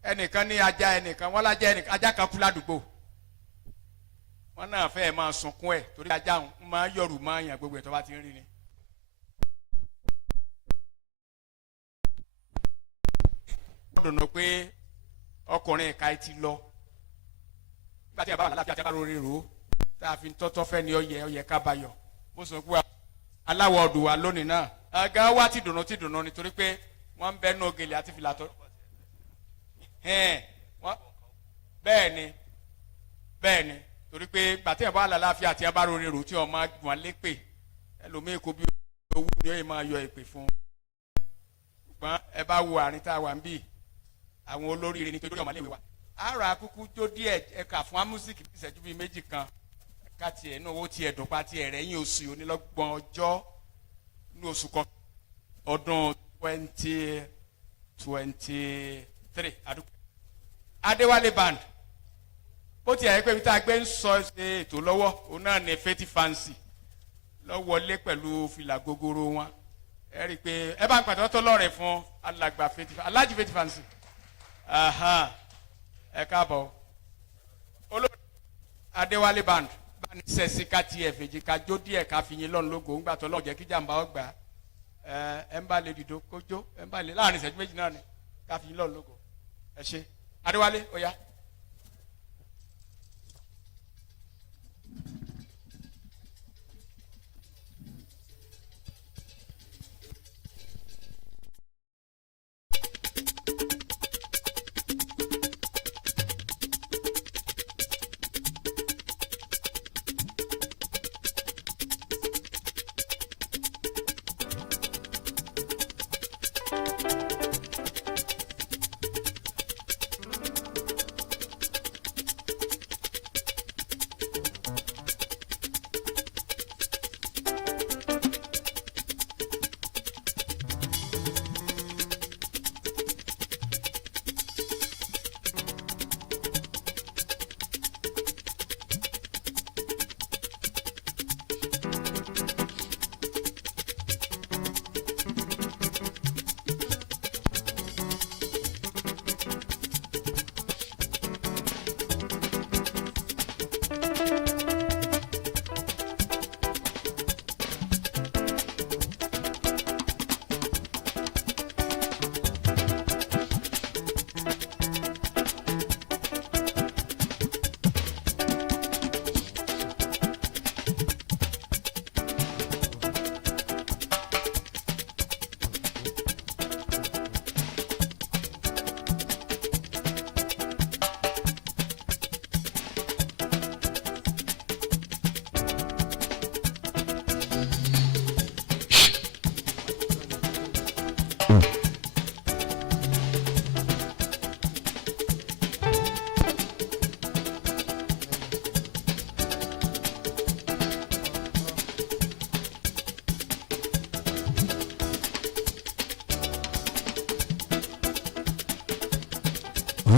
Ẹnìkan ní ajá ẹnìkan wọ́n lájá ẹnìkan ajá kan kú ládùúgbò. Wọ́n náà fẹ́ẹ́ máa sunkún ẹ̀ torí ajá òun máa yọ̀rù máa yàn gbogbo ẹ̀ tó bá ti ń rí ni. Wọ́n dùnú pé ọkùnrin ìka ti lọ. Nígbà tí a bá wà lálàáfíà tí a bá rore rò ó tá a fi tọ́tọ́ fẹ́ ni ọyẹ ká bá yọ. Mo sọ pé aláwọ̀ ọdún wa lónìí náà. Àga wa ti dùnú nítorí pé wọ́n ń bẹ́ nú ògèlè àti fìlà tó. Bẹ́ẹ̀ ni torí pé gbàtí ẹ̀ bá lálàáfíà tí a bá rore rò tí ọ máa gbọ̀n lépè ẹlòmíì kò bí owó ni ó yẹ máa yọ èpè fún un. Ṣùgbọ́n ẹ bá wo àárín tá a wà ń bì àwọn olóríire ní torí ọmọléèwé wa. Àrà kúkú jó díẹ̀ ẹ̀ka fún amúsíkì ìṣẹ́jú bíi méjì kan ká tiẹ̀ náà owó tiẹ̀ dùn pa tiẹ̀ rẹ̀ yín oṣù onílọ́gbọ̀n ọjọ́ ní oṣù kan ọdún 2023 Adéwálé band bó ti yẹ pé ibi tá a gbé ń sọ ṣe ètò lọ́wọ́ òun náà ní fetí fancy lọ wọlé pẹ̀lú fìlà gogoro wọn ẹ rí i pé ẹ bá ń pàtó tó lọ́rẹ̀ fún alàgbà fetí alájí fetí fancy ẹ káàbọ̀ olórí adéwálé band bá ní sẹ́sí ká tiẹ̀ fèjì ká jó díẹ̀ ká fi yín lọ́nà lógo ńgbà tó lọ́ọ̀ jẹ́ kí jàǹbá ọgbà ẹ ń bá lè dìdó kójó ẹ ń bá lè láàrin ìṣẹ́jú méjì náà ni ká fi yín lọ́nà lógo ẹ ṣe adéwálé ó yá.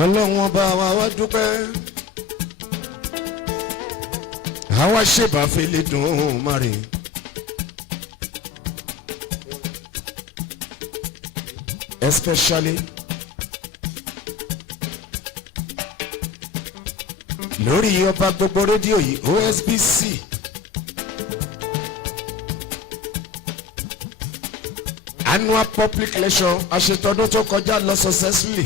ọlọ́wọ́n bá wa wá dúpẹ́ àwa ṣèbáfẹ́ lè dùn márì. especially lórí ọba gbogbo rédíò yìí OSBC annual public lecture àṣetọ́dún tó kọjá lọ successfully.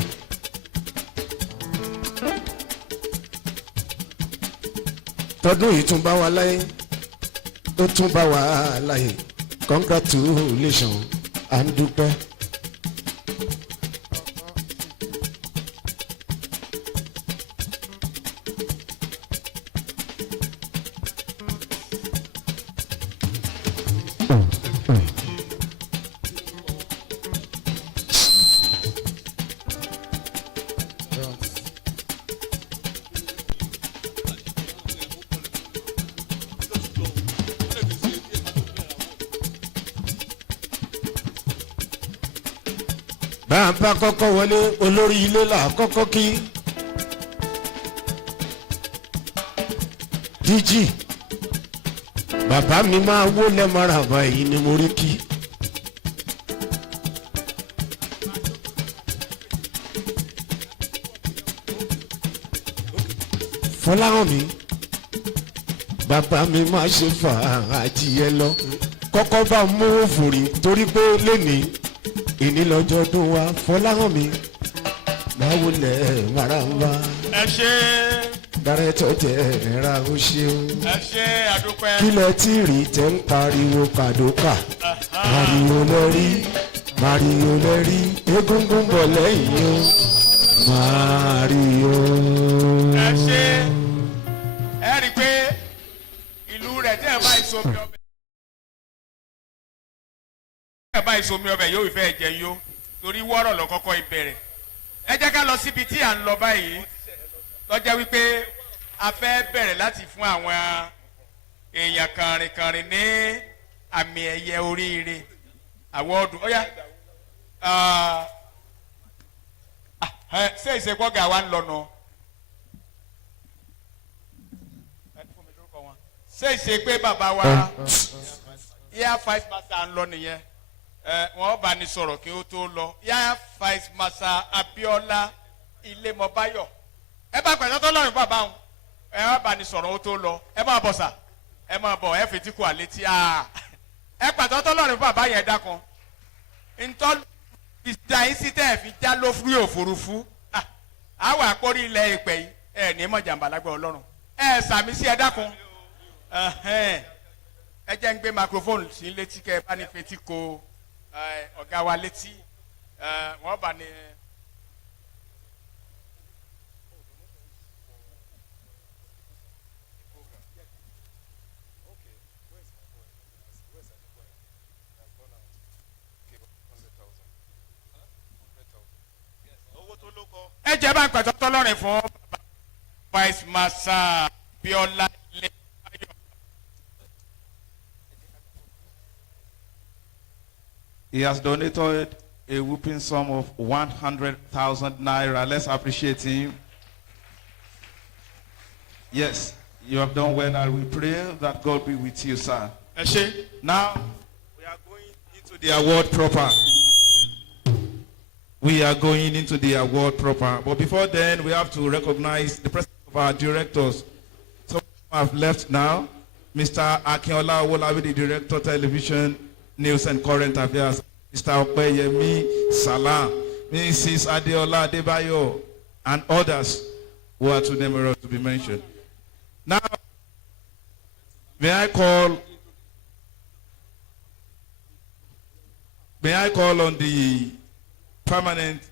tọdún yìí tún bá wa láyé tó tún bá wa láyé congratulations à ń dúpẹ́. bá kọ́kọ́ wọlé olórí ilé là kọ́kọ́ kí díjì bàbá mi máa wó lẹ́mọ̀ràn àbá yìí ni mo rí kí. fọláhàn mi bàbá mi máa ṣe fàájì ẹ lọ kọ́kọ́ bá mú òfòrí torí pé lẹ́nìí ìní lọ́jọ́ dún wa fọláhàn mi báwo lẹ̀ mara ń wá. ẹ ṣe. dárẹ́tọ̀ jẹ́ ẹ̀ra ó ṣeun. ẹ ṣe àdúpẹ́. kílẹ̀ tí rí tẹ́ ń pariwo kàdókà. mariwo lẹ́rí mariwo lẹ́rí egungun bọ̀ lẹ́yìn o mariwo. ẹ ṣe ẹ rí i pé ìlú rẹ̀ tẹ́ ẹ bá ìsomi ọbẹ̀. ẹ bá ìsomi ọbẹ̀ yóò fẹ́ jẹ yó torí wọ́rọ̀ lọ kọ́kọ́ ìbẹ̀rẹ̀ ẹ jẹ́ ká lọ síbi tí à ń lọ báyìí lọ́jọ́ wípé a fẹ́ bẹ̀rẹ̀ láti fún àwọn èèyàn kànrìnkànrìn ní àmì ẹ̀yẹ oríire àwọ́ọ̀dù ó yá ṣé ìṣègbọ́gà wa ń lọ nà ṣé ìṣe pé bàbá wa Air Vice Master ń lọ nìyẹn wọ́n bá ní sọ̀rọ̀ kí ó tó lọ Air Vice Master Abiola Ilemobayo ẹ bá pẹ̀lú tó lọ́rùn bàbá wọn ẹ wá bá ní sọ̀rọ̀ ó tó lọ ẹ máa bọ̀ sà ẹ máa bọ̀ ẹ fetí kù àlétí ẹ pàtó tó lọ́rùn bàbá yẹn dákan ntọ́ ìdá yín sí tẹ́ ẹ fi já ló fúrí òfurufú àwọn àkórí ilẹ̀ ìpẹ́ yìí ẹ ní mọ̀ jàǹbá lágbẹ́ ọlọ́run ẹ sàmì sí ẹ dákun ẹ jẹ́ ń gbé microphone sí létí kẹ́ ẹ bá ní fetí ko ọ̀gá wa létí wọ́n bá ní. ẹ jẹ́ bá ń pẹ̀tọ́ tọ́lọ́rin fún Vice Master Abiola Ilemobayo. He has donated a whooping sum of 100,000 naira. Let's appreciate him. Yes, you have done well, and we pray that God be with you, sir. Now, we are going into the award proper. We are going into the award proper. But before then, we have to recognize the presence of our directors. Some have left now. Mr. Akinola Owolabi, the Director, Television, News and Current Affairs. Mr. Opeyemi Salah, Mrs. Adeola Adebayo, and others who are too numerous to be mentioned. Now, may I call on the Permanent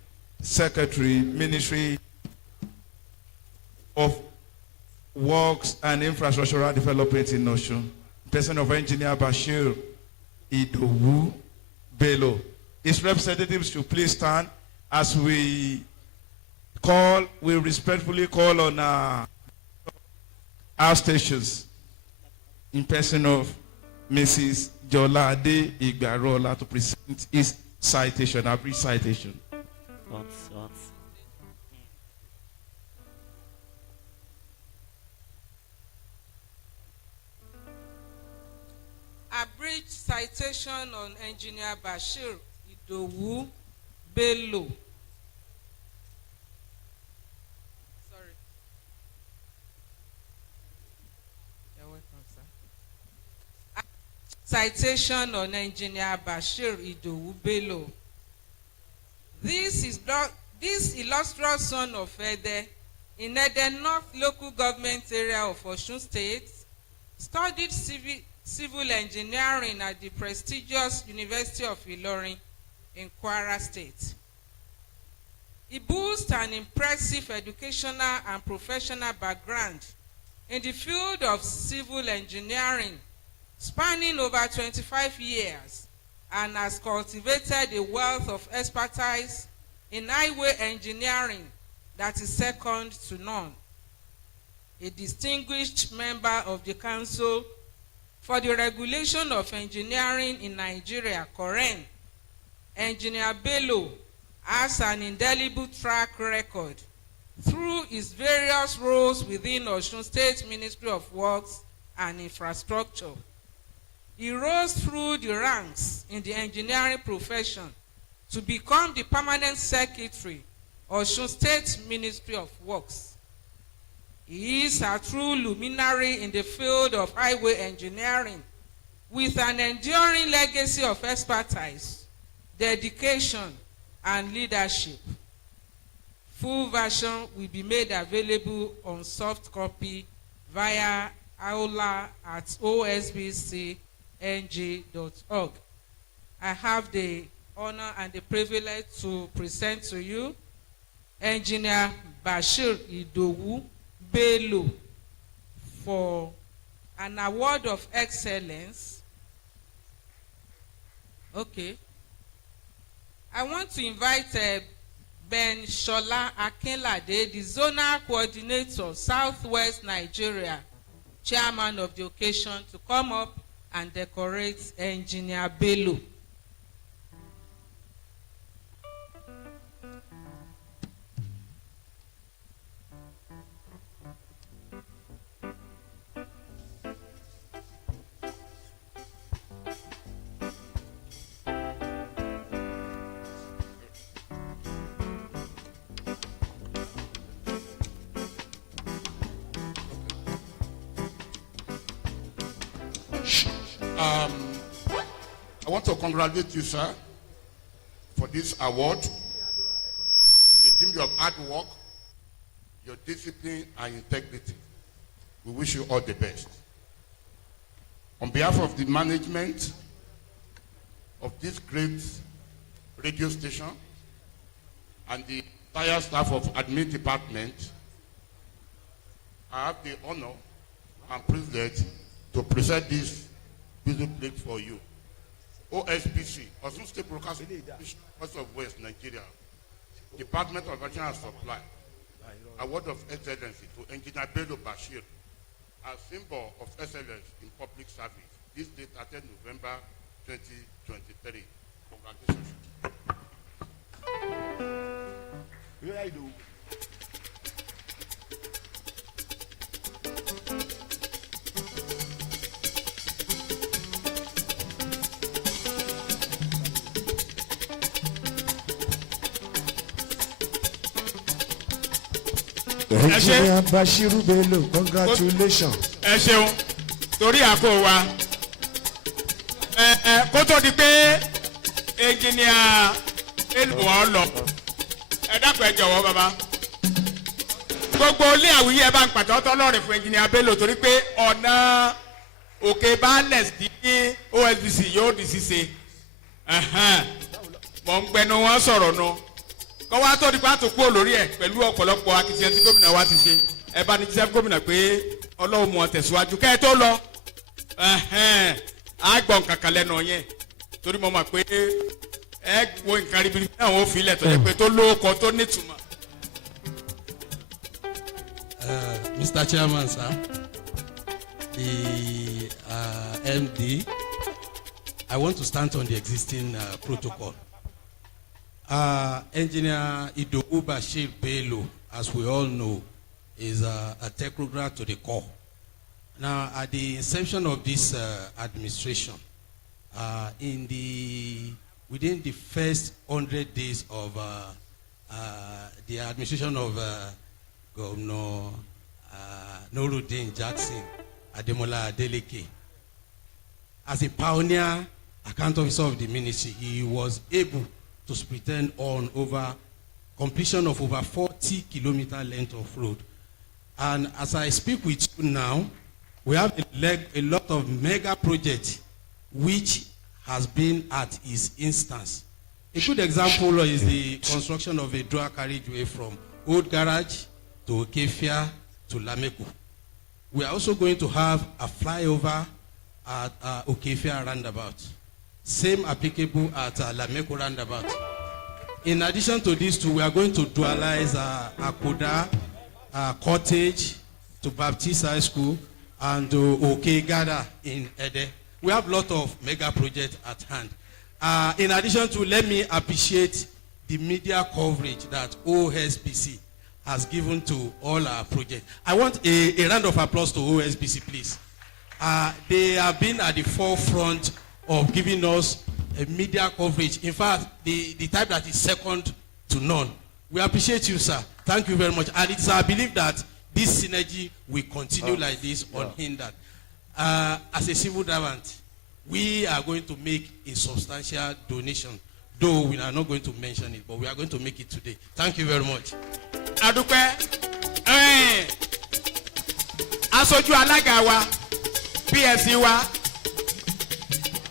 Secretary, Ministry of Works and Infrastructural Development in Osun, person of Engineer Bashir Idowu Bello. His representatives should please stand as we respectfully call on our stations in person of Mrs. Jolade Igbarola to present his citation, a brief citation. A brief citation on Engineer Bashir Idowu Bello. Sorry. You're welcome, sir. A citation on Engineer Bashir Idowu Bello. This illustrious son of Ede, in Ede North local government area of Osun State, studied civil engineering at the prestigious University of Ilorin in Kwara State. He boasts an impressive educational and professional background in the field of civil engineering, spanning over 25 years, and has cultivated a wealth of expertise in highway engineering that is second to none. A distinguished member of the Council for the Regulation of Engineering in Nigeria, Koren, Engineer Bello has an indelible track record through his various roles within Osun State Ministry of Works and Infrastructure. He rose through the ranks in the engineering profession to become the permanent secretary of Osun State Ministry of Works. He is a true luminary in the field of highway engineering with an enduring legacy of expertise, dedication, and leadership. Full version will be made available on soft copy via aula at osbcng.org. I have the honor and the privilege to present to you Engineer Bashir Idowu Bello for an award of excellence. Okay. I want to invite Ben Shola Akinlade, the Zonal Coordinator, Southwest Nigeria, Chairman of the occasion, to come up and decorate Engineer Bello. I want to congratulate you, sir, for this award. The team of hard work, your discipline and integrity. We wish you all the best. On behalf of the management of this great radio station and the entire staff of admin department, I have the honor and privilege to present this beautiful plate for you. OSBC, Osun State Broadcasting of West Nigeria, Department of Agriculture and Supply, Award of Excellency to Engineer Dele Bashir, a symbol of excellence in public service. This date, 13 November 2023. Congratulations. Where I do? Engineer Bashiru Bello, congratulations. Ẹ ṣeun torí àkó wa kó tó di pé engineer Elùwọ̀ lọ ẹ dákun ẹ jọ̀wọ́ bàbá gbogbo ilé àwùyí ẹ bá ń pàtó tọ́lọ́rìn fún engineer Bello torí pé ọ̀nà òkè balance di OSBC yóò di ṣíṣe mọ̀ ń gbẹnu wọn sọ̀rọ̀ nu kọ́ wá tó di pé àtòkú olórí ẹ̀ pẹ̀lú ọ̀pọ̀lọpọ̀ akitiyan tí gómìnà wa ti ṣe ẹ bá ní jíṣẹ́ gómìnà pé ọlọ́run mú ọ tẹ̀síwájú kẹ́ ẹ tó lọ àgbọ̀n kankan lẹ́nu yẹn torí mo mọ̀ pé ẹ wo nǹkan ribiri náà wọ́n fi ilẹ̀ tó yẹ pé tó lóko tó nítumọ̀. Mr. Chairman, sir, the MD, I want to stand on the existing protocol. Engineer Idowu Bashir Bello, as we all know, is a technocrat to the core. Now, at the inception of this administration, within the first 100 days of the administration of Governor Nuruddin Jackson Ademola Adeleke, as a pioneer account officer of the ministry, he was able to superintend on completion of over 40 kilometer length of road. And as I speak with you now, we have a lot of mega projects which has been at his instance. A good example is the construction of a dual carriageway from Old Garage to Okefia to Lameku. We are also going to have a flyover at Okefia roundabout. Same applicable at Lameku roundabout. In addition to these two, we are going to dualize Akoda Cottage to Baptist High School and Okegada in Ede. We have a lot of mega projects at hand. In addition to, let me appreciate the media coverage that OSBC has given to all our projects. I want a round of applause to OSBC, please. They have been at the forefront of giving us a media coverage. In fact, the type that is second to none. We appreciate you, sir. Thank you very much. And it's our belief that this synergy will continue like this unhindered. As a civil servant, we are going to make a substantial donation, though we are not going to mention it, but we are going to make it today. Thank you very much. Adupe, aṣojú alága wa, PSC wa,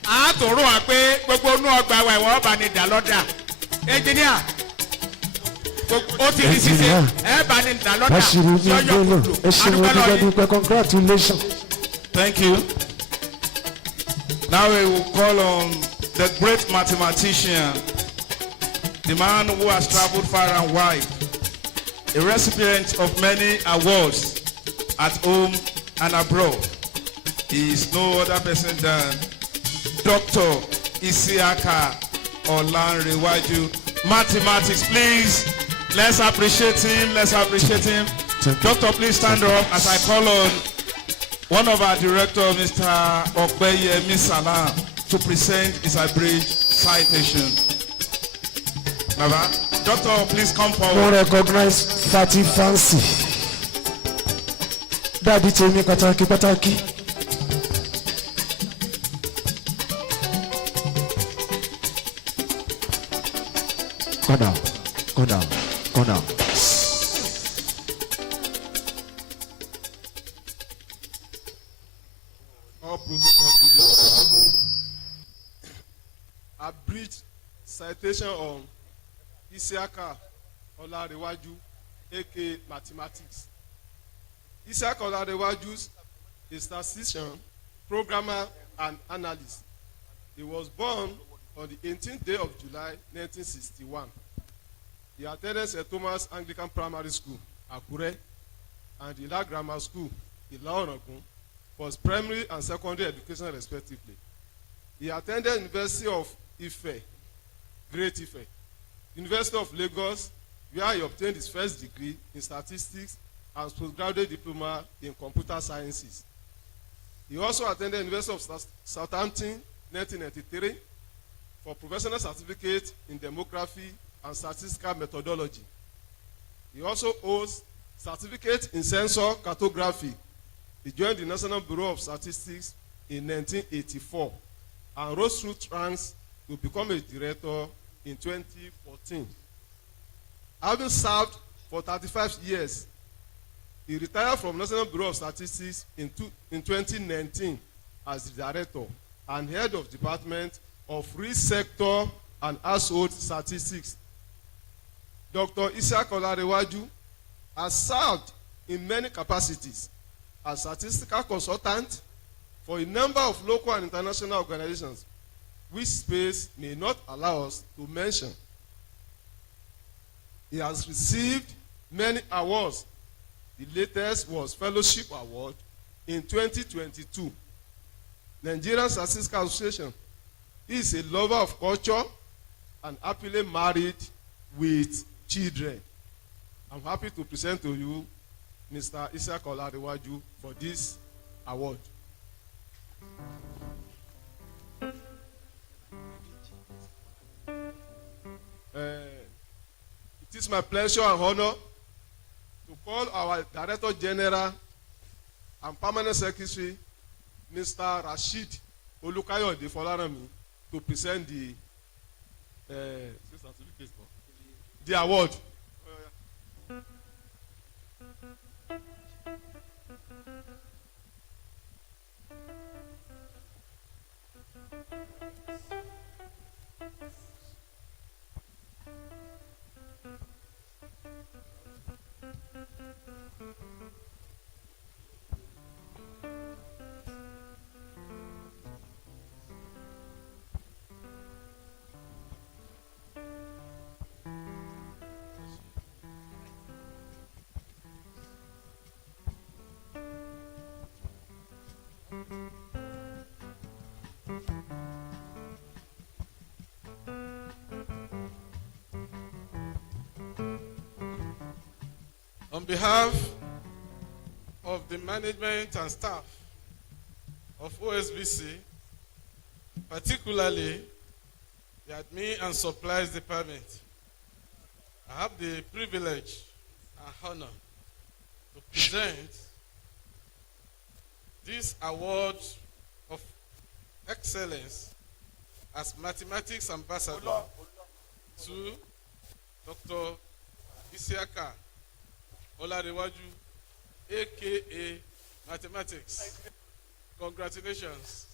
a tòrò wá pé gbogbo inú ọgbà wa ìwọ̀n ọba ni dàlọ́dà. Engineer, ó ti di ṣíṣe, ẹ bá ní dàlọ́dà. Bashiru Bello, congratulations. Thank you. Now we will call on the great mathematician, the man who has traveled far and wide, a recipient of many awards at home and abroad. He is no other person than Dr. Isiaka Olanrewaju. Mathematics, please. Let's appreciate him. Let's appreciate him. Doctor, please stand up as I call on one of our directors, Mr. Okpeyemi Salam, to present his abridged citation. Baba, Doctor, please come forward. We recognize Fatty Fancy. Daddy told me pataki. Come down. Come down. Come down. All protocols. A brief citation on Isiaka Olarewaju, aka Mathematics. Isiaka Olarewaju is a statistician, programmer, and analyst. He was born on the 18th day of July 1961. He attended St. Thomas Anglican Primary School, Akure, and Ila Grammar School, Ilaoragun, for his primary and secondary education respectively. He attended University of Ife, Great Ife, University of Lagos, where he obtained his first degree in statistics and postgraduate diploma in computer sciences. He also attended University of Southampton, 1993, for professional certificate in demography and statistical methodology. He also holds certificate in sensor cartography. He joined the National Bureau of Statistics in 1984 and rose through ranks to become a director in 2014. Having served for 35 years, he retired from National Bureau of Statistics in 2019 as the director and head of Department of Free Sector and Household Statistics. Dr. Isiaka Olarewaju has served in many capacities as statistical consultant for a number of local and international organizations, which space may not allow us to mention. He has received many awards. The latest was Fellowship Award in 2022. Nigerian Statistical Association. He is a lover of culture and happily married with children. I'm happy to present to you Mr. Isiaka Olarewaju for this award. It is my pleasure and honor to call our Director General and Permanent Secretary, Mr. Rashid Olukayode Folarami, to present the award. On behalf of the management and staff of OSBC, particularly the Admin and Supplies Department, I have the privilege and honor to present this award of excellence as Mathematics Ambassador to Dr. Isiaka Olarewaju, aka Mathematics. Congratulations.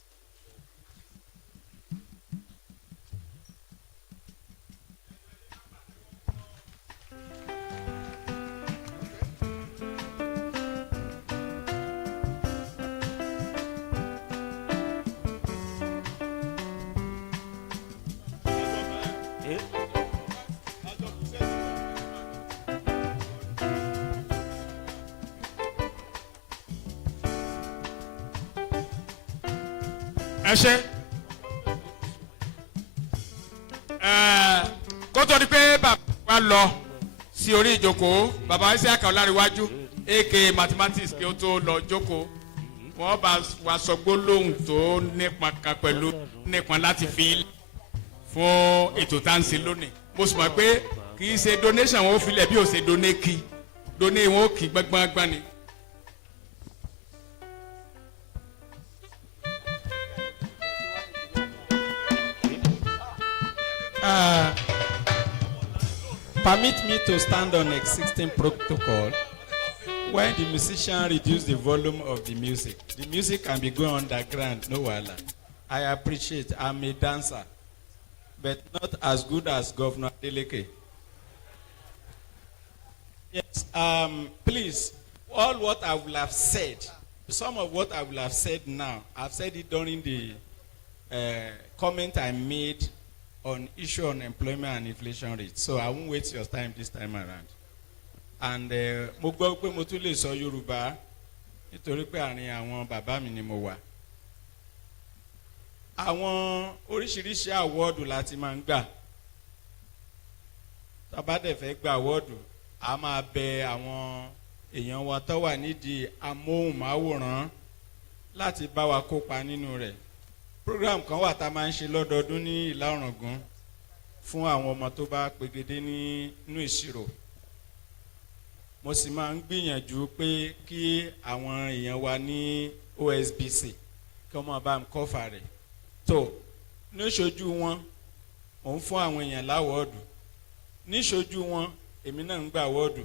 ẹ ṣe kó tó di pé bàbá wa lọ sí orí ìjókòó bàbá Isiaka Olarewaju aka Mathematics kí ó tó lọ jókòó wọn bá wa sọ gbólóhùn tó nípa kan pẹ̀lú nípa láti fi fún ètò tá à ń ṣe lónìí mo sì mọ̀ pé kì í ṣe donation wọn ó filẹ̀ bí ó ṣe donate wọn ó kì gbọ́ngbọ́n ni. Permit me to stand on existing protocol. When the musician reduce the volume of the music can be going underground, no wala. I appreciate, I'm a dancer, but not as good as Governor Deleke. Yes, please, all what I will have said, some of what I will have said now, I've said it during the comment I made on issue on employment and inflation rate. So I won't waste your time this time around. And mo gbọ́ pé mo tún lè sọ Yorùbá nítorí pé àárín àwọn bàbá mi ni mo wà. Àwọn oríṣiríṣi àwọ́ọ̀dù láti máa ń gbà. Tá bá dẹ̀ fẹ́ gba àwọ́ọ̀dù, a máa bẹ àwọn èèyàn wa tó wà nídìí amóhùnmáwòrán láti bá wa kópa nínú rẹ̀. Program kan wà tá a máa ń ṣe lọ́dọọdún ní Ìlà Ọ̀ràngún fún àwọn ọmọ tó bá pegedé nínú ìṣirò. Mo sì máa ń gbìyànjú pé kí àwọn èèyàn wa ní OSBC kí wọ́n máa bá mi kọ́fà rẹ̀. Tó níṣojú wọn mò ń fún àwọn èèyàn láwọ́ọ̀dù, níṣojú wọn èmi náà ń gba àwọ́ọ̀dù.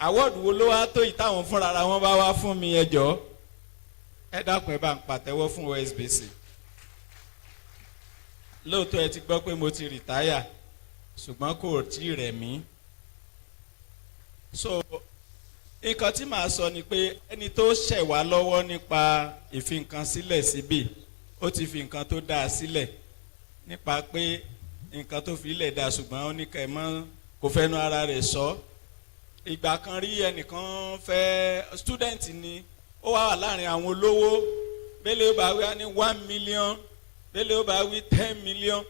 Àwọ́ọ̀dù wo ló wá tó yìí táwọn fúnra ara wọn bá wá fún mi, ẹ jọ̀ọ́ ẹ dákun ẹ bá ń pàtẹ́wọ́ fún OSBC. Lóòótọ́ ẹ ti gbọ́ pé mo ti rìtáyà ṣùgbọ́n kò tí ì rẹ̀ mí. So nǹkan tí màá sọ ni pé ẹni tó ṣẹ̀ wá lọ́wọ́ nípa ìfi nǹkan sílẹ̀ síbì ó ti fi nǹkan tó dáa sílẹ̀ nípa pé nǹkan tó fi ilẹ̀ dáa ṣùgbọ́n ó ní kẹ́ mọ́ kò fẹ́nu ara rẹ̀ sọ. Ìgbà kan rí ẹnìkan fẹ́ student ni ó wà láàrin àwọn olówó bẹ́lẹ̀ ó bá wí á ní 1 million bẹ́lẹ̀ ó bá wí 10 million.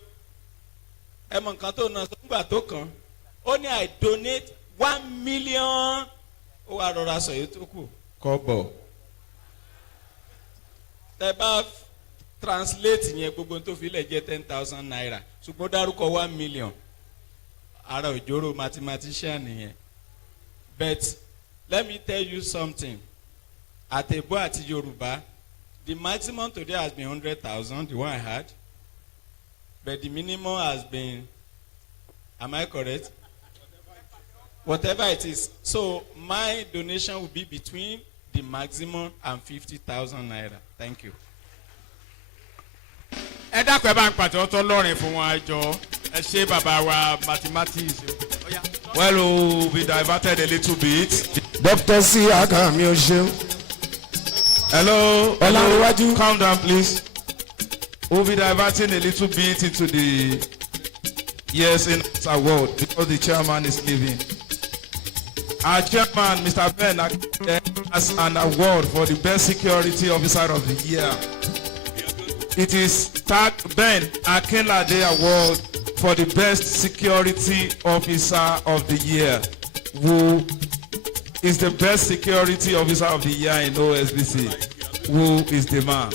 Ẹ mọ nǹkan tó náà sọ nígbà tó kàn ó ní I donate 1 million. Ó wà rọra sọ yìí tó kù kọ́bọ̀. Tẹ bá translate yẹn gbogbo tó fi lẹ̀ jẹ́ 10,000 naira ṣùgbọ́n dárúkọ 1 million. Ara òjòrò mathematician nìyẹn. But let me tell you something. Àtẹ̀bọ́ àti Yorùbá, the maximum today has been 100,000, the one I had. But the minimum has been, am I correct? Whatever it is. So my donation will be between the maximum and 50,000 naira. Thank you. Ẹ dákun ẹ bá ń pàtẹ́wọ́ tó lọ́rin fún wọn ẹjọ́ ẹ ṣe bàbá wa mathematics. Well, we'll be diverted a little bit. Dr. C. Agami Osho. Hello. Hello. Calm down, please. We'll be diverting a little bit into the Yes in award because the chairman is leaving. Our chairman, Mr. Ben, has an award for the best security officer of the year. It is Ben Akinlade Award for the best security officer of the year. Who is the best security officer of the year in OSBC? Who is the man?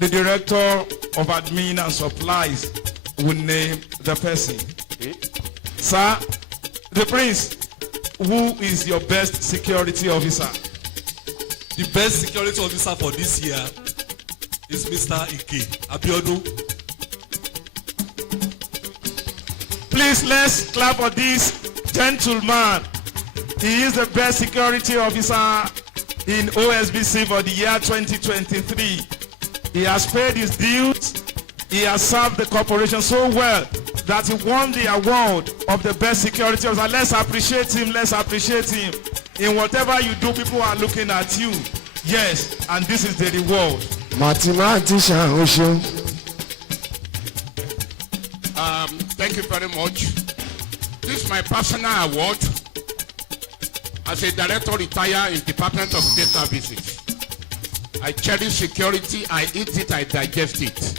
The director of admin and supplies will name the person. Sir, the prince, who is your best security officer? The best security officer for this year is Mr. Ike Abiodun. Please, let's clap for this gentleman. He is the best security officer in OSBC for the year 2023. He has paid his dues. He has served the corporation so well that he won the award of the best security officer. Let's appreciate him. Let's appreciate him. In whatever you do, people are looking at you. Yes, and this is the reward. Mathematician Osho. Thank you very much. This is my personal award as a director retired in Department of State Services. I cherish security, I eat it, I digest it.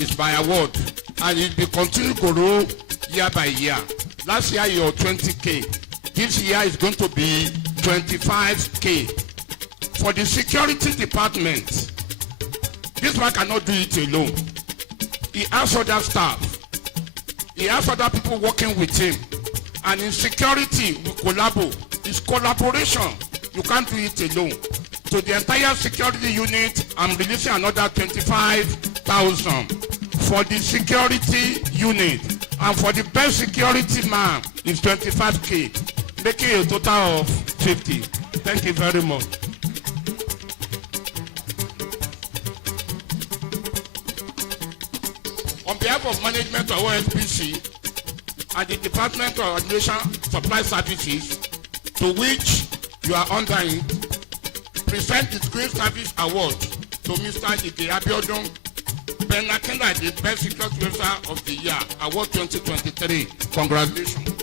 It's my award, and it will continue to grow year by year. Last year you were 20K. This year is going to be 25K. For the security department, this one cannot do it alone. He has other staff. He has other people working with him. And in security, we collaborate. It's collaboration. You can't do it alone. To the entire security unit, I'm releasing another 25,000 for the security unit. And for the best security man, it's 25K, making a total of 50. Thank you very much. On behalf of management of Osbc and the Department of Administration Supply Services, to which you are under it, present the Green Service Award to Mr. Ike Abiodun, Benakenda, the Best Security Officer of the Year, Award 2023. Congratulations.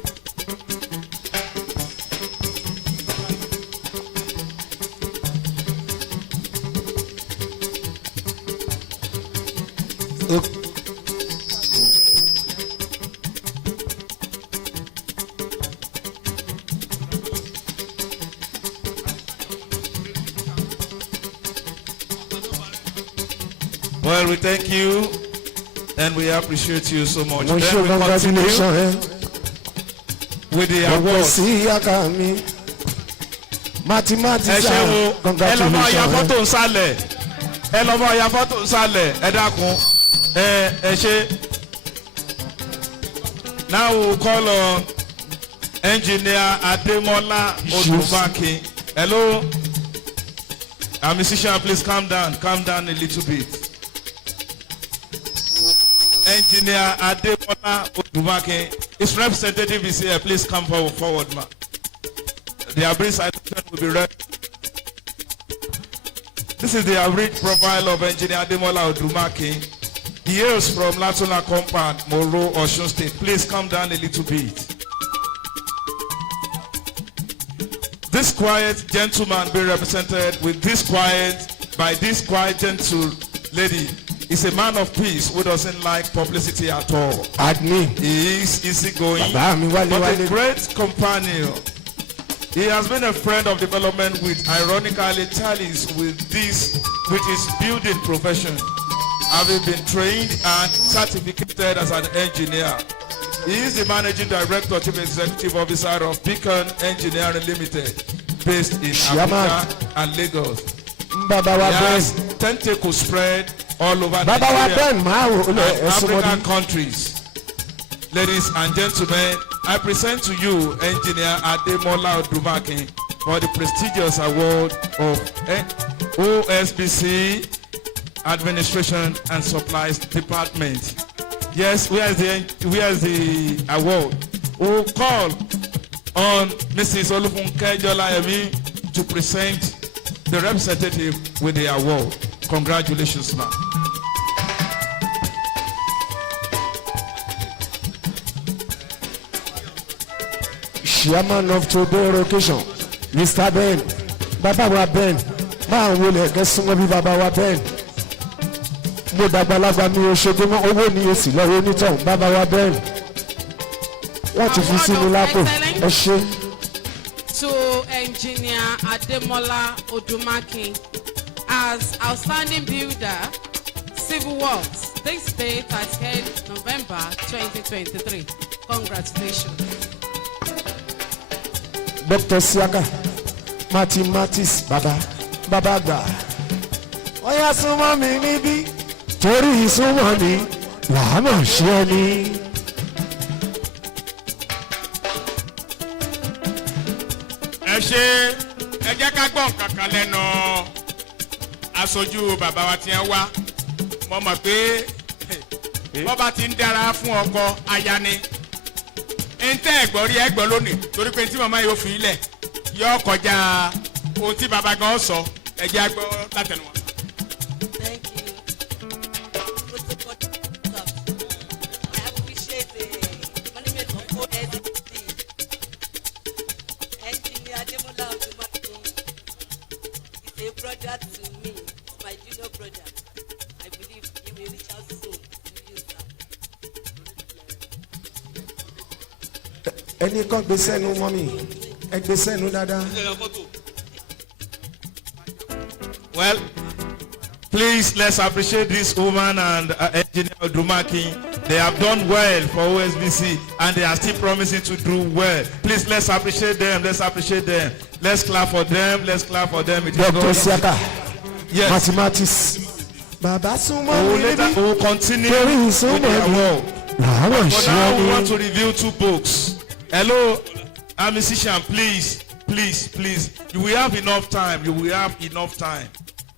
Well, we thank you and we appreciate you so much. Mo ṣe Then we continue congratulations with the ẹ. award. Sí yàrá mi. Mathematics Ẹ ṣe wo, ẹ lọ máa ya fọ́tò congratulations. nsàlẹ̀, ẹ lọ máa ya fọ́tò nsàlẹ̀, ẹ dákun, ẹ ṣe. Now we will call on Engineer Ademola Odumakin. Hello, our musician, please calm down a little bit. Engineer Ademola Odumakin, his representative is here. Please come forward, ma. The average citation will be read. This is the average profile of Engineer Ademola Odumakin. He hails from Latuna Compound, Moro, Osun State. Please come down a little bit. This quiet gentleman being represented with this quiet, by this quiet gentle lady, is a man of peace who doesn't like publicity at all. Admin. He is easygoing, Wale, but a great companion. He has been a friend of development with ironically tallies with his building profession, having been trained and certificated as an engineer. He is the managing director, chief executive officer of Beacon Engineering Limited, based in Abuja and Lagos. He has tentacles spread all over Nigeria and African countries. Ladies and gentlemen, I present to you Engineer Ademola Odumakin for the prestigious award of OSBC Administration and Supplies Department. Yes, where is the award? We will call on Mrs. Olufunke Jolayemi to present the representative with the award. Congratulations, ma'am. Chairman of Tobo Occasion, Mr. Ben, Baba wa Ben, máa ń wọlé ẹ̀gẹ́ súnmọ́ bí baba wa Ben. Mo dàgbàlagbà mi ò ṣojú mọ́ owó ni èsì lọ́wọ́ onítọ̀hún baba wa Ben. Wọ́n ti fi sí mi lápò, ẹ ṣe. To Engineer Ademola Odumakin as outstanding builder, civil works. This date has held November 2023. Congratulations. Dr. Siaka, mathematics baba gbà. Wọ́n yá súnmọ́ mi níbí, torí ìsúnmọ́ mi làá mọ̀ ṣe é ní. Ẹ ṣe ẹ jẹ́ ká gbọ́ nǹkan kan lẹ́nu aṣojú bàbá wa tí ń wá. Mo mọ̀ pé bọ́ba ti ń dára fún ọkọ aya ni. Ntẹ́ ẹ̀gbọ́n rí ẹ̀gbọ́n lónìí torí pé tí màmá yóò fi ilẹ̀ yọ kọjá ohun tí bàbá gan sọ ẹ̀jẹ̀ àgbọ̀ látẹnu wọn. Thank you. Protocol I appreciate the management of OSBC. Engineer Ademola Odumakin is a brother to me. He's my junior brother. I believe he will reach out soon to you, sir. Ẹni kan gbé sẹ́nu mọ́ mi, ẹ gbé sẹ́nu dáadáa. Well, please let's appreciate this woman and Engineer Odumakin. They have done well for OSBC and they are still promising to do well. Please let's appreciate them. Let's appreciate them. Let's clap for them. Let's clap for them. Dr. Siaka, yes. Mathematics. Bàbá súnmọ́ mi níbí, We will continue torí with the ìsúnmọ́ mi award. làwọn For ṣe now, we ní. want to review 2 books. Hello, our musician, please, please, please. You will have enough time. You will have enough time.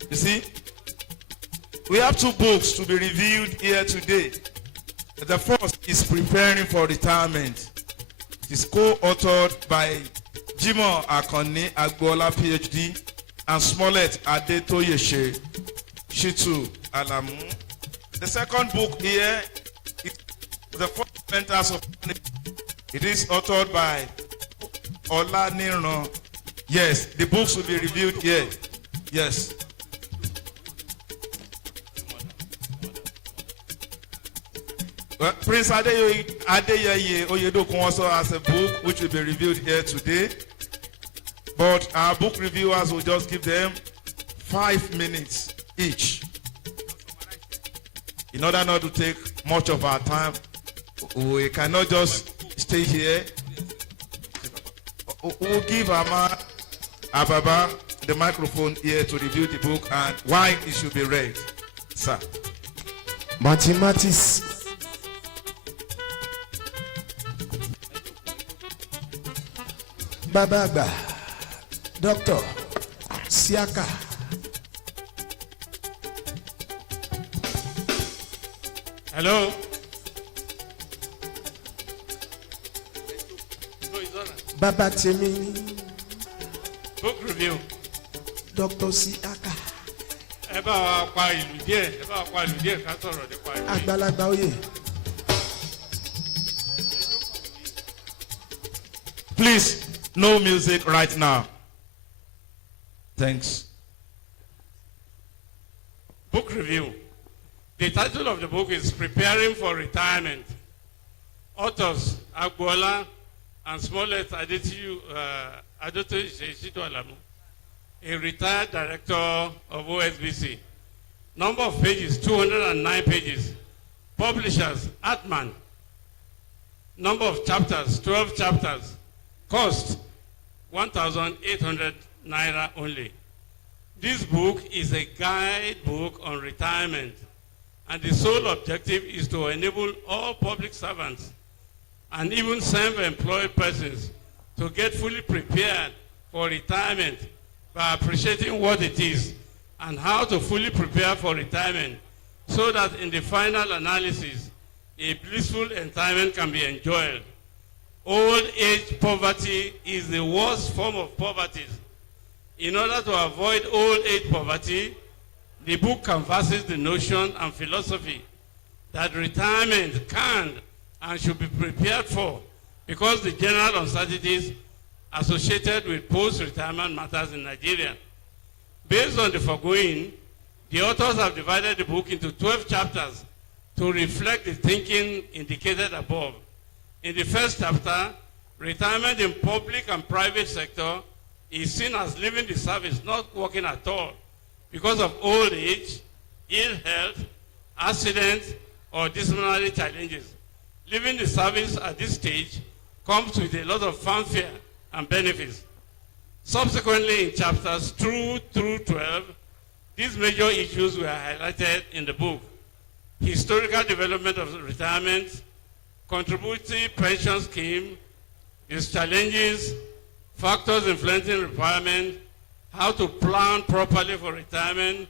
You see, we have 2 books to be reviewed here today. The first is Preparing for Retirement. It is co-authored by Jimoh Akanni Agbola, PhD, and Smollett Adetoyeshe Shitu Alamu. The second book here is The Fundamentals of It is authored by Olaniran. Yes, the books will be reviewed here. Yes. Well, Prince Adeyeye Oyedokun also has a book which will be reviewed here today. But our book reviewers will just give them 5 minutes each. In order not to take much of our time, we cannot just stay here. We'll give Ababa the microphone here to review the book and why it should be read. Sir. Mathematics. Bàbá àgbà Dr. Siaka. Hello. Bàbá tèmi. Book review. Dr. Siaka. Ẹ bá wa pa ìlú díẹ̀, ẹ bá wa pa ìlú díẹ̀ ká sọ̀rọ̀ nípa ìlú. Àgbàlagbà oyè. Please, no music right now. Thanks. Book review. The title of the book is Preparing for Retirement. Authors Agbola and Smollett Adetoyeshe Shitu Alamu, a retired director of Osbc. Number of pages, 209 pages. Publishers, Atman. Number of chapters, 12 chapters. Cost, 1,800 naira only. This book is a guidebook on retirement, and the sole objective is to enable all public servants and even self-employed persons to get fully prepared for retirement by appreciating what it is and how to fully prepare for retirement so that in the final analysis, a blissful retirement can be enjoyed. Old age poverty is the worst form of poverty. In order to avoid old age poverty, the book canvasses the notion and philosophy that retirement can and should be prepared for because the general uncertainties associated with post-retirement matters in Nigeria. Based on the foregoing, the authors have divided the book into 12 chapters to reflect the thinking indicated above. In the first chapter, retirement in public and private sector is seen as leaving the service, not working at all, because of old age, ill health, accidents, or disciplinary challenges. Leaving the service at this stage comes with a lot of fanfare and benefits. Subsequently, in chapters 2 through 12, these major issues were highlighted in the book. Historical development of retirement, contributory pension scheme, its challenges, factors influencing retirement, how to plan properly for retirement,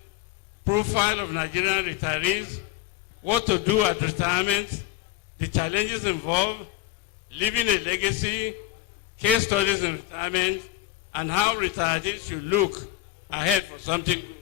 profile of Nigerian retirees, what to do at retirement, the challenges involved, leaving a legacy, case studies in retirement, and how retirees should look ahead for something good.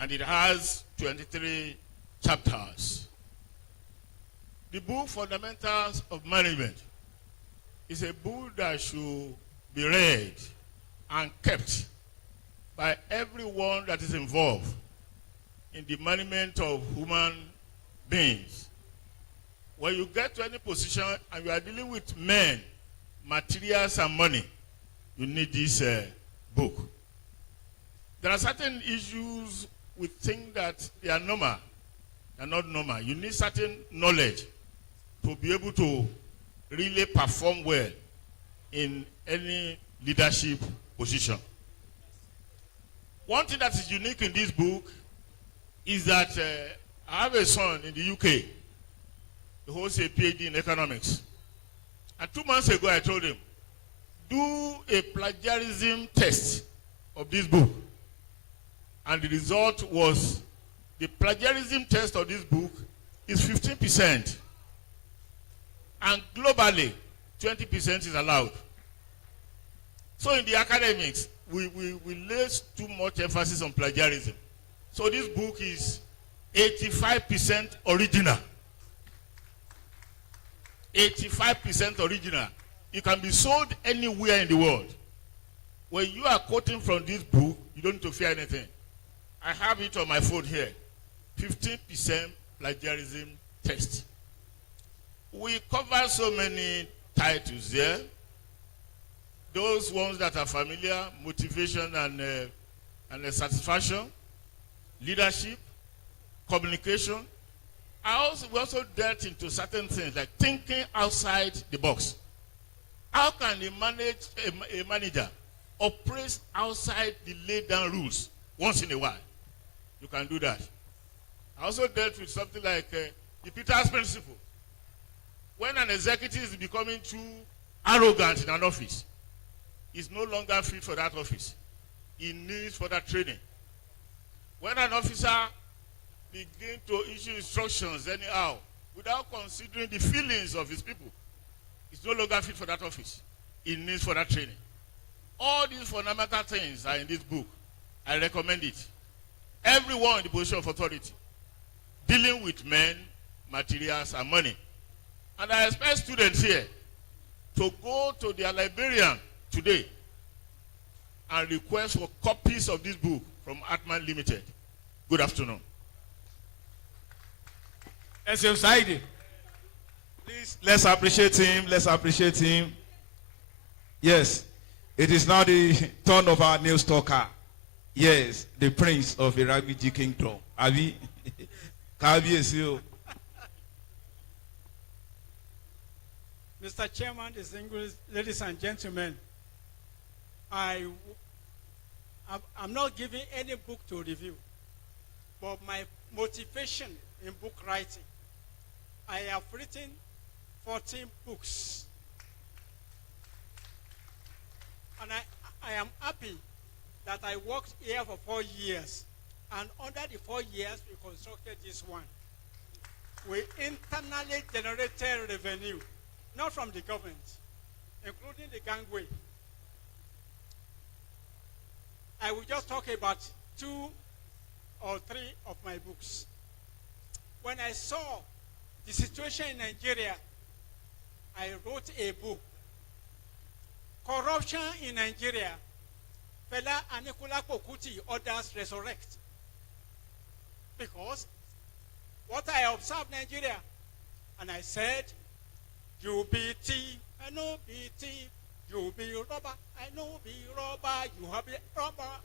and it has 23 chapters. The book Fundamentals of Management is a book that should be read and kept by everyone that is involved in the management of human beings. When you get to any position and you are dealing with men, materials, and money, you need this book. There are certain issues we think that they are normal. They are not normal. You need certain knowledge to be able to really perform well in any leadership position. One thing that is unique in this book is that I have a son in the UK who holds a PhD in economics. And 2 months ago, I told him, do a plagiarism test of this book. And the result was the plagiarism test of this book is 15%. And globally, 20% is allowed. So in the academics, we place too much emphasis on plagiarism. So this book is 85% original. 85% original. It can be sold anywhere in the world. When you are quoting from this book, you don't need to fear anything. I have it on my phone here. 15% plagiarism test. We cover so many titles here. Those ones that are familiar, motivation and satisfaction, leadership, communication. We also dealt into certain things like thinking outside the box. How can a manager operate outside the laid down rules once in a while? You can do that. I also dealt with something like the Peters principle. When an executive is becoming too arrogant in an office, he's no longer fit for that office. He needs further training. When an officer begins to issue instructions anyhow, without considering the feelings of his people, he's no longer fit for that office. He needs further training. All these fundamental things are in this book. I recommend it. Everyone in the position of authority, dealing with men, materials, and money. And I expect students here to go to their librarian today and request for copies of this book from Atman Limited. Good afternoon. Please, let's appreciate him. Let's appreciate him. Yes, it is now the turn of our news talker. Yes, the prince of Irabiji Kingdom. Abi, Mr. Chairman, distinguished ladies and gentlemen, I'm not giving any book to review, but my motivation in book writing, I have written 14 books. And I am happy that I worked here for 4 years. And under the 4 years, we constructed this one. We internally generated revenue, not from the government, including the gangway. I will just talk about 2 or 3 of my books. When I saw the situation in Nigeria, I wrote a book, Corruption in Nigeria, Fela Anikulapo Kuti Others Resurrect. Because what I observed in Nigeria, and I said, you be thief, I know be thief, you be robber, I know be robber, you have be robber.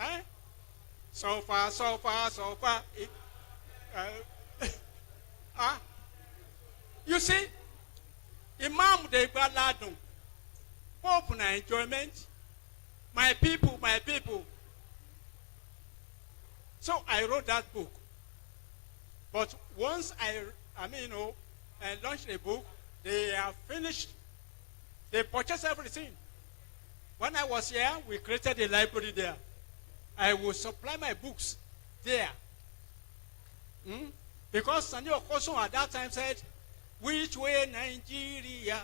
Eh? So far. You see, Imam de Baladun, Pope na enjoyment, my people. So I wrote that book. But once I launched a book, they have finished. They purchased everything. When I was here, we created a library there. I will supply my books there. Because Sani Okosun at that time said, which way Nigeria?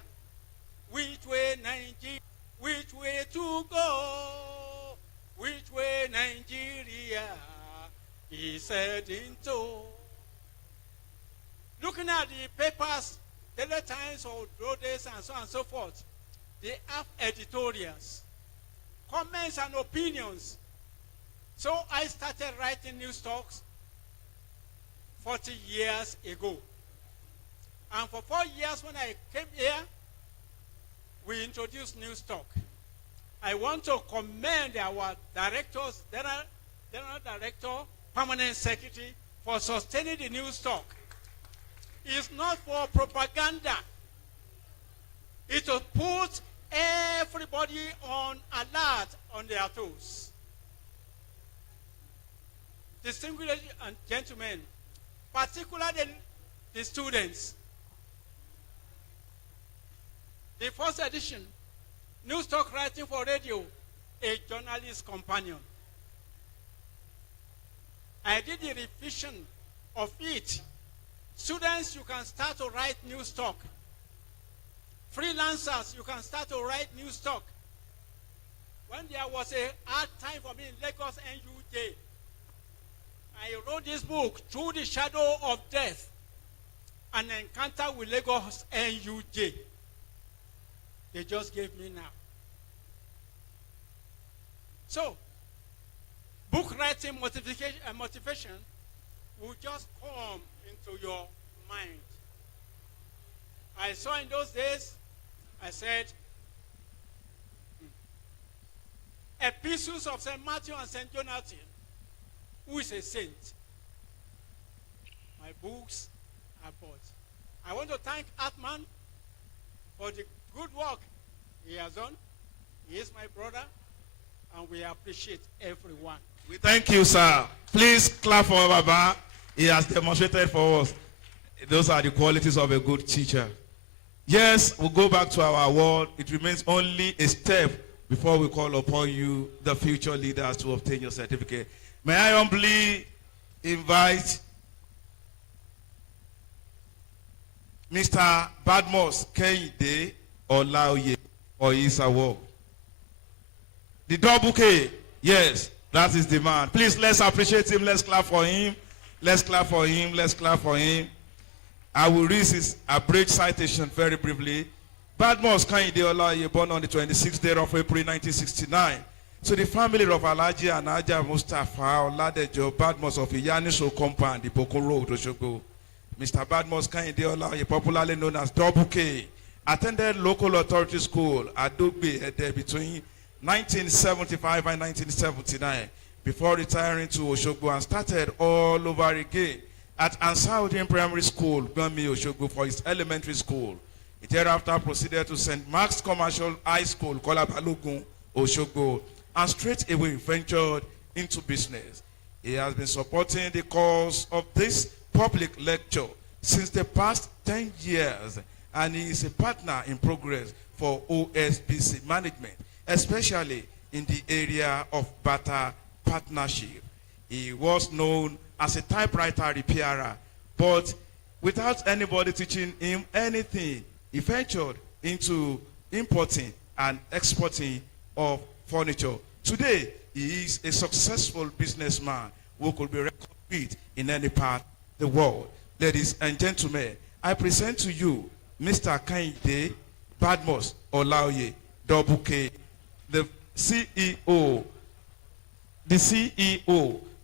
Which way Nigeria? Which way to go? Which way Nigeria? he said into. Looking at the papers, Daily Times or Rhodes and so on and so forth, they have editorials, comments and opinions. So I started writing news talks 40 years ago. And for 4 years when I came here, we introduced news talk. I want to commend our directors, general director, permanent secretary, for sustaining the news talk. It's not for propaganda. It will put everybody on alert on their toes. Distinguished and gentlemen, particularly the students, the first edition, News Talk Writing for Radio, a journalist companion. I did the revision of it. Students, you can start to write news talk. Freelancers, you can start to write news talk. When there was a hard time for me in Lagos NUJ, I wrote this book, Through the Shadow of Death, an encounter with Lagos NUJ. They just gave me now. So, book writing motivation will just come into your mind. I saw in those days, I said, epistles of St. Matthew and St. Jonathan, who is a saint. My books are bought. I want to thank Atman for the good work he has done. He is my brother, and we appreciate everyone. We thank you, sir. Please clap for Baba. He has demonstrated for us. Those are the qualities of a good teacher. Yes, we'll go back to our word. It remains only a step before we call upon you, the future leaders, to obtain your certificate. May I humbly invite Mr. Badmus Kehinde Olaoye for his award. The double K, yes, that is the man. Please, let's appreciate him. Let's clap for him. Let's clap for him. Let's clap for him. I will read his abridged citation very briefly. Badmus Kehinde Olaoye, born on the 26th day of April 1969, to the family of Alhaji and Haja Mustafa Oladejo Badmus of Iyaniso Compound, Ibokun Road, Osogbo. Mr. Badmus Kehinde Olaoye, popularly known as Double K, attended local authority school at Dugbe Ede between 1975 and 1979 before retiring to Osogbo and started all over again at Ansarudin Primary School, Gbanmi, Osogbo, for his elementary school. He thereafter proceeded to St. Mark's Commercial High School, Kola Balogun, Osogbo, and straight away ventured into business. He has been supporting the cause of this public lecture since the past 10 years, and he is a partner in progress for Osbc management, especially in the area of barter partnership. He was known as a typewriter repairer, but without anybody teaching him anything, he ventured into importing and exporting of furniture. Today, he is a successful businessman who could be reckoned with in any part of the world. Ladies and gentlemen, I present to you Mr. Kehinde Badmus Olaoye, Double K, the CEO,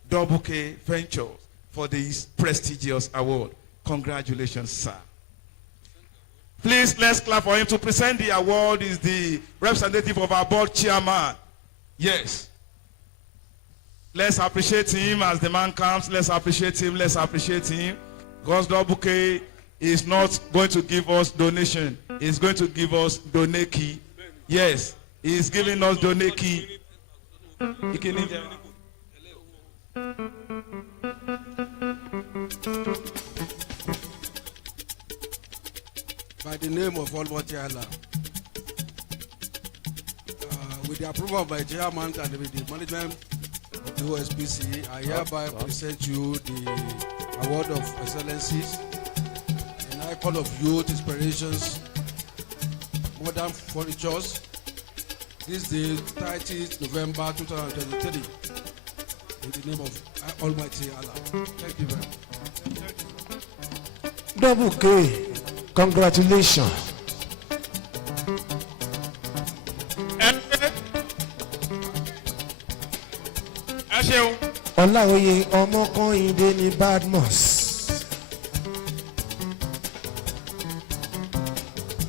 Double K Ventures, for this prestigious award. Congratulations, sir. Please, let's clap for him. To present the award is the representative of our board chairman. Yes. Let's appreciate him as the man comes. Let's appreciate him. Let's appreciate him. God's Double K is not going to give us donation. He's going to give us doneki. Yes. He's giving us doneki. By the name of Almighty Allah, with the approval of my chairman and with the management of the Osbc, I hereby present you the Award of Excellencies, an icon of youth inspirations, modern furnitures. This day, 30th November 2023, in the name of Almighty Allah. Thank you very much. Double K, congratulations. ẹ ṣeun. Ọláoyè Ọmọkànyìndé ní Badmus.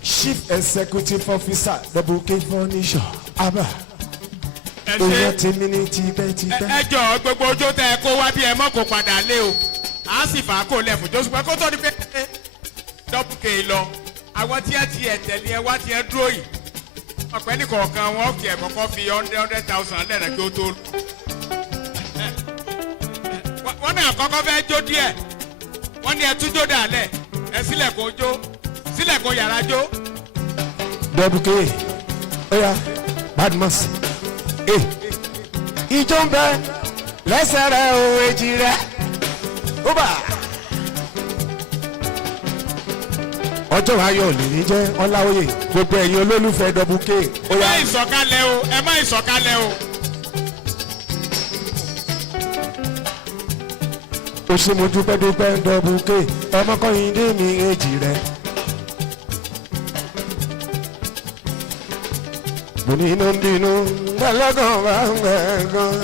Chief Executive Officer Double K Furniture. Abba. Oyè tèmi ní tipẹ́tipẹ́. ẹ jọ gbogbo ojú tẹ ẹ kó wá bí ẹ mọ kó padà lé o a sì fà á kó lẹ fún josùpẹ kó tó di pé Double K lọ àwọn tí ẹ ti ẹ tẹ̀lé ẹ wá tí ẹ dúró yìí ọ̀pẹ́ni kọ̀ọ̀kan wọn kì ẹ̀ kọ́kọ́ fi 100,000 lẹ́rẹ̀ kí ó tó lù. wọ́n náà kọ́kọ́ fẹ́ jó díẹ̀ wọ́n ní ẹ tún jó dàlẹ̀ ẹ sílẹ̀ kó jó sílẹ̀ kó yàrá jó. Double K, oya Badmus. Ìjọ ń bẹ lẹ́sẹ̀ rẹ̀ o èjì rẹ̀ ó bà. Ọjọ́ ayọ̀ lè ní jẹ́ Ọláoyè gbogbo ẹ̀yin olólùfẹ́ Double K. ẹ má ìsọ̀kalẹ̀ o ẹ má ìsọ̀kalẹ̀ o. O ṣe mo dúpẹ́ dúpẹ́ Double K Ọmọkànyìndé mi èjì rẹ̀. Mo ní inú ń bínú gbẹ̀lẹ́gàn bá ń gbẹ̀gàn.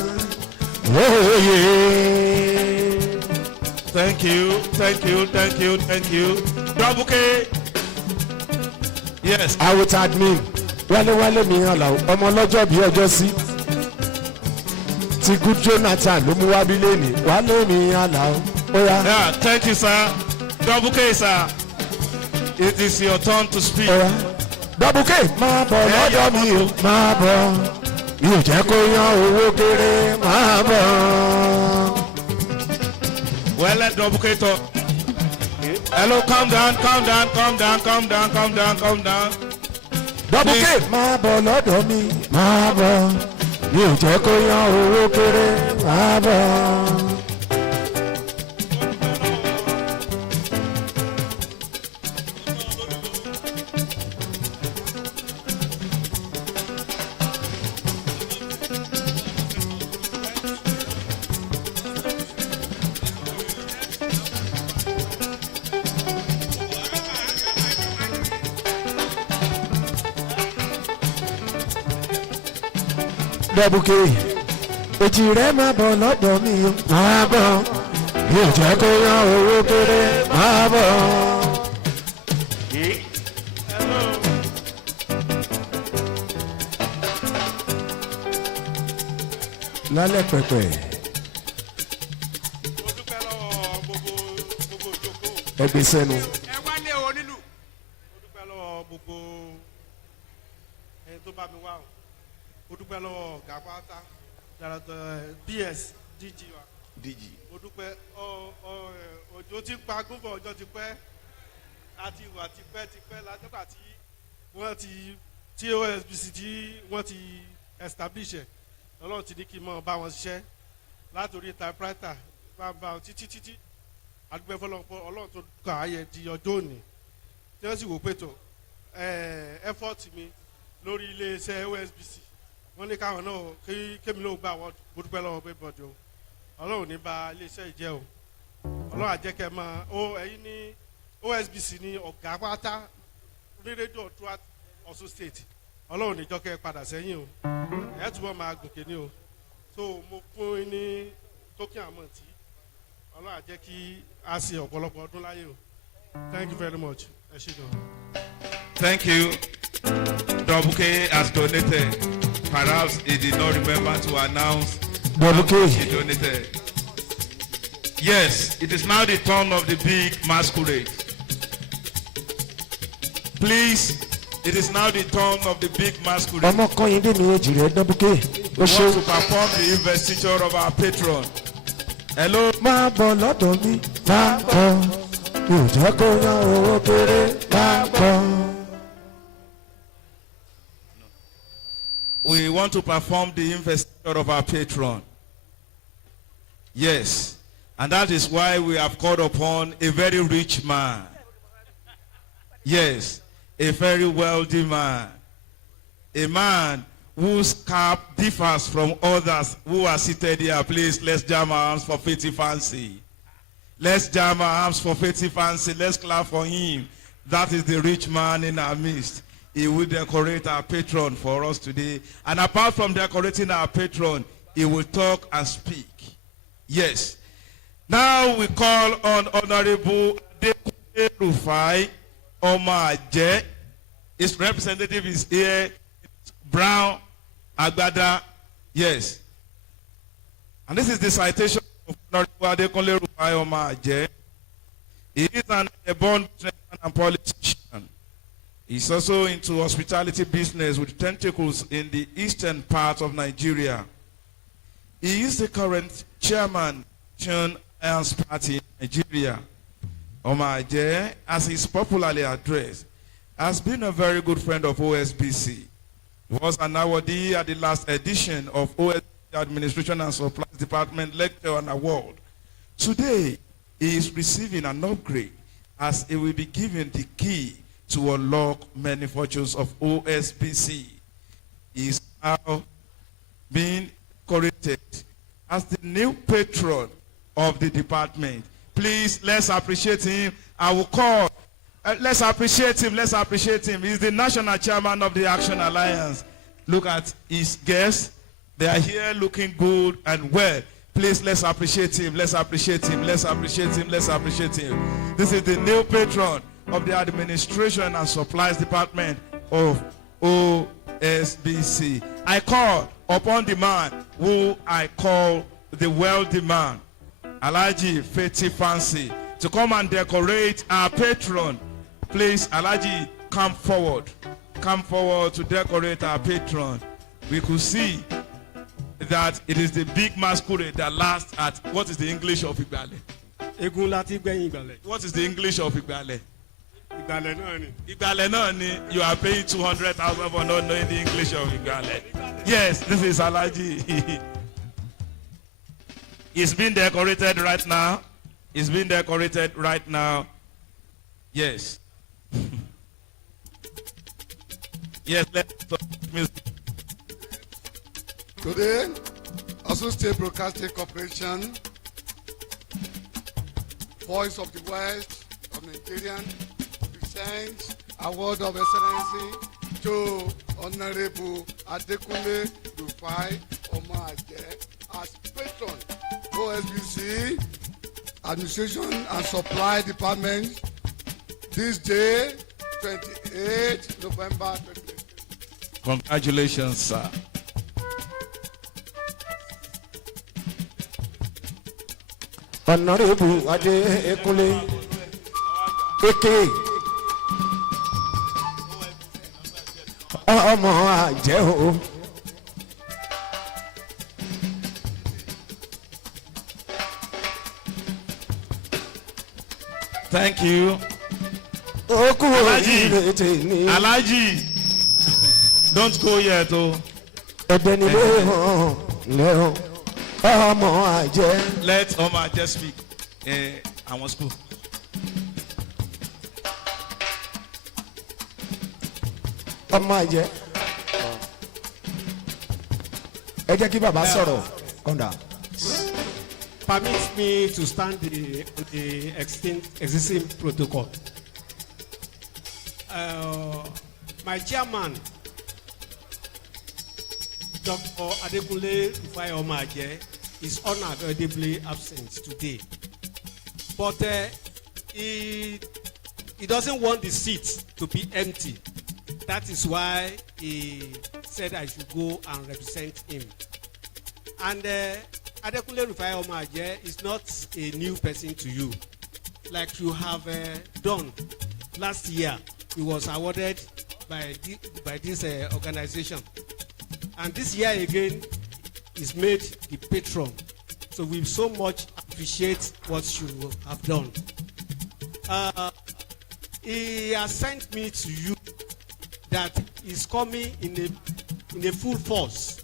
Thank you, thank you, thank you, thank you. Double K. Yes. Out admin wálé mi hàn làwọn ọmọ ọlọ́jọ́ bíi ọjọ́ sí. Ti good Jonathan ló mú wá bí lẹ́nìí wálé mi hàn làwọn. Yeah, thank you, sir. Double K, sir. It is your turn to speak. Double K máa bọ̀ lọ́dọ̀ mi o máa bọ̀ mi ò jẹ́ kó yan owó kéré máa bọ̀. Well, let Double K talk. Hello, calm down, calm down, calm down, calm down, calm down, calm down. Double K máa bọ̀ lọ́dọ̀ mi máa bọ̀ mi ò jẹ́ kó yan owó kéré máa bọ̀. Double K èjì rẹ̀ máa bọ̀ lọ́dọ̀ mi o máa bọ̀ mi ò jẹ́ kó yan owó kéré máa bọ̀. Lálẹ́ pẹ̀pẹ̀ ẹgbẹ́ sẹ́nu. ẹ wálé o nílùú. mo dúpẹ́ lọ́wọ́ gbogbo ẹni tó bá mi wá o mo dúpẹ́ lọ́wọ́ ọ̀gá pátá ps dg wa mo dúpẹ́ òjò ti ń pa gúnbọ̀ ọjọ́ ti pẹ́ àti ìwà tipẹ́ látọ́kà tí wọ́n ti osbc tí wọ́n ti establish ẹ̀ lọ́lọ́run ti ní kí n mọ̀ bá wọn ṣiṣẹ́ látòrí typewriter bá wọn títí adúgbò fọlọ́pọ̀ ọlọ́run tó kà á yẹ di ọjọ́ òní tí wọ́n sì wò pé tó effort mi lórí iléeṣẹ́ osbc wọ́n ní káwọn náà kémi ló gbà wọ́n mo dúpẹ́ lọ́wọ́ pé bọ́dọ̀ o ọlọ́run ní ba iléeṣẹ́ ìjẹ́ o ọlọ́run àjẹkẹ́ mọ́ ẹ̀yin ní osbc ní ọ̀gá pátá ní rédíò throughout Ọ̀ṣun state ọlọ́run níjọ́ kẹ́ padà sẹ́yìn o ẹ̀ túbọ̀ máa gòkè ní o so mo fún ní tókìn àmọ̀tí ọlọ́run àjẹ́ kí a ṣe ọ̀pọ̀lọpọ̀ ọdún láyé o thank you very much ẹ ṣé gan. Thank you. Double K has donated. Perhaps he did not remember to announce Double K. He donated. Yes, it is now the turn of the big masquerade. Please, it is now the turn of the big masquerade. Ọmọkànyìndé mi èjì rẹ̀ Double K. We want to perform the investiture of our patron. Hello. Máa bọ̀ lọ́dọ̀ mi máa bọ̀ mi ò jẹ́ kó yan owó kéré máa bọ̀. We want to perform the investiture of our patron. Yes. And that is why we have called upon a very rich man. Yes. A very wealthy man. A man whose cap differs from others who are seated here. Please, let's jam our arms for Faithful Fancy. Let's jam our arms for Faithful Fancy. Let's clap for him. That is the rich man in our midst. He will decorate our patron for us today. And apart from decorating our patron, he will talk and speak. Yes. Now we call on Honorable Dele Rufai Omaje. His representative is here. Brown Agbada. Yes. And this is the citation of Honorable Dele Rufai Omaje. He is a born businessman and politician. He's also into hospitality business with tentacles in the eastern part of Nigeria. He is the current chairman of Alliance Party in Nigeria. Omaje, as he's popularly addressed, has been a very good friend of OSBC. He was an awardee at the last edition of OSBC Administration and Supplies Department Lecture and Award. Today, he is receiving an upgrade as he will be given the key to unlock many fortunes of OSBC. He is now being decorated as the new patron of the department. Please, let's appreciate him. I will call. Let's appreciate him. Let's appreciate him. He's the national chairman of the Action Alliance. Look at his guests. They are here looking good and well. Please, let's appreciate him. Let's appreciate him. Let's appreciate him. Let's appreciate him. This is the new patron of the Administration and Supplies Department of OSBC. I call upon the man who I call the wealthy man, Alhaji Faithful Fancy, to come and decorate our patron. Please, Alhaji, come forward. Come forward to decorate our patron. We could see that it is the big masquerade that lasts at, what is the English of Igbale? What is the English of Igbale? Igbale nani. You are paying 200,000 for not knowing the English of Igbale. Yes, this is Alhaji. It's being decorated right now. It's being decorated right now. Yes. Yes, let's talk music. Today, Osun State Broadcasting Corporation, Voice of the West of Nigerian, presents Award of Excellency to Honorable Adekunle Rufai Omaje as patron OSBC Administration and Supply Department this day, 28 November 2020. Congratulations, sir. Honorable Adekunle Eke ọmọ àjẹ́ o. Thank you. Alhaji, don't go yet, oh. Let Omaje speak. I want school. Omaje. Ẹ jẹ́ kí bàbá sọ̀rọ̀. Come down. Permit me to stand on the existing protocol. My chairman, Dr. Adekunle Rufai Omaje, is unavoidably absent today. But he doesn't want the seat to be empty. That is why he said I should go and represent him. And Adekunle Rufai Omaje is not a new person to you. Like you have done last year, he was awarded by this organization. And this year again, he's made the patron. So we so much appreciate what you have done. He has sent me to you that he's coming in a full force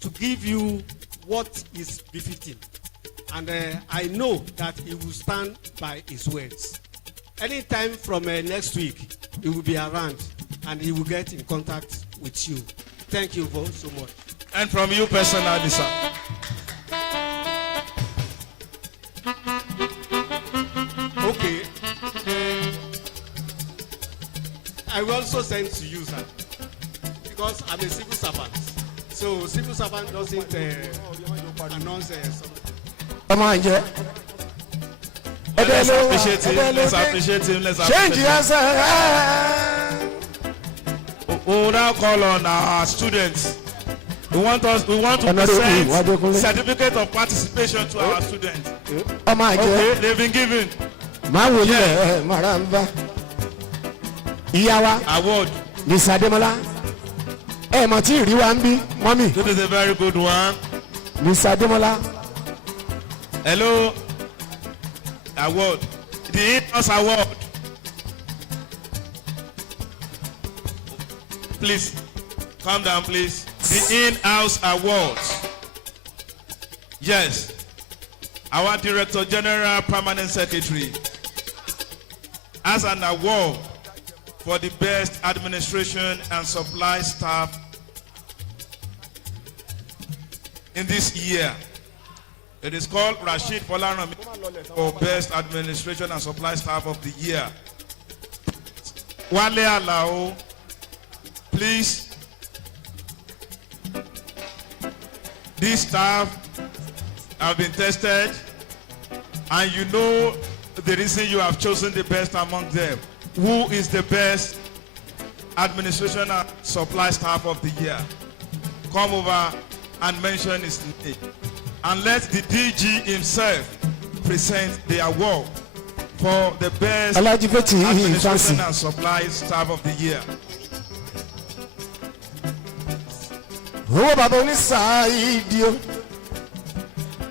to give you what is befitting. And I know that he will stand by his words. Anytime from next week, he will be around and he will get in contact with you. Thank you both so much. And from you personally, sir. Okay. I will also send to you, sir, because I'm a civil servant. So civil servant doesn't announce something. Come on, yeah. Let's appreciate him. Let's appreciate him. Let's appreciate him. We'll now call on our students. We want to present certificate of participation to our students. Okay, they've been given. Yes. Iyawa. Award. Miss Ademola. Mati Riwambi, mommy. This is a very good one. Miss Ademola. Hello. Award. The in-house award. Please, calm down, please. The in-house awards. Yes. Our Director General Permanent Secretary has an award for the best administration and supply staff in this year. It is called Rashid Folarami for best administration and supply staff of the year. Wale Alao, please. These staff have been tested, and you know the reason you have chosen the best among them. Who is the best administration and supply staff of the year? Come over and mention his name. And let the DG himself present the award for the best administration and supply staff of the year. Owó bàbá onísàáìdì o,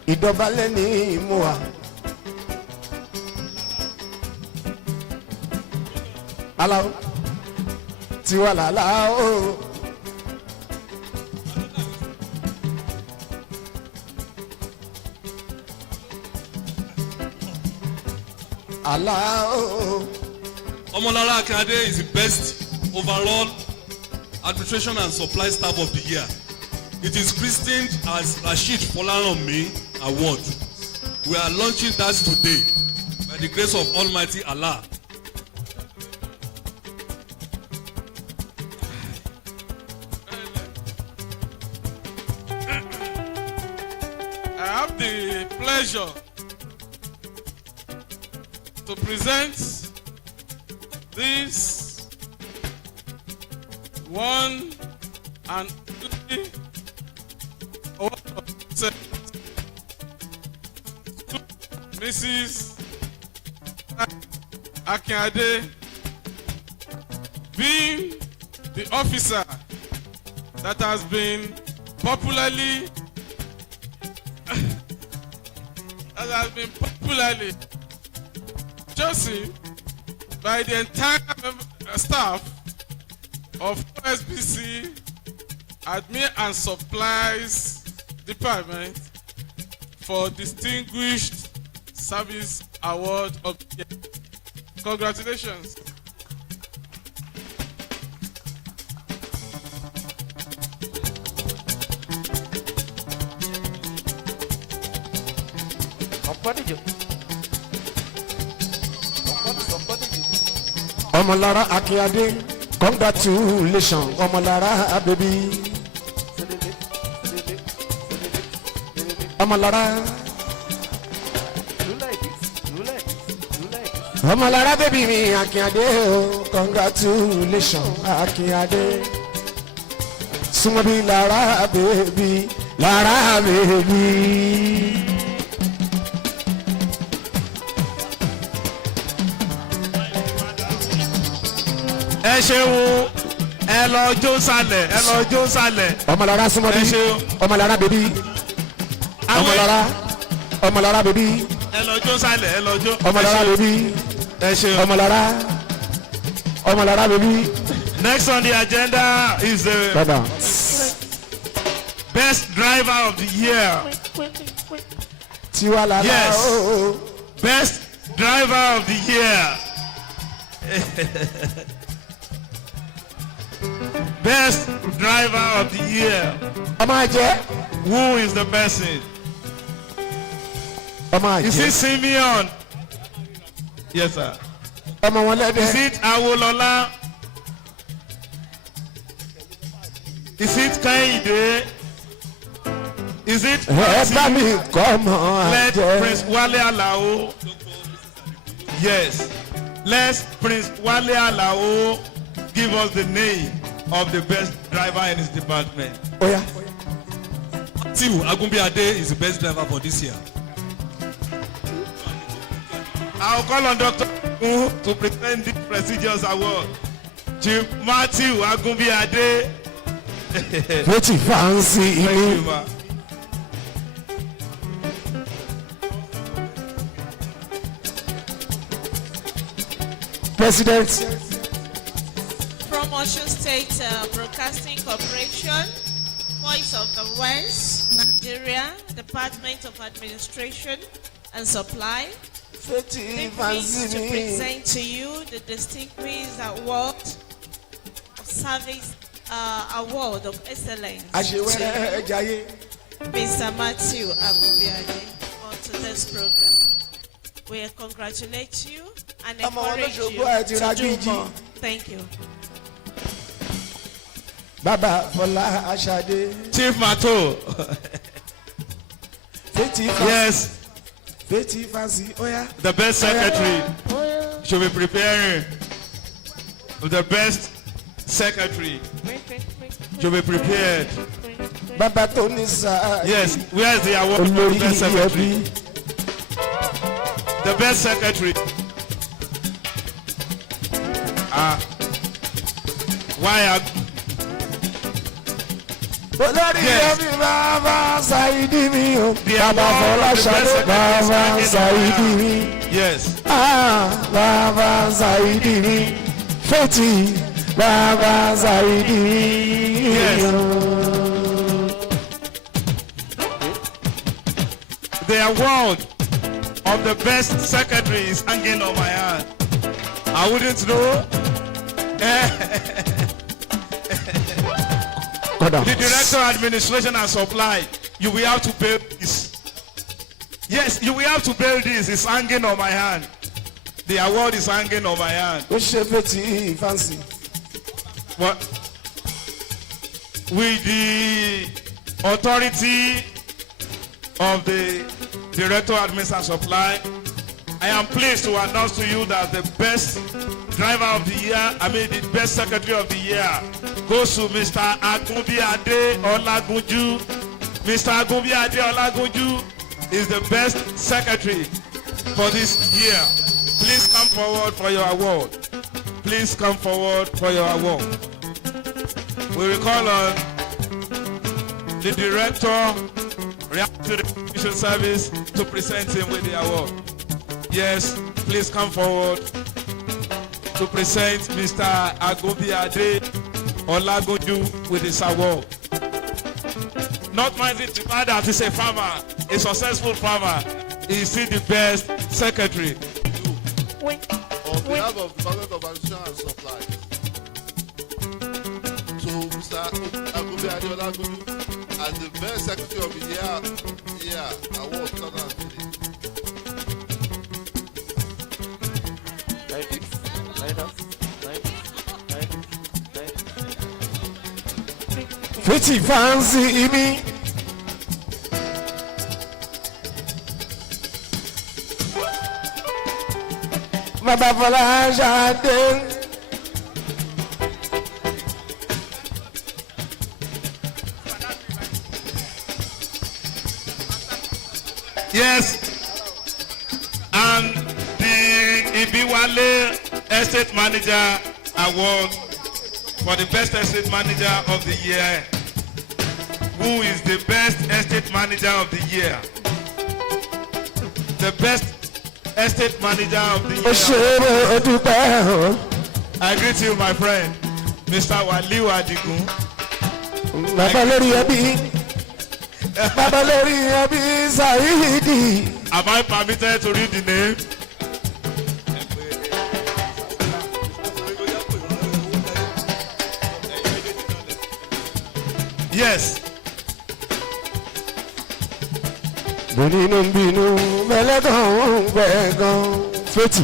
ìdọ̀bálẹ̀ ní ìmúwa. Aláwo, tiwa làlá o. Aláwo. Omolara Akande is the best overall administration and supply staff of the year. It is christened as Rashid Folarami Award. We are launching that today by the grace of Almighty Allah. I have the pleasure to present this one and only award of excellence to Mrs. Akinade, being the officer that has been popularly chosen by the entire staff of Osbc Admin and Supplies Department for Distinguished Service Award of the Year. Congratulations. Omolara Akíade, congratulations, Omolara baby. Omolara. Omolara baby mi Akíade, congratulations Akíade. Sumobi Lara baby, Lara baby. Ẹ ṣeun, ẹ lọ jó sálẹ̀, ẹ lọ jó sálẹ̀. Omolara Sumobi, Omolara baby. Omolara baby. Ẹ lọ jó sálẹ̀, ẹ lọ jó. Omolara baby. Ẹ ṣeun. Omolara baby. Next on the agenda is the best driver of the year. Yes, best driver of the year. best driver of the year. Who is the person? Is it Simeon? Yes, sir. Is it Awolola? Is it Kaide? Is it Let Prince Wale Alao? Yes. Let Prince Wale Alao give us the name of the best driver in his department. Oh yeah. Tiu Agumbiade is the best driver for this year. I'll call on Dr. to present this prestigious award. Chief Matthew Agumbiade. What you fancy? Thank you, ma. President. From Osun State Broadcasting Corporation, Voice of the West, Nigeria, Department of Administration and Supply. Pleased to present to you the Distinguished Award of Service Award of Excellence to Mr. Matthew Agumbiade onto this program. We congratulate you and encourage you to do more. Thank you. Baba Fola Ashade. Chief Mato. Yes. The best secretary should be preparing. The best secretary should be prepared. Baba Tonisa. Yes. Where is the award for the best secretary? The best secretary. Why are yes. Yes. Baba Zaidimi. Feti Baba Zaidimi. Yes. The award of the best secretary is hanging on my hand. I wouldn't know. The Director of Administration and Supply, you will have to pay this. Yes, you will have to pay this. It's hanging on my hand. The award is hanging on my hand. Fancy. What? With the authority of the Director of Administration and Supply, I am pleased to announce to you that the best driver of the year, the best secretary of the year, goes to Mr. Agumbiade Olagunju. Mr. Agumbiade Olagunju is the best secretary for this year. Please come forward for your award. Please come forward for your award. We will call on the Director to the Commission Service to present him with the award. Yes, please come forward to present Mr. Agumbiade Olagunju with his award. Not minding the fact that he's a farmer, a successful farmer, is still the best secretary. On behalf of the Department of Administration and Supply, to Mr. Agumbiade Olagunju as the best secretary of the year award 2003. Pretty fancy me. Baba Fola Ashade. Yes, and the Ibiwale Estate Manager Award for the best estate manager of the year. Who is the best estate manager of the year? The best estate manager of the year. I greet you, my friend, Mr. Waliu Adigun. Am I permitted to read the name? Yes. Bonino binu belegan began feti.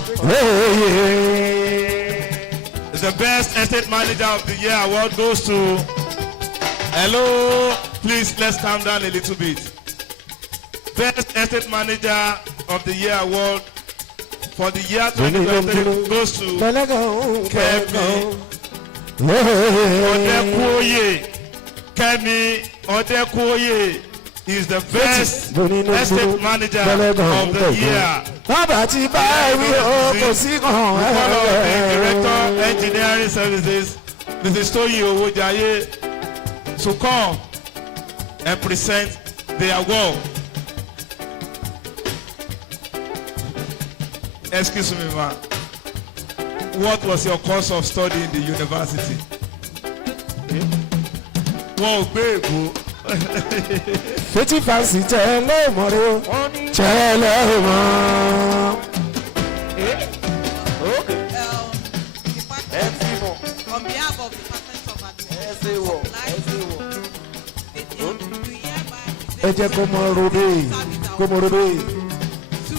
The best estate manager of the year award goes to. Hello, please let's calm down a little bit. Best estate manager of the year award for the year 2023 goes to Kemi Odekuoye. Kemi Odekuoye is the best estate manager of the year. Bàbá ti bá ẹ̀rí o kò sí kan The Director Engineering Services, Mrs. Toyin Owojaye, to come and present the award. Excuse me, ma. What was your course of study in the university? Wọ́n ò gbé ègbó. Fetí fásitì tẹ́lẹ̀ mọ́ rẹ o, tẹ́lẹ̀ mọ́. On behalf of the Department of Administration Ẹ jẹ́ kó mọ robe, kó mọ robe,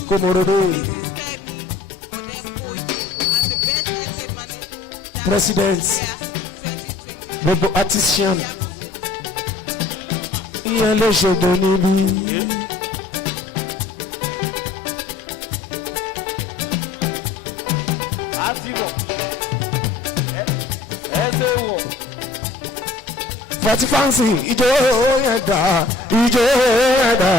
kó mọ robe. President, gbogbo artisan, ìyẹn ló ṣògbọ́n níbí. Fati fancy, ijó yẹn dá, ijó yẹn dá.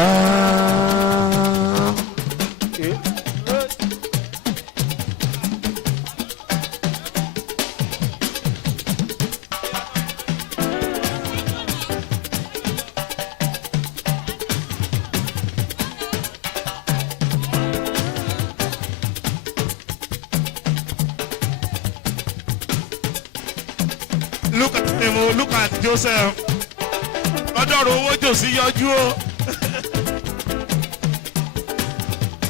Look at Joseph. Ọjọ́rò owó jòsí yọjú o.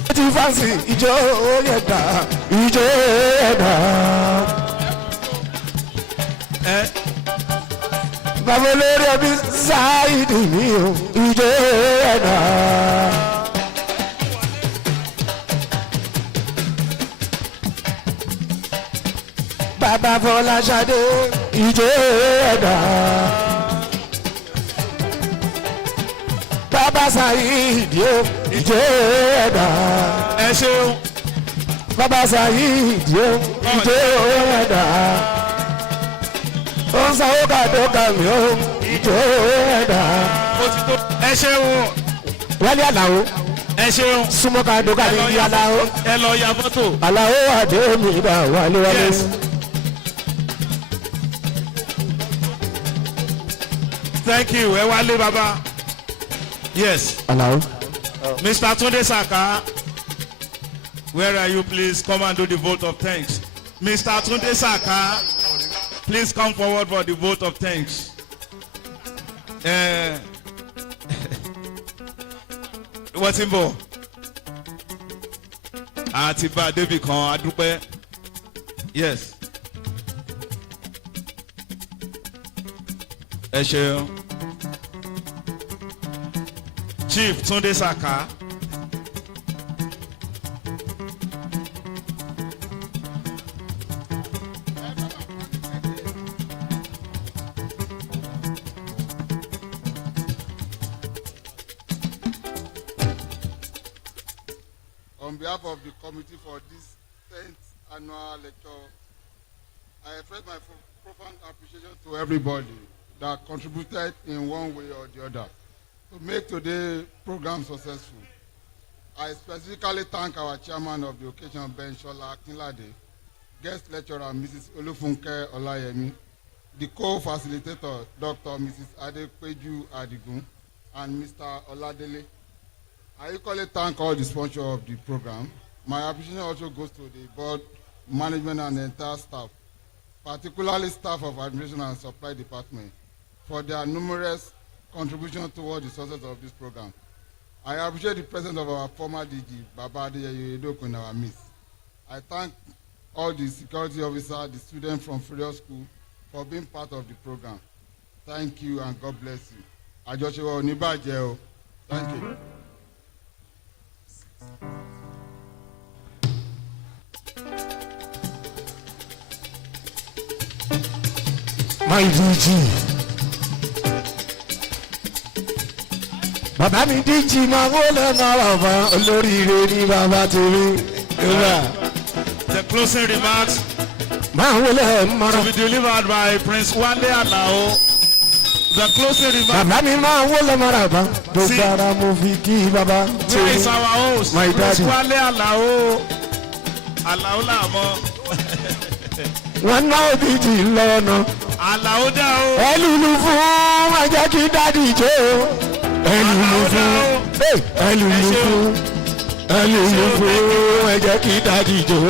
Fati fancy, ijó yẹn dá, ijó yẹn dá. Bàbá olórí ẹbí Sáìdì mi o, ijó yẹn dá. Bàbá Fọláṣadé, ijó ẹ̀dá. Bàbá Sáyidì o, ijó ẹ̀dá. Ẹ ṣeun. Bàbá Sáyidì o, ijó ẹ̀dá. Ó ń sanwó kàdókà mi o, ijó ẹ̀dá. Ẹ ṣeun. Wálé Àlàó. Ẹ ṣeun. Súnmọ́ kàdókà mi ní Àlàó. Ẹ lọ ya fọ́tò. Àlàó àdéhùn ìdá wálé wálé. Thank you. Ẹ wálé baba. Yes. Hello. Mr. Tunde Saka, where are you? Please come and do the vote of thanks. Mr. Tunde Saka, please come forward for the vote of thanks. What's in bo? Àti bá David kan adúpẹ́. Yes. Ẹ ṣeun. Chief Tunde Saka. On behalf of the committee for this 10th annual lecture, I express my profound appreciation to everybody that contributed in one way or the other to make today's program successful. I specifically thank our chairman of the occasion, Ben Shola Akinlade, guest lecturer, Mrs. Olufunke Olayemi, the co-facilitator, Dr. Mrs. Adepeju Adigun, and Mr. Oladele. I equally thank all the sponsors of the program. My appreciation also goes to the board, management, and the entire staff, particularly staff of administration and supply department, for their numerous contributions towards the success of this program. I appreciate the presence of our former DG, Baba Adeyedoko, in our midst. I thank all the security officers, the students from Freedom School, for being part of the program. Thank you and God bless you. Àjọṣe wa ò ní bàjẹ́ o. Thank you. My DG. Bàbá mi DG máa wọlé máa wà fún olóríire ní bàbá tèmi. The closing remarks Máa wọlé mọ́ra. to be delivered by Prince Wale Alao. The closing remarks. Bàbá mi máa wọlé mọ́ra bá. Gbogbo ara mo fi kí bàbá Where is tèmi. our host? My Prince daddy. Wale Alao. Alao Lamo. Wọ́n náà DG lọ́nà. Alao dá o. Ẹlùlù fún ẹjẹ́ kí dádì jó. Ẹlùlù fún ẹlùlù fún ẹlùlù fún ẹjẹ́ kí dádì jó.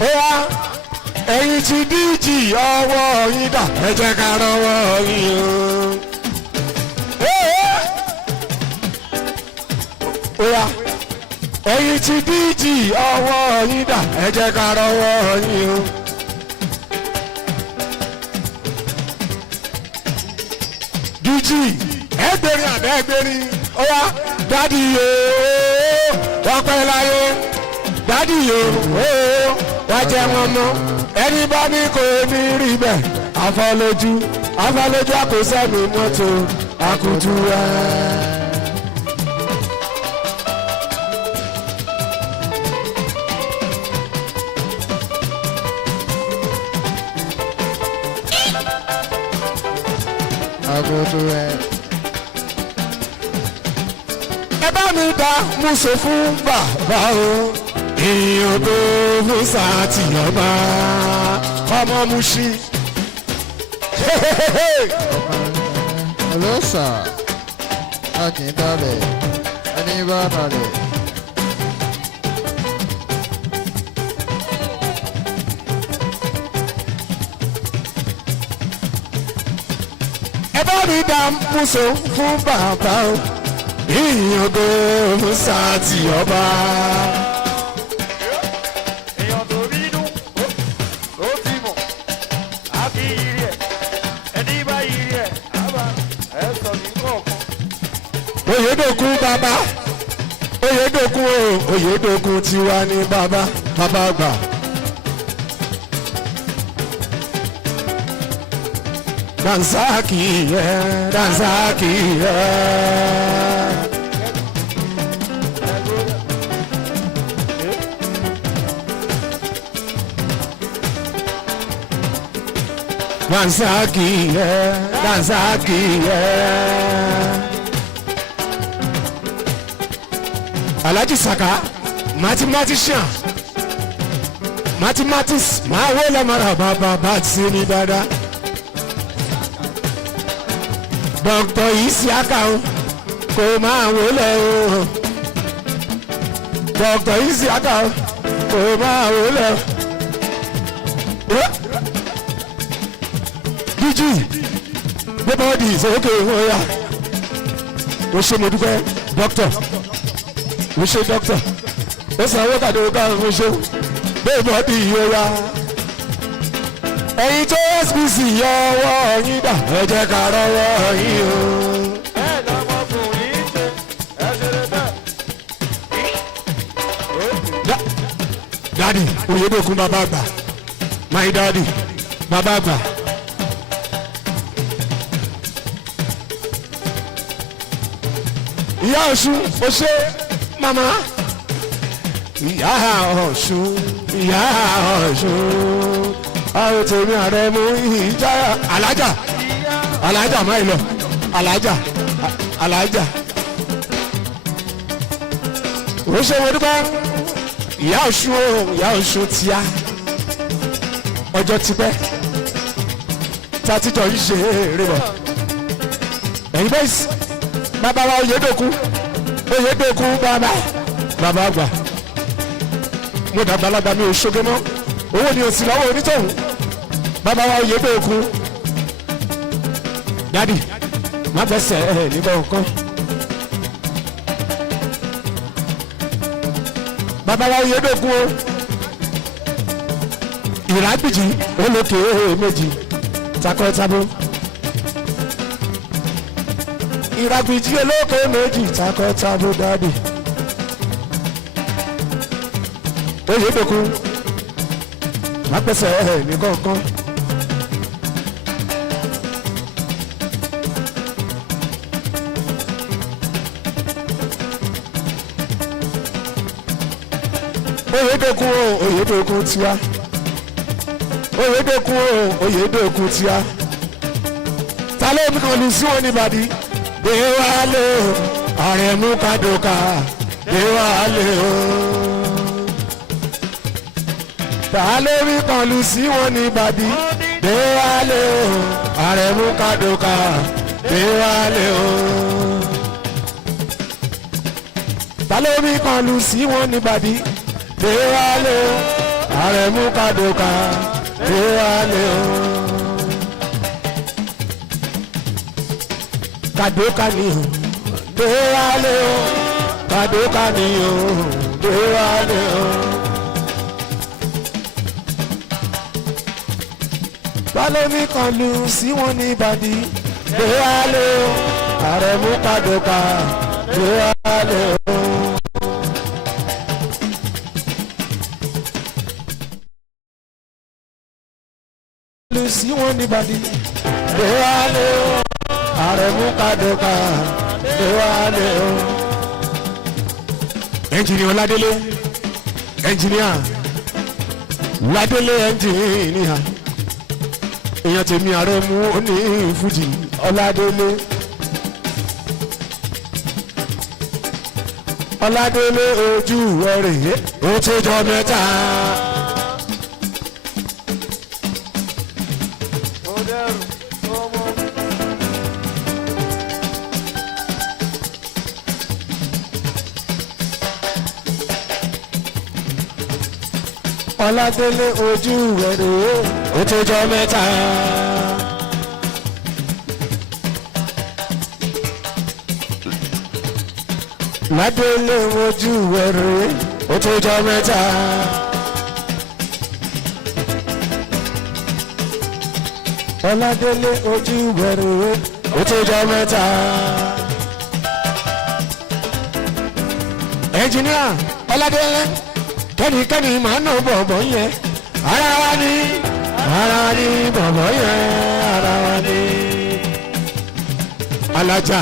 Ó wá ẹ̀yin ti DG ọwọ́ yín dà ẹ jẹ́ ká rọwọ́ yín o. Ó wá ẹ̀yin ti DG ọwọ́ yín dà ẹ jẹ́ ká rọwọ́ yín o. DG ẹgbẹ̀rin àbẹ́ ẹgbẹ̀rin ó wá dádì yóò wọ́n pẹ́ láyé dádì yóò wá jẹ́ wọn mọ́ ẹni bá ní kò ní rí bẹ́ẹ̀ afọlójú àkósẹ́mi mọ́tò àkùtù ẹ̀. Àkùtù ẹ̀. Ẹ bá mi dá Múso fún bàbá o. Èèyàn tó fún sàtìyànbá ọmọ Muṣin. Hello sir, a kì í dalẹ̀ ẹni bá dalẹ̀. Ẹ bá mi dá Múso fún bàbá o. Èèyàn tó fún sàtìyànbá. Oyèdòkun bàbá Oyèdòkun o Oyèdòkun tiwa ní bàbá àgbà. Dansaki yẹ Dansaki yẹ. Dansaki yẹ Dansaki yẹ. Alhaji Saka mathematician mathematics máa wó lọ́mọ́ra bàbá tí ní dáadáa. Dr. Isiaka o kò máa wó lẹ̀ o. Dr. Isiaka o kò máa wó lẹ̀ o. DG gbẹ́bọ́dì ìsòwòkè ìwọ̀ya o ṣe mo dúpẹ́ doctor mo ṣe dókítà ó san owó kàdé ọgá mo ṣe bẹ́ẹ̀ bọ́ di ìyóra ẹ̀yin tó Osbc yọ ọwọ́ yín dà ẹ jẹ́ ká rọwọ́ yín o. ẹ lọmọkùnrin ṣe ẹ ṣe lè bẹ́ẹ̀. dadi Oyèdòkun bàbá àgbà my daddy bàbá àgbà. ìyá Ọ̀ṣun ó ṣe mama ìyá Ọ̀ṣun ìyá Ọ̀ṣun àwọn tèmi ààrẹ mú ìjà alájà máa lọ alájà ó ṣe wọ́n dúpẹ́ ìyá Ọ̀ṣun tíá ọjọ́ tipẹ́ tàtijọ́ yìí ṣe eré bọ̀ ẹ̀yin bẹ́ẹ̀ bàbá wa Oyèdòkun bàbá àgbà mo dàgbàlagbà mi ò ṣoge mọ́ owó ni òsì lọ́wọ́ onítọ̀hún bàbá wa Oyèdòkun dádì má bẹ́sẹ̀ ẹ̀ níbọ̀ nǹkan babaláwo yédòkun o ìrágbìjì olókè méjì takọtabo ìrágbìjì olókè méjì takọtabo dádì oyèdòkun má pèsè ní kọ̀ọ̀kan. oyèdòkun o oyèdòkun tiwa oyèdòkun o oyèdòkun tiwa ta ló ń kàn lù sí wọn níbàdí dé wá lé o ọ̀rẹ́ mú kádòkà dé wá lé o ta ló ń kàn lù sí wọn níbàdí dé wá lé o ọ̀rẹ́ mú kádòkà dé wá lé o ta ló ń kàn lù sí wọn níbàdí. Dewale o, Aremu Kadoka, Dewale o. Kadoka ni o, Dewale o, Kadoka ni o, Dewale o. Balomi kan lu sí wọn ní ìbàdí, Dewale o, Aremu Kadoka, Dewale o. Sí wọn níbàdí Dewale o Aremu Kadoka Dewale o. ẹnjìnìà Ládélé ẹnjìnìà Ládélé ẹnjìnìà èèyàn tèmi Aremu oní fújì Ọládélé Ọládélé ojú ẹrẹ̀ ó tó jọ mẹ́ta. Ọládélé ojú rẹ̀ rèé ó tó jọ mẹ́ta. Ládélé ojú rẹ̀ rèé ó tó jọ mẹ́ta. Ọládélé ojú rẹ̀ rèé ó tó jọ mẹ́ta. Ẹnjìníà Ọládélé kẹ́nikẹ́ni máa ná bọ̀bọ̀ yẹn ara wa ni bọ̀bọ̀ yẹn ara wa ni. Alájà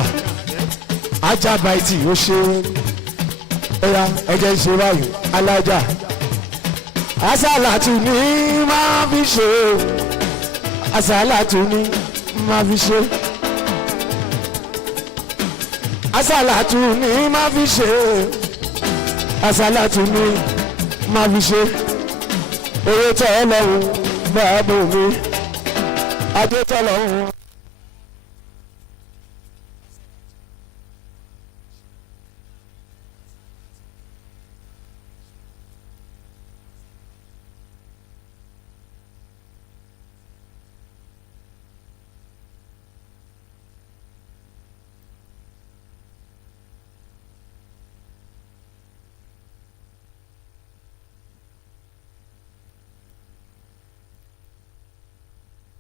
ajá baiti ó ṣe ẹyà ẹjẹ ń ṣe báyìí alájà asálàtù ní máa fi ṣe asálàtù ní máa fi ṣe asálàtù ní máa fi ṣe asálàtù ní máa fi ṣe owó tọ́ ọ lọ́rùn bá a bò mí adé tọ́ lọ́rùn.